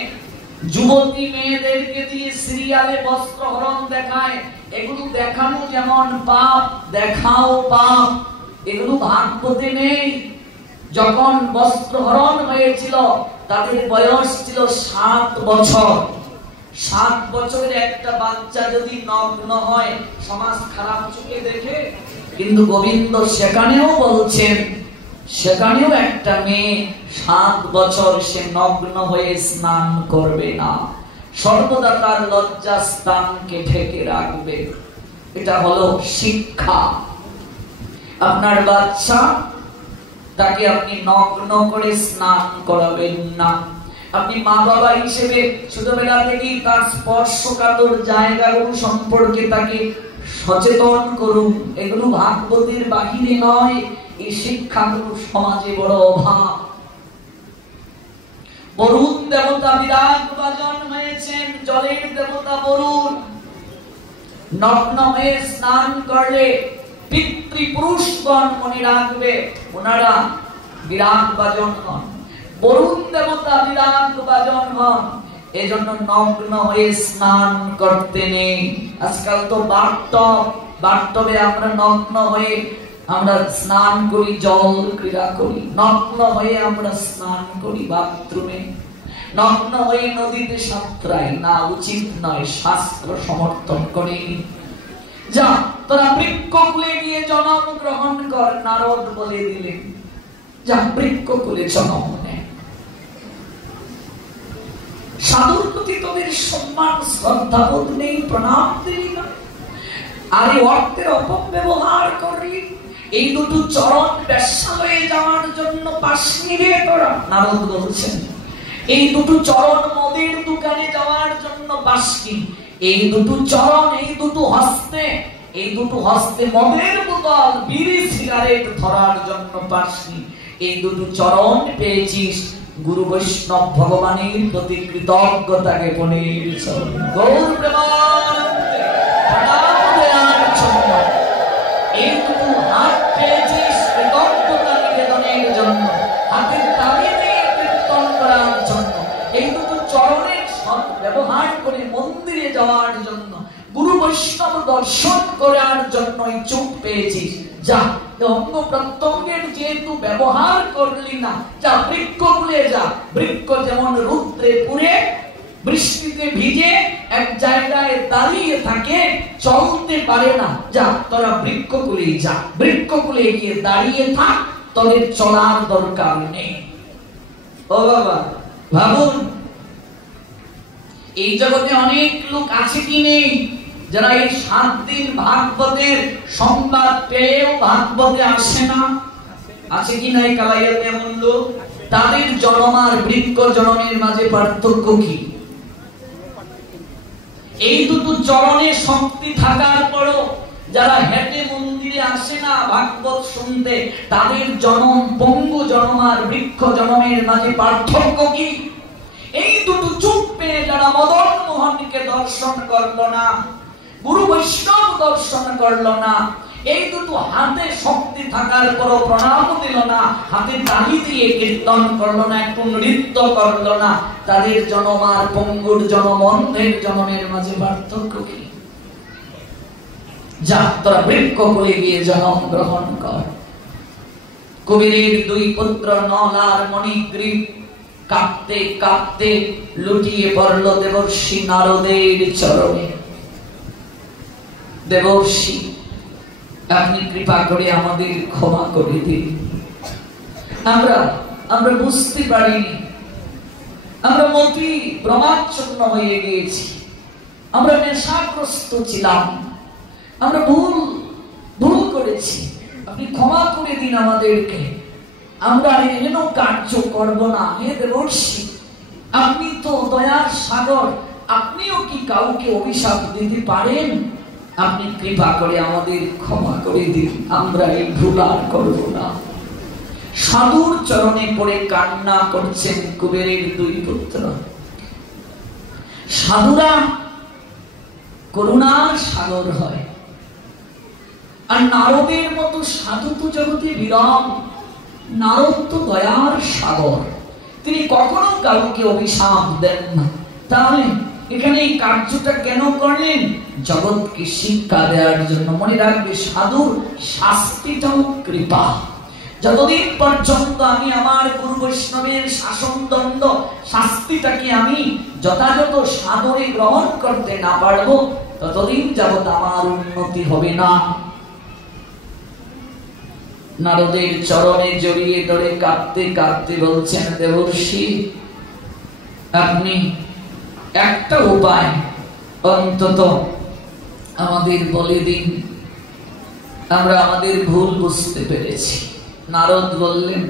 যুবতী মেয়েদেরকে দিয়ে সিরিয়ালে বস্ত্রহরণ দেখায়, এগুলো দেখানো যেমন পাপ, দেখাও পাপ, এগুলো ভাগবতে নেই। যখন বস্ত্রহরণ হয়েছিল তাদের বয়স ছিল 7 বছর। 7 বছরের একটা বাচ্চা যদি নগ্ন হয়, সমাজ খারাপ চোখে দেখে, কিন্তু গোবিন্দ সেখানেও বলছেন, সেখানেও একটা মেয়ে 7 বছর সে নগ্ন হয়ে স্নান করবে না, সর্বদা তার লজ্জা স্থানকে ঢেকে রাখবে। এটা হলো শিক্ষা। আপনার বাচ্চা, তাকে আপনি নগ্ন করে স্নান করাবেন না। আপনি মা বাবা হিসেবে ছোটবেলা থেকেই তার স্পর্শকাতর জায়গাগুলো সম্পর্কে তাকে সচেতন করুন। এগুলো ভাগবতের বাহিরে নয়, এই শিক্ষাগুলো সমাজে বড় অভাব। বরুণ দেবতা বিরাট ভাজন হয়েছেন, জলের দেবতা বরুণ। নগ্ন হয়ে স্নান করলে পিতৃপুরুষগণ, মনে রাখবে, ওনারা বিরাট ভাজন হন। বরুণ দেবতা বিরাট ভাজন হন, এজন্য নগ্ন হয়ে স্নান করতে নেই। আজকাল তো বাথটবে আমরা নগ্ন হয়ে আমরা স্নান করি, জল ক্রীড়া করি, নগ্ন হয়ে আমরা স্নান করি বাথরুমে, নগ্ন হয়ে নদীতে সাঁতরাই না, উচিত নয়, শাস্ত্র সমর্থন করে। যা, তোরা বৃক্ষকুলে গিয়ে জন্ম গ্রহণ কর, নারদ বলে দিলেন। যা, বৃক্ষকুলে জন্ম নে। সাধুর প্রতি তোদের সম্মান শ্রদ্ধাবোধ নেই, প্রণাম দিলি না, আর এই অর্থের অপব্যবহার করলি। এই দুটো চরণ বেশ্যা হয়ে যাওয়ার জন্য পাশ নিবে তোরা, নারদ বলছেন। এই দুটো চরণ মদের দোকানে যাওয়ার জন্য বাসকি, এই দুটো চরণ, এই দুটো হস্তে মদের বোতল, বিড়ি, সিগারেট ধরার জন্য বাসকি। এই দুটো চরণ পেয়েছিস গুরু বৈষ্ণব ভগবানের প্রতি কৃতজ্ঞতাকে পনের গৌর প্রেমানন্দে প্রণাম দেওয়ার জন্য। এই দুটো হাত পেয়েছিস কৃতজ্ঞতা নিবেদনের জন্য, হাতের তালি দিয়ে কীর্তন করার জন্য। এই দুটো চরণের সৎ ব্যবহার করে মন্দিরে যাওয়ার জন্য, গুরু বৈষ্ণব দর্শন করার জন্য এই চোখ পেয়েছিস। যা, অঙ্গ প্রত্যঙ্গের যেহেতু ব্যবহার করলি না, যা বৃক্ষকুলে যা। বৃক্ষ যেমন রুদ্রে পুড়ে বৃষ্টিতে ভিজে এক জায়গায় দাঁড়িয়ে থাকে, চলতে পারে না। যা, তোরা বৃক্ষকুলে যা, বৃক্ষকুলে গিয়ে দাঁড়িয়ে থাক, তোদের চলার দরকার নেই। ও বাবা, ভাবুন, এই জগতে অনেক লোক আছে কি নেই যারা এই 7 দিন ভাগবতের সংবাদ পেয়েও ভাগবতে আসে না? আছে কি নাই কালাইয়াতে এমন লোক? তাদের জন্ম আর বৃক্ষ জননের মাঝে পার্থক্য কি? এই দুটো চরণে শক্তি থাকার পরও যারা হেঁটে মন্দিরে আসে না ভাগবত শুনতে, তাদের জনম পঙ্গু জনম আর বৃক্ষ জনমের মাঝে পার্থক্য কি? এই দুটো চোখ পেয়ে যারা মদন মোহনকে দর্শন করলো না, গুরু বৈষ্ণব দর্শন করলো না, এই দুটো হাতে শক্তি থাকার পরও প্রণাম দিল না, হাতে তালি দিয়ে কীর্তন করলো না, একটু নৃত্য করলো না, তাদের জনম আর পঙ্গুর জনম, অন্ধের জনমের মাঝে পার্থক্য কি? যা, তোরা বৃক্ষ করে গিয়ে জন্ম গ্রহণ কর। কবিরের 2 পুত্র নল আর মণিগ্রীব কাঁপতে কাঁপতে লুটিয়ে পড়ল দেবর্ষি নারদের চরণে। দেবর্ষি, আপনি কৃপা করে আমাদের ক্ষমা করে দিন। আমরা বুঝতে পারিনি, আমরা মতি ভ্রমাচ্ছন্ন হয়ে গিয়েছি, আমরা নেশাগ্রস্ত ছিলাম, আমরা ভুল করেছি, আপনি ক্ষমা করে দিন আমাদেরকে। আমরা এমন কার্য করব না। হে দেবর্ষি, আপনি তো দয়ার সাগর, আপনিও কি কাউকে অভিশাপ দিতে পারেন? আপনি কৃপা করে আমাদের ক্ষমা করে দিন, আমরা এই ভুল আর করব না। সাধুর চরণে পড়ে কান্না করছেন কুবেরের 2 পুত্র। সাধুরা করুণার সাগর হয়, আর নারদের মতো সাধু তো জগতে বিরল। নারদ তো দয়ার সাগর, তিনি কখনো কাউকে অভিশাপ দেন না। তাহলে এখানে এই কার্যটা কেন করলেন? জগৎকে শিক্ষা দেওয়ার জন্য। মনে রাখবে, সাধুর শাস্তিটাও কৃপা। যতদিন পর্যন্ত আমি আমার গুরু বৈষ্ণবের শাসনদণ্ড শাস্তিটাকে আমি যথাযথ সাদরে গ্রহণ করতে না পারবো, ততদিন যাবৎ আমার উন্নতি হবে না। নারদের চরণে জড়িয়ে ধরে কাঁদতে কাঁদতে বলছেন, দেবর্ষি, আপনি একটা উপায় অন্তত আমাদের বলে দিন, আমরা আমাদের ভুল বুঝতে পেরেছি। নারদ বললেন,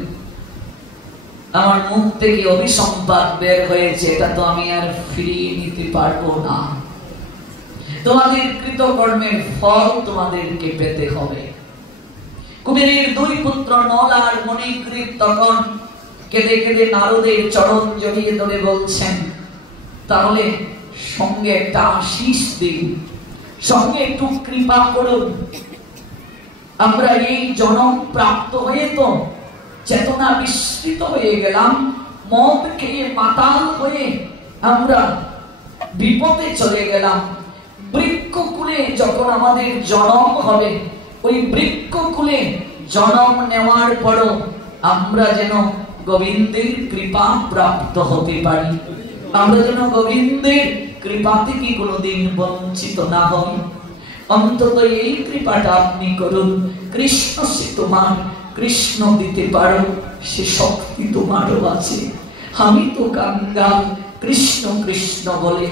আমার মুখ থেকে অভিসম্পাদ বের হয়েছে, এটা তো আমি আর ফিরিয়ে নিতে পারবো না। তোমাদের কৃতকর্মের ফল তোমাদেরকে পেতে হবে। কুবেরের 2 পুত্র নল আর মণিগ্রীব তখন কেঁদে কেঁদে নারদের চরণ জড়িয়ে ধরে বলছেন, তাহলে সঙ্গে একটা আশীষ দিন, সঙ্গে একটু কৃপা করুন। আমরা এই জনম প্রাপ্ত হয়ে তো চেতনা বিস্মৃত হয়ে গেলাম, মদ খেয়ে মাতাল হয়ে আমরা বিপদে চলে গেলাম। বৃক্ষকুলে যখন আমাদের জন্ম হবে, ওই বৃক্ষকুলে জন্ম নেওয়ার পরও আমরা যেন গোবিন্দের কৃপা প্রাপ্ত হতে পারি, আমরা যেন গোবিন্দের কৃপা থেকে কোনোদিন বঞ্চিত না হই। অন্তত এই কৃপাটা আপনি করুন। কৃষ্ণ, সে তোমার, কৃষ্ণ দিতে পারো, সে শক্তি তোমারও আছে। আমি তো কাঙ্গাল, কৃষ্ণ কৃষ্ণ বলে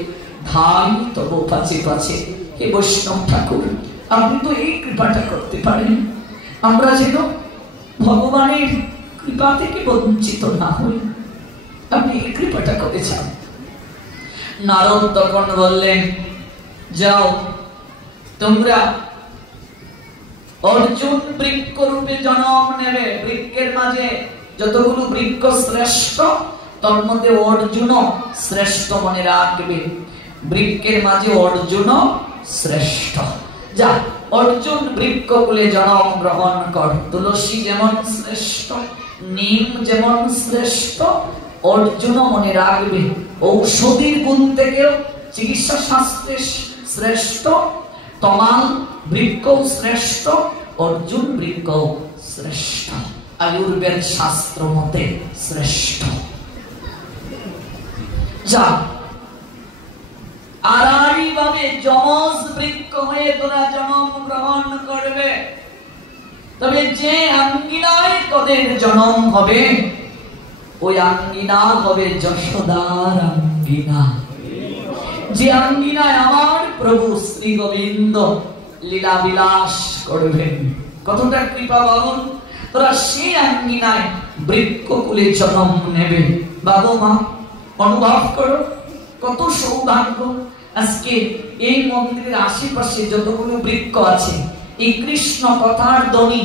ধাই তব পাছে পাছে। হে বৈষ্ণব ঠাকুর, আপনি তো এই কৃপাটা করতে পারেন, আমরা যেন ভগবানের কৃপা থেকে বঞ্চিত না হই, আপনি এই কৃপাটা করেছেন। নারদ তখন বললেন, যাও, তোমরা অর্জুন বৃক্ষ রূপে জন্ম নেবে। বৃক্ষের মাঝে যতগুলো বৃক্ষ শ্রেষ্ঠ, তার মধ্যে অর্জুন শ্রেষ্ঠ, মনে রাখবে। বৃক্ষের মাঝে অর্জুন শ্রেষ্ঠ। যা, অর্জুন বৃক্ষকুলে জন্ম গ্রহণ কর। তুলসী যেমন শ্রেষ্ঠ, নিম যেমন শ্রেষ্ঠ, অর্জুন মনে রাখবে ঔষধির গুণ থেকেও চিকিৎসা শাস্ত্রে শ্রেষ্ঠ। তমাল বৃক্ষ শ্রেষ্ঠ, অর্জুন বৃক্ষ শ্রেষ্ঠ, আয়ুর্বেদ শাস্ত্র মতে শ্রেষ্ঠ। যা, আর হবে যমজ বৃক্ষ হয়ে তোরা জন্ম গ্রহণ করবে। তবে যে আঙ্গিনায় তোদের জন্ম হবে ওই আঙ্গিনা হবে যশোদার আঙ্গিনা, যে আঙ্গিনায় আমার প্রভু শ্রী গোবিন্দ লীলা বিলাস করবেন। কতটা কৃপা বাবন, তোরা সেই আঙ্গিনায় বৃক্ষকুলে জন্ম নেবে। বাবা মা অনুভব করো কত সৌভাগ্য। আজকে এই মন্দিরের আশেপাশে যতগুলো বৃক্ষ আছে, এই কৃষ্ণ কথার ধ্বনি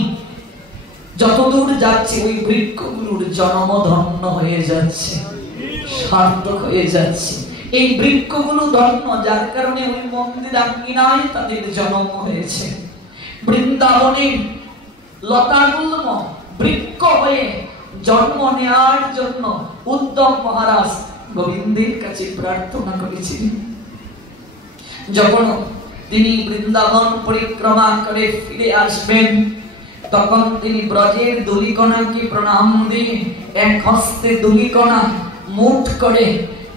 যতদূর যাচ্ছে ওই বৃক্ষগুলোর জন্ম ধন্য হয়ে যাচ্ছে, সার্থক হয়ে যাচ্ছে। এই বৃক্ষগুলো ধন্য, যার কারণে ওই মন্দির আঙ্গিনায় তাদের জন্ম হয়েছে। বৃন্দাবনের লতাগুল্ম বৃক্ষ হয়ে জন্ম নেওয়ার জন্য উদ্ধব মহারাজ গোবিন্দের কাছে প্রার্থনা করেছিলেন। যখন তিনি বৃন্দাবন পরিক্রমা করে ফিরে আসবেন, তখন তিনি ব্রজের ধূলিকণাকে প্রণাম দিয়ে এক হস্তে ধূলিকণা মুঠ করে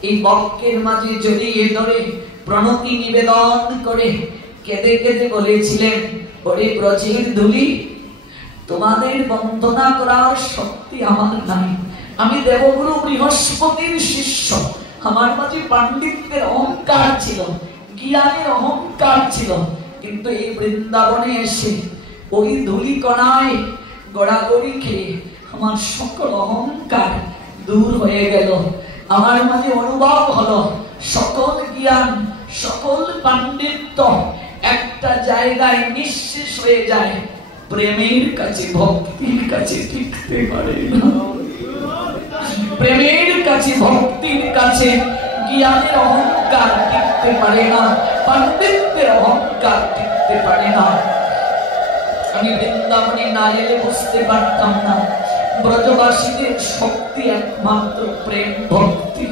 এই বক্ষের মাঝে জড়িয়ে ধরে প্রণতি নিবেদন করে কেঁদে কেঁদে বলেছিলেন, ওরে ব্রজের ধূলি, তোমাদের বন্দনা করার শক্তি আমার নাই। আমি দেবগুরু বৃহস্পতির শিষ্য, আমার মাঝে পাণ্ডিত্যের অহংকার ছিল, জ্ঞানের অহংকার ছিল, কিন্তু এই বৃন্দাবনে এসে ওই ধূলিকণায় গড়াগড়ি খেয়ে আমার সকল অহংকার দূর হয়ে গেল। আমার মাঝে অনুভব হলো সকল জ্ঞান, সকল পাণ্ডিত্য একটা জায়গায় নিঃশেষ হয়ে যায়। প্রেমের কাছে, ভক্তির কাছে টিকতে পারে না। প্রেমের কাছে, ভক্তির কাছে জ্ঞানের অহংকার টিকতে পারে না, পাণ্ডিত্যের অহংকার টিকতে পারে না। আমি বৃন্দাবনে না এলে বুঝতে পারতাম না ব্রজবাসীদের শক্তি একমাত্র প্রেম ভক্তি।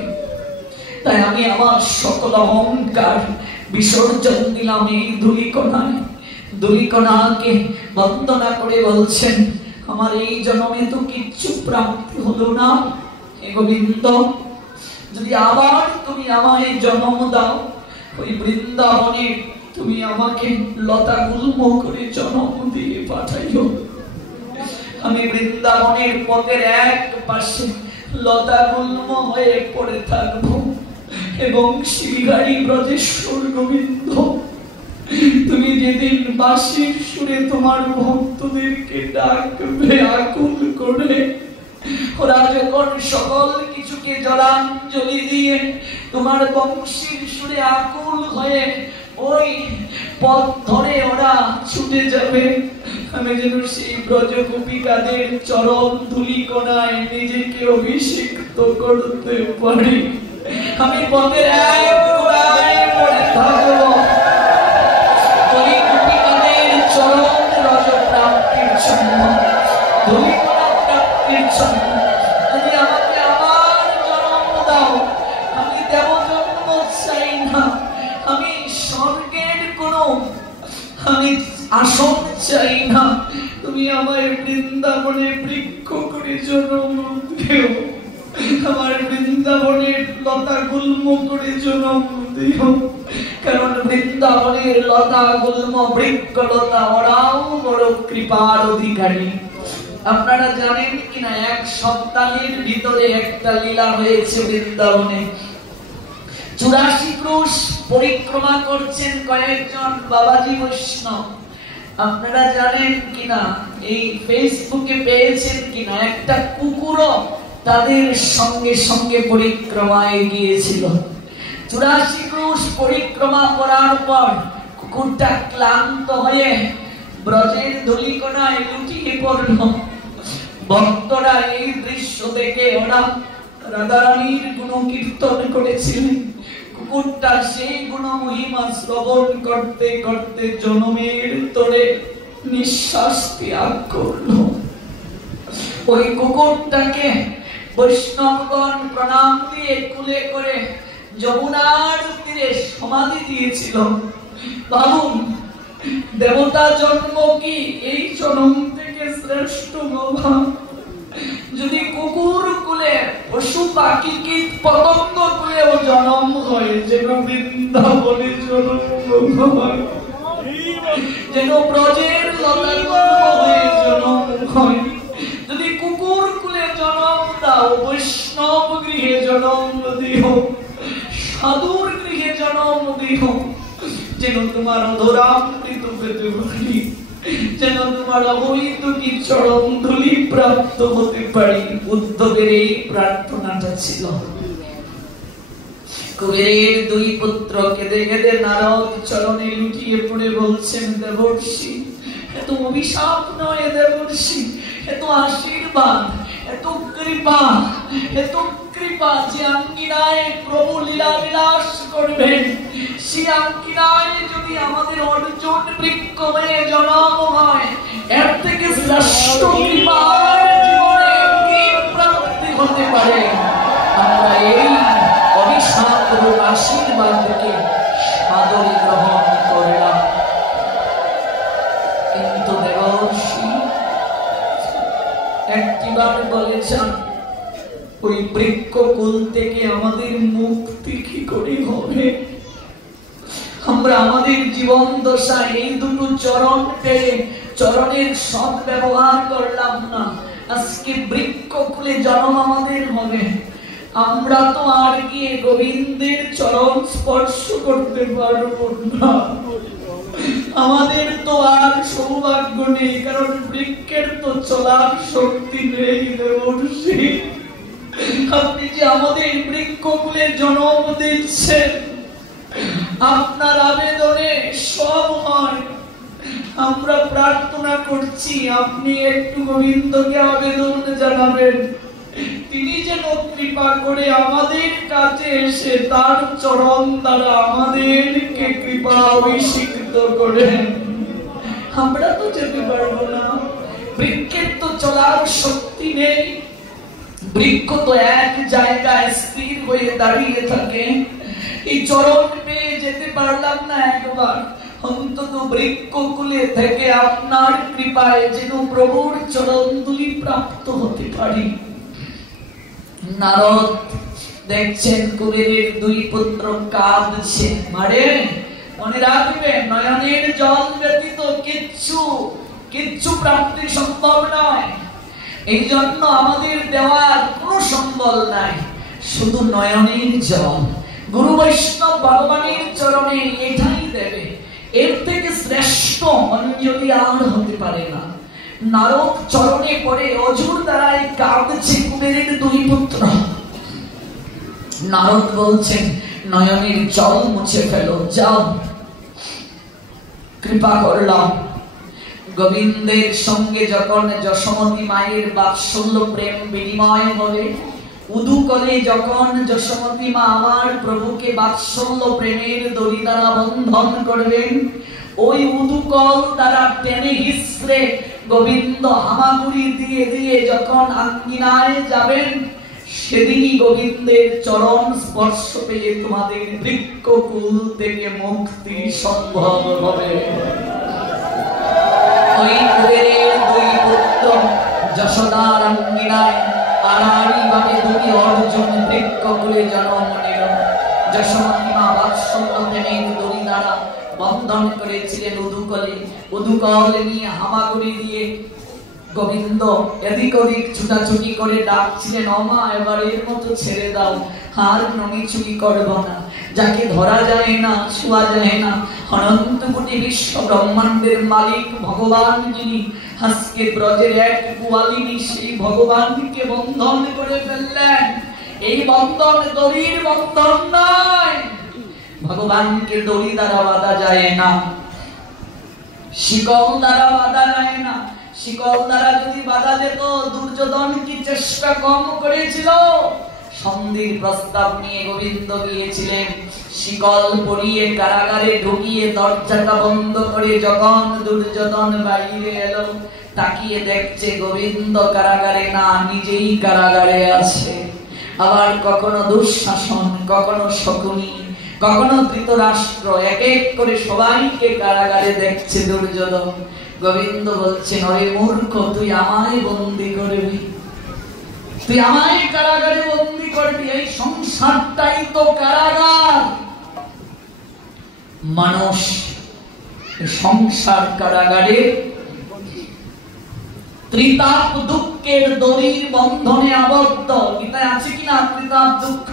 তাই আমি আমার সকল অহংকার বিসর্জন দিলাম এই ধূলিকণায়। ধূলিকণাকে বন্দনা করে বলছেন, আমার এই জন্মে তো কিচ্ছু প্রাপ্তি হলো না, হে গোবিন্দ, যদি আবার তুমি আমায় জন্ম দাও, ওই বৃন্দাবনে তুমি আমাকে লতা গুল্ম করে জন্ম দিয়ে পাঠাইও। আমি বৃন্দাবনের পথের এক পাশে লতা গুল্ম হয়ে পড়ে থাকবো এবং শ্রীগাড়ি ব্রজেশ্বর গোবিন্দ, তুমি যেদিন বাঁশির সুরে তোমার ভক্তদেরকে ডাকবে আকুল করে, ওরা যখন সকল কিছুকে জলাঞ্জলি দিয়ে তোমার বংশীর সুরে আকুল হয়ে ওই পথ ধরে ওরা ছুটে যাবে, আমি যেন সেই ব্রজ গোপিকাদের চরণ ধূলিকণায় নিজেকে অভিষিক্ত করতে পারি। আমি পথের এক কোণায় পড়ে থাকবো, ওই গোপিকাদের চরণ রজ প্রাপ্তির জন্য, ধূলিকণা প্রাপ্তির জন্য। যদি আমাকে আবার জন্ম দাও, আমি দেব জন্ম চাই না, আমি স্বর্গের কোনো আমি আসন চাই না, তুমি আমায় বৃন্দাবনে বৃক্ষ করে জন্ম দিও, আমার বৃন্দাবনের লতা গুল্ম করে জন্ম দিও। কারণ বৃন্দাবনের লতা গুল্ম বৃক্ষ লতা ওরাও বড় কৃপার অধিকারী। আপনারা জানেন কিনা, এক সপ্তাহের ভিতরে একটা লীলা হয়েছে বৃন্দাবনে। 84 ক্রোশ পরিক্রমা করছেন কয়েকজন বাবাজি বৈষ্ণব। আপনারা জানেন কিনা, এই ফেসবুকে পেয়েছেন কিনা, একটা কুকুরও তাদের সঙ্গে সঙ্গে পরিক্রমায় গিয়েছিল। 84 ক্রোশ পরিক্রমা করার পর কুকুরটা ক্লান্ত হয়ে ব্রজের ধূলিকণায় লুটিয়ে পড়ল। ভক্তরা এই দৃশ্য দেখে ওরা রাধারানীর গুণ কীর্তন করেছিলেন। কুকুরটা সেই গুণ মহিমা শ্রবণ করতে করতে জনমের তরে নিঃশ্বাস ত্যাগ করল। ওই কুকুরটাকে বৈষ্ণবগণ প্রণাম দিয়ে কুলে করে যমুনার তীরে সমাধি দিয়েছিল। ভাবুন, দেবতা জন্ম কি এই জন্ম থেকে শ্রেষ্ঠ বাবা? যদি কুকুর কুলে, পশু পাখি কীট পতঙ্গ কুলেও জন্ম হয়, যেন বৃন্দাবনে জন্ম হয়, যেন ব্রজের লতার হয়ে জন্ম হয়। যদি কুকুর কুলে জন্ম দাও, বৈষ্ণব গৃহে জন্ম দিও, সাধুর গৃহে জন্ম দিও, যেন তোমার অধরামৃত পেতে পারি, যেন তোমার অবৈধ কি চরণ ধুলি প্রাপ্ত হতে পারি। উদ্ধবের এই প্রার্থনাটা ছিল। কুবেরের দুই পুত্র কেঁদে কেঁদে নারদ চরণে লুটিয়ে পড়ে বলছেন, দেবর্ষি, এত অভিশাপ নয় দেবর্ষি, এত আশীর্বাদ, এত কৃপা, এত কৃপা যে আঙ্গিনায় প্রভু লীলা বিলাস করবেন, সে আঙ্গিনায় যদি আমাদের অর্জুন বৃক্ষ হয়ে জন্ম হয়, এর থেকে শ্রেষ্ঠ কৃপা জীবনে কি প্রাপ্তি হতে পারে? আমরা এই অভিশাপ রূপ আশীর্বাদকে সাদরে গ্রহণ করলাম। কিন্তু দেবর্ষি একটিবার বলেছেন, ওই বৃক্ষকুল থেকে আমাদের মুক্তি কি করে হবে? আমরা আমাদের জীবন দশায় এই দুটো চরণ পেয়ে চরণের সৎ ব্যবহার করলাম না, আজকে বৃক্ষকুলে জন্ম আমাদের হবে। আমরা তো আর গিয়ে গোবিন্দের চরণ স্পর্শ করতে পারবো না, আমাদের তো আর সৌভাগ্য নেই, কারণ বৃক্ষের তো চলার শক্তি নেই। দেবর্ষি, আপনি যে আমাদের বৃক্ষকুলে জন্ম দিচ্ছেন, আপনার আবেদনে সব হয়। আমরা প্রার্থনা করছি, আপনি একটু গোবিন্দকে আবেদন জানাবেন, তিনি যেন কৃপা করে আমাদের কাছে এসে তার চরণ দ্বারা আমাদেরকে কৃপা অভিষিক্ত করেন। আমরা তো যেতে পারবো না, বৃক্ষের তো চলার শক্তি নেই, বৃক্ষ তো এক জায়গায় স্থির হয়ে দাঁড়িয়ে থাকে। এই চরণ পেয়ে যেতে পারলাম না একবার, অন্তত বৃক্ষকুলে থেকে আপনার কৃপায় যেন প্রভুর চরণ ধুলি প্রাপ্ত হতে পারি। নারদ দেখছেন কুবেরের দুই পুত্র কাঁদছে। মারে, মনে রাখবে, নয়নের জল ব্যতীত কিচ্ছু প্রাপ্তি সম্ভব নয়। এই জন্য আমাদের দেওয়ার কোনো সম্বল নাই, শুধু নয়নের জল। গুরু বৈষ্ণব ভগবানের চরণে এটাই দেবে, এর থেকে শ্রেষ্ঠ অঞ্জলি আর হতে পারে না। নারদ চরণে পড়ে অজুর দ্বারাই কাঁদছে কুবেরের দুই পুত্র। নারদ বলছেন, নয়নের জল মুছে ফেলো, যাও, কৃপা করলাম। গোবিন্দের সঙ্গে যখন যশোমতী মায়ের বাৎসল্য প্রেম বিনিময় হবে, উদুকলে যখন যশোমতী মা আমার প্রভুকে বাৎসল্য প্রেমের দড়ি দ্বারা বন্ধন করবেন, ওই উদুকল দ্বারা টেনে হিসড়ে গোবিন্দ হামাগুড়ি দিয়ে দিয়ে যখন আঙ্গিনায় যাবেন, সেদিনই গোবিন্দের চরণ স্পর্শ পেয়ে তোমাদের বৃক্ষকুল থেকে মুক্তি সম্ভব হবে। ওই কুবেরের দুই পুত্র যশোদার আঙ্গিনায় আড়াআড়ি ভাবে দুই অর্জুন বৃক্ষকুলে জন্ম নিল। যশোমতী মা বাৎসল্য প্রেমের দড়ি দ্বারা বন্ধন করেছিলেন উদুকলে। উদুকল নিয়ে হামাগুড়ি দিয়ে গোবিন্দ এদিক ওদিক ছুটাছুটি করে ডাকছিলেন, অমা এবারের মতো ছেড়ে দাও, আর নমি চুরি করব না। যাকে ধরা যায় না, ছোঁয়া যায় না, অনন্ত কোটি বিশ্ব ব্রহ্মাণ্ডের মালিক ভগবান যিনি, আজকে ব্রজের এক গোয়ালিনী সেই ভগবানকে বন্ধন করে ফেললেন। এই বন্ধন দড়ির বন্ধন নয়, ভগবানকে দড়ি দ্বারা বাঁধা যায় না, শিকল দ্বারা বাঁধা যায় না। শিকল দ্বারা যদি বাঁধা যেত, দুর্যোধন কি চেষ্টা কম করেছিল? সন্ধির প্রস্তাব নিয়ে গোবিন্দ গিয়েছিলেন, শিকল পরিয়ে কারাগারে ঢুকিয়ে দরজাটা বন্ধ করে যখন দুর্যোধন বাইরে এলো, তাকিয়ে দেখছে গোবিন্দ কারাগারে না, নিজেই কারাগারে আছে। আবার কখনো দুঃশাসন, কখনো শকুনি, কখনো ধৃতরাষ্ট্র, এক এক করে সবাইকে কারাগারে দেখছে দুর্যোধন। গোবিন্দ বলছেন, ওরে মূর্খ, তুই আমায় বন্দী করবি, তুই আমায় কারাগারে বন্দী করবি? এই সংসারটাই তো কারাগার। মানুষ সংসার কারাগারে ত্রিতাপ দুঃখের দড়ির বন্ধনে আবদ্ধ। গীতায় আছে কিনা ত্রিতাপ দুঃখ?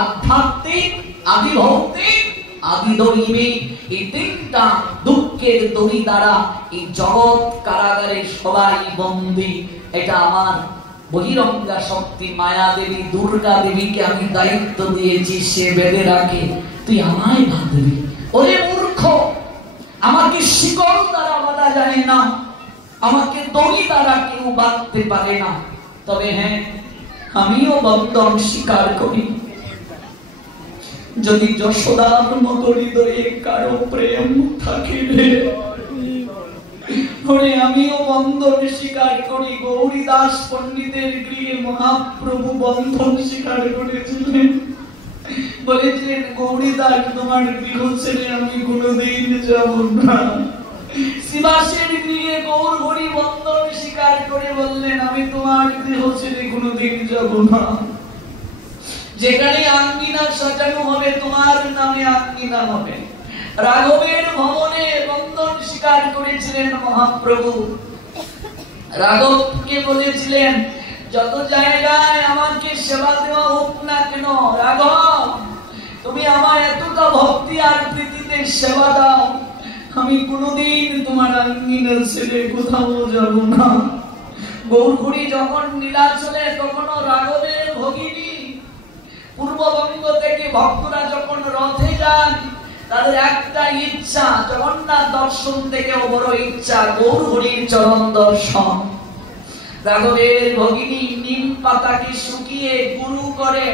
আধ্যাত্মিক, আদি ভৌতিক, আদি দৈবিক। এই তিনটা দুঃখের দড়ি দ্বারা এই জগৎ কারাগারে সবাই বন্দী। এটা আমার বহিরঙ্গা শক্তি মায়া দেবী দুর্গা দেবীকে আমি দায়িত্ব দিয়েছি, সে বেঁধে রাখে, তুই আমায় বাঁধবি। ওরে মূর্খ, আমাকে শিকল দ্বারা বাঁধা যায় না, আমাকে দড়ি দ্বারা কেউ বাঁধতে পারে না। তবে হ্যাঁ, আমিও বন্ধন স্বীকার করি। যদি যশোদার মতো হৃদয়ে কারো প্রেম থাকে রে, আমিও বন্ধন স্বীকার করি। গৌরীদাস পণ্ডিতের গৃহে মহাপ্রভু বন্ধন স্বীকার করেছিলেন। বলেছিলেন, গৌরীদাস তোমার গৃহ ছেড়ে আমি কোনোদিন যাব না। শিবাসের গৃহে গৌর হরি বন্ধন স্বীকার করে বললেন, আমি তোমার গৃহ ছেড়ে কোনোদিন যাব না। যেখানে আঙ্গিনা সাজানো হবে তোমার নামে আঙ্গিনা হবে। রাঘবের ভবনে বন্ধন স্বীকার করেছিলেন মহাপ্রভু। রাঘবকে বলেছিলেন, যত জায়গায় আমাকে সেবা দেওয়া হোক না কেন, রাঘব তুমি আমার এতটা ভক্তি আর প্রীতিতে সেবা দাও, আমি কোনোদিন তোমার আঙ্গিনা ছেড়ে কোথাও যাব না। গৌরহরি যখন নীলাচলে, তখনও রাঘবের ভগিনী। পূর্ববঙ্গ থেকে ভক্তরা যখন রথে যান, তাদের একটা ইচ্ছা, জগন্নাথ দর্শন থেকেও বড় ইচ্ছা গৌরহরির চরণ দর্শন। রাঘবের ভগিনী নিম পাতাকে শুকিয়ে গুরু করে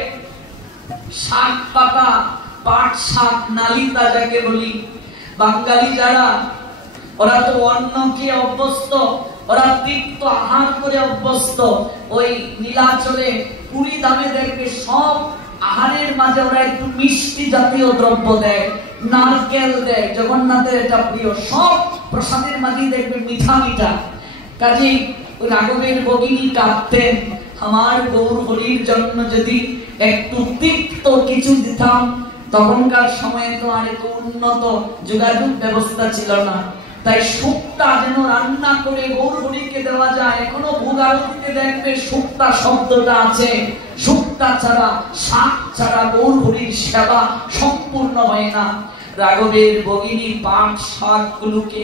শাক পাতা, পাট শাক, নালিতা যাকে বলি, বাঙালি যারা, ওরা তো অন্ন খেয়ে অভ্যস্ত, ওরা তিক্ত আহার করে অভ্যস্ত। ওই নীলাচলে পুরী ধামে দেখবে সব আহারের মাঝে ওরা একটু মিষ্টি জাতীয় দ্রব্য দেয়, নারকেল দেয়, জগন্নাথের এটা প্রিয়। সব প্রসাদের মাঝে দেখবে মিঠা মিঠা। কাজেই রাঘবের ভগিনী কাঁদতেন, আমার গৌর হরির জন্য যদি একটু তিক্ত কিছু দিতাম। তখনকার সময়ে তো আর একটু উন্নত যোগাযোগ ব্যবস্থা ছিল না, তাই শুক্তা যেন রান্না করে গৌর হরিকে দেওয়া যায়। এখনো ভোগ আরতিতে দেখবে শুক্তা শব্দটা আছে। শুক্তা ছাড়া, শাক ছাড়া গৌর হরির সেবা সম্পূর্ণ হয় না। রাঘবের ভগিনী পাট শাকগুলোকে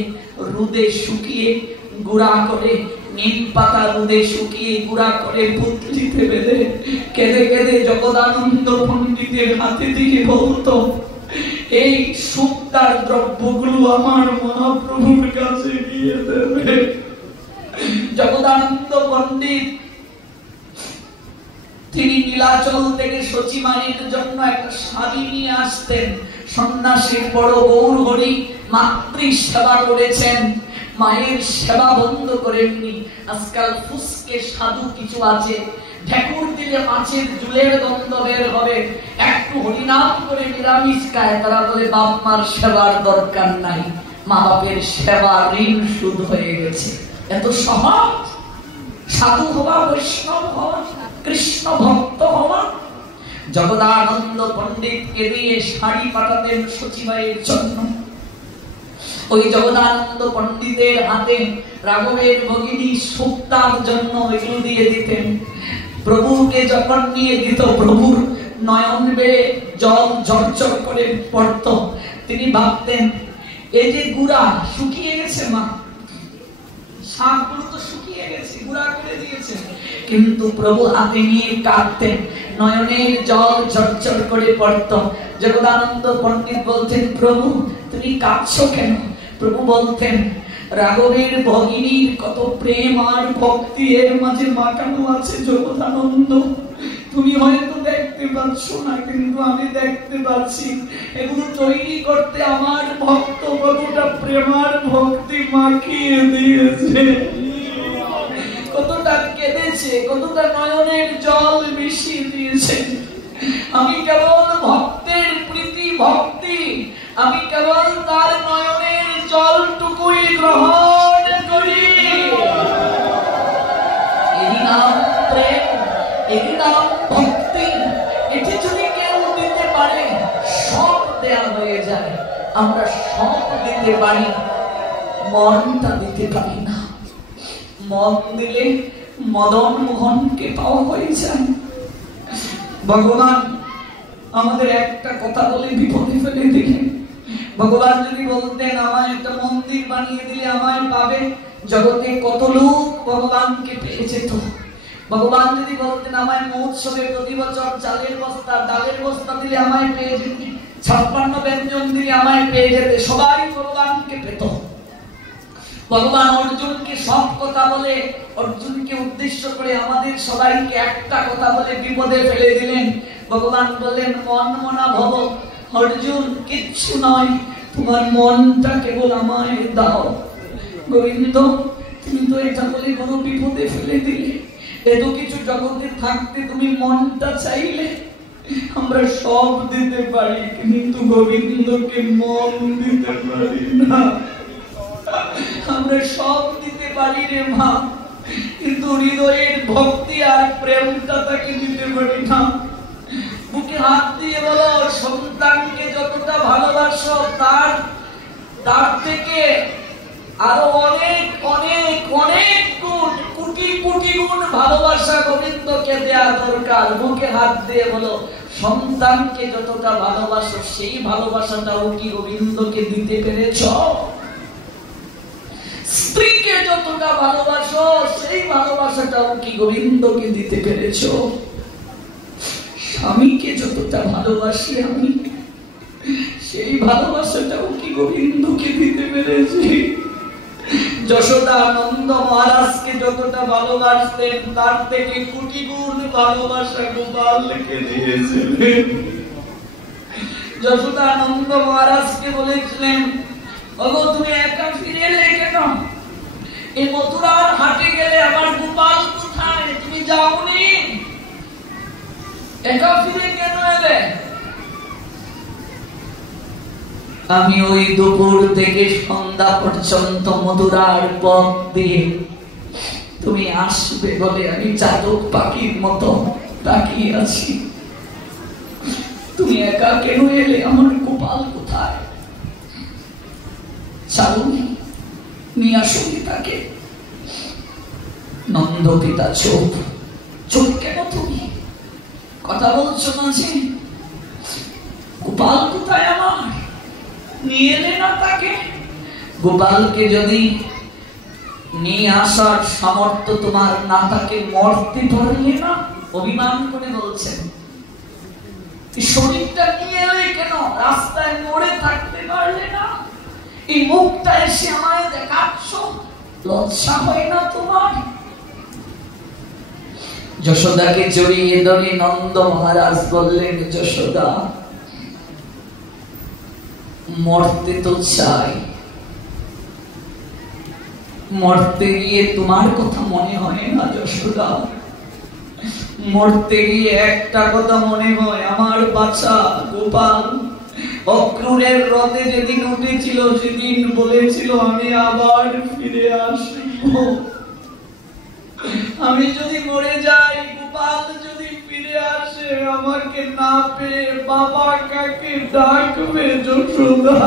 রোদে শুকিয়ে গুঁড়া করে, নিম পাতা রোদে শুকিয়ে গুঁড়া করে পুতলিতে বেঁধে কেঁদে কেঁদে জগদানন্দ পণ্ডিতের হাতে দিয়ে বলতো, এই শুক্তার দ্রব্যগুলো আমার মহাপ্রভুর কাছে গিয়ে দেবে। জগদানন্দ পণ্ডিত তিনি নীলাচল থেকে সচিমানির জন্য একটা শাড়ি নিয়ে আসতেন। সন্ন্যাসীর বড় গৌর হরি মাতৃ সেবা করেছেন, মায়ের সেবা বন্ধ করেননি। আজকাল ফুসকে সাধু কিছু আছে, ঢেকুর দিলে মাছের জুলের গন্ধ বের হবে, একটু হরিনাম করে নিরামিষ খায়, তারা বলে বাপ মার সেবার দরকার নাই, মা বাপের সেবা ঋণ সুদ হয়ে গেছে। এত সহজ সাধু হওয়া, বৈষ্ণব হওয়া, কৃষ্ণ ভক্ত হওয়া। জগদানন্দ পণ্ডিতকে দিয়ে শাড়ি পাঠাতেন সচিবাইয়ের জন্য। ওই জগদানন্দ পণ্ডিতের হাতে রাঘবের ভগিনী শুক্তার জন্য এগুলো দিয়ে দিতেন। প্রভুকে যখন নিয়ে দিত, প্রভুর নয়ন বেয়ে জল ঝরঝর করে পড়ত। তিনি ভাবতেন, এই যে গুড়া শুকিয়ে গেছে, মা শাকগুলো তো শুকিয়ে গেছে, গুড়া করে দিয়েছে, কিন্তু প্রভু হাতে নিয়ে কাঁদতেন, নয়নের জল ঝরঝর করে পড়ত। জগদানন্দ পণ্ডিত বলতেন, প্রভু তুমি কাঁদছো কেন? প্রভু বলতেন, রাঘবের ভগিনীর কত প্রেম আর ভক্তি এর মাঝে মাখানো আছে জগদানন্দ, তুমি হয়তো দেখতে পাচ্ছ না, কিন্তু আমি দেখতে পাচ্ছি। এগুলো তৈরি করতে আমার ভক্ত কতটা প্রেমার ভক্তি মাখিয়ে দিয়েছে, কতটা কেঁদেছে, কতটা নয়নের জল মিশিয়ে দিয়েছে। আমি কেবল ভক্তের প্রীতি ভক্তি, আমি কেবল তার নয়নের জলটুকুই গ্রহণ করি। এই নাম প্রেম, এই নাম ভক্তি। পারে সব দেয়া হয়ে যায়, আমরা সব দিতে পারি, মনটা দিতে পারি না। মন দিলে মদন মোহনকে পাওয়া হয়ে যায়। ভগবান আমাদের একটা কথা বলে বিপদে ফেলে দিলেন। ভগবান যদি বলতেন আমায় একটা মন্দির বানিয়ে দিলে আমায় পাবে, জগতে কত লোক ভগবানকে পেয়ে যেত। ভগবান যদি বলতেন আমায় মহোৎসবে প্রতি বছর চালের বস্তা ডালের বস্তা দিলে আমায় পেয়ে যেতে, 56 ব্যঞ্জন দিলে আমায় পেয়ে যেতে, সবাই ভগবানকে পেত। ভগবান অর্জুনকে সব কথা বলে, অর্জুনকে উদ্দেশ্য করে আমাদের সবাইকে একটা কথা বলে বিপদে ফেলে দিলেন। ভগবান বললেন মন মনা ভব, অর্জুন কিচ্ছু নয়, তোমার মনটা কেবল আমায় দাও। গোবিন্দ তুমি তো এটা বলে কোনো বিপদে ফেলে দিলে, এত কিছু জগতে থাকতে তুমি মনটা চাইলে। আমরা সব দিতে পারি কিন্তু গোবিন্দকে মন দিতে পারি না। আমরা সব দিতে পারি রে মা, কিন্তু হৃদয়ের ভক্তি আর প্রেমটা তাকে দিতে পারি না। বুকে হাত দিয়ে বলো, সন্তানকে যতটা ভালোবাসো তার থেকে আরো অনেক অনেক অনেক গুণ, কোটি কোটি গুণ ভালোবাসা গোবিন্দকে দেয়া দরকার। বুকে হাত দিয়ে বলো, সন্তানকে যতটা ভালোবাসো সেই ভালোবাসাটাও কি গোবিন্দকে দিতে পেরেছ? স্ত্রীকে যতটা ভালোবাসো সেই ভালোবাসাটাও কি গোবিন্দকে দিতে পেরেছ? স্বামীকে যতটা ভালোবাসি আমি সেই ভালোবাসাটাও কি গোবিন্দকে দিতে পেরেছি? যশোদা নন্দ মহারাজকে যতটা ভালোবাসতেন তার থেকে কোটি গুণ ভালোবাসা গোপালকে দিয়েছিলেন। যশোদা নন্দ মহারাজকে বলেছিলেন, ওগো তুমি একা ফিরে এলে কেন? এই মথুরার হাটে গেলে আমার গোপাল কোথায়? তুমি যাওনি, একা ফিরে কেন এলে? আমি ওই দুপুর থেকে সন্ধ্যা পর্যন্ত মধুরার পথ দিয়ে তুমি আসবে বলে আমি চাতক পাখির মতো তাকিয়ে আছি। তুমি একা কেন এলে? আমার গোপাল কোথায়? চালুনি নিয়ে আসুনি তাকে। নন্দ পিতা চোখ চোখ কেন? তুমি কথা বলছো না যে গোপাল কোথায় আমার? নিয়ে এলে না তাকে। গোপালকে যদি নিয়ে আসার সামর্থ্য তোমার না থাকে, মরতে পারলে না? অভিমান করে বলছেন, শরীরটা নিয়ে এলে কেন? রাস্তায় মরে থাকতে পারলে না? এই মুখটা এসে আমায় দেখাচ্ছ, লজ্জা হয় না তোমার? যশোদাকে জড়িয়ে ধরে নন্দ মহারাজ বললেন, যশোদা মরতে তো চাই, মরতে গিয়ে তোমার কথা মনে হয় না যশোদা? মরতে গিয়ে একটা কথা মনে হয়, আমার বাচ্চা গোপাল অক্রূরের রথে যেদিন উঠেছিল সেদিন বলেছিল আমি আবার ফিরে আসব। আমি যদি মরে যাই, গোপাল যদি ফিরে আসে, আমাকে না পেয়ে বাবা কাকে ডাকবে যশোদা?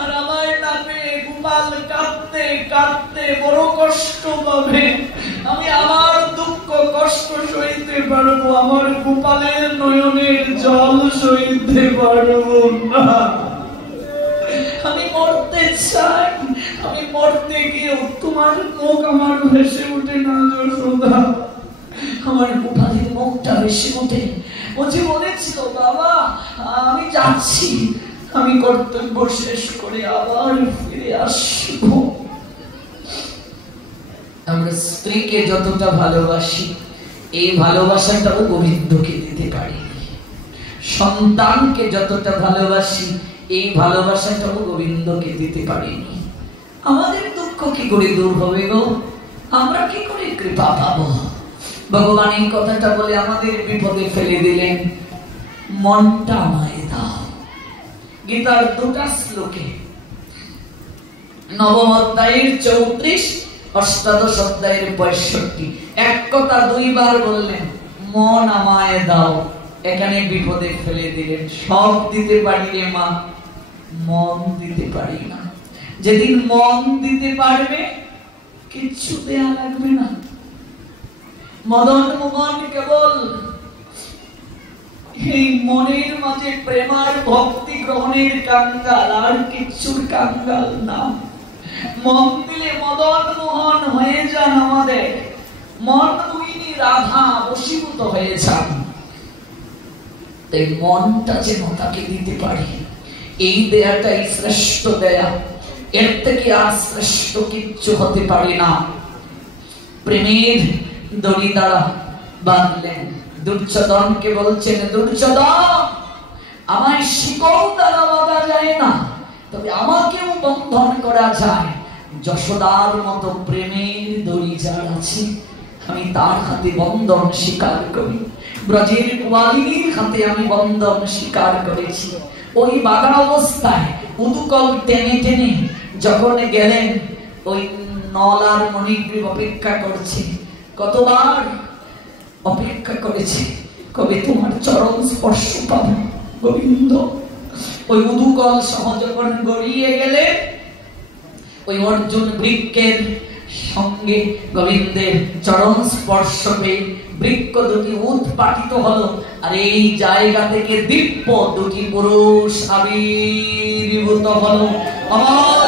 আর আমায় না পেয়ে গোপাল কাঁদতে কাঁদতে বড় কষ্ট পাবে। আমি আমার দুঃখ কষ্ট সইতে পারবো, আমার গোপালের নয়নের জল সইতে পারবো না। আমি মরতে চাই, আমি মরতে গিয়েও তোমার মুখ আমার ভেসে ওঠে না যশোদা। আমার গোপালের মুখটা ভেসে ওঠে। ও যে বলেছিল বাবা আমি যাচ্ছি, আমি কর্তব্য শেষ করে আবার ফিরে আসবো। আমরা স্ত্রীকে যতটা ভালোবাসি এই ভালোবাসাটাও গোবিন্দকে দিতে পারি। সন্তানকে যতটা ভালোবাসি এই ভালোবাসাটাও গোবিন্দকে দিতে পারিনি। আমাদের দুঃখ কি করে দূর হবে গো? আমরা কি করে কৃপা পাবো? ভগবান এই কথাটা বলে আমাদের বিপদে ফেলে দিলেন। মনটা আমায় দাও। গীতার 2টা শ্লোকে, নবম অধ্যায়ের 34, অষ্টাদশ অধ্যায়ের 65 এক কথা 2 বার বললেন, মন আমায় দাও। এখানে বিপদে ফেলে দিলেন। সব দিতে পারি রে মা, মন দিতে পারি না। যেদিন মন দিতে পারবে কিচ্ছু দেয়া লাগবে না। মদন মোহন কেবল এই মনের মাঝে প্রেমার ভক্তি গ্রহণের কাঙ্গাল, আর কিচ্ছুর কাঙ্গাল না। মন দিলে মদন মোহন হয়ে যান আমাদের। মন মোহিনী রাধা বশীভূত হয়ে যান। তাই মনটা যেন তাকে দিতে পারি, এই দেয়াটাই শ্রেষ্ঠ দেয়া। এর থেকে আর শ্রেষ্ঠ কিচ্ছু হতে পারে না। প্রেমের দড়ি দ্বারা বাঁধলেন। দুর্যোধনকে বলছেন, দুর্যোধন আমায় শিকল দ্বারা বাঁধা যায় না, তবে আমাকেও বন্ধন করা যায়। যশোদার মতো প্রেমের দড়ি যার আছে, আমি তার হাতে বন্ধন স্বীকার করি। ব্রজের কুমারিনীর হাতে আমি বন্ধন স্বীকার করেছি। ওই বাঁধা অবস্থায় উদুকল টেনে টেনে যখন গেলেন, ওই নলার মণিগ্রীব অপেক্ষা করছে। কতবার অপেক্ষা করেছে, কবে তোমার চরণ স্পর্শ পাবো গোবিন্দ। ওই উদুকল সহ যখন গড়িয়ে গেলে, ওই অর্জুন বৃক্ষের সঙ্গে গোবিন্দের চরণ স্পর্শ পেয়ে বৃক্ষ দুটি উৎপাটিত হলো। আর এই জায়গা থেকে দিব্য দুটি পুরুষ আবির্ভূত হলো। আমার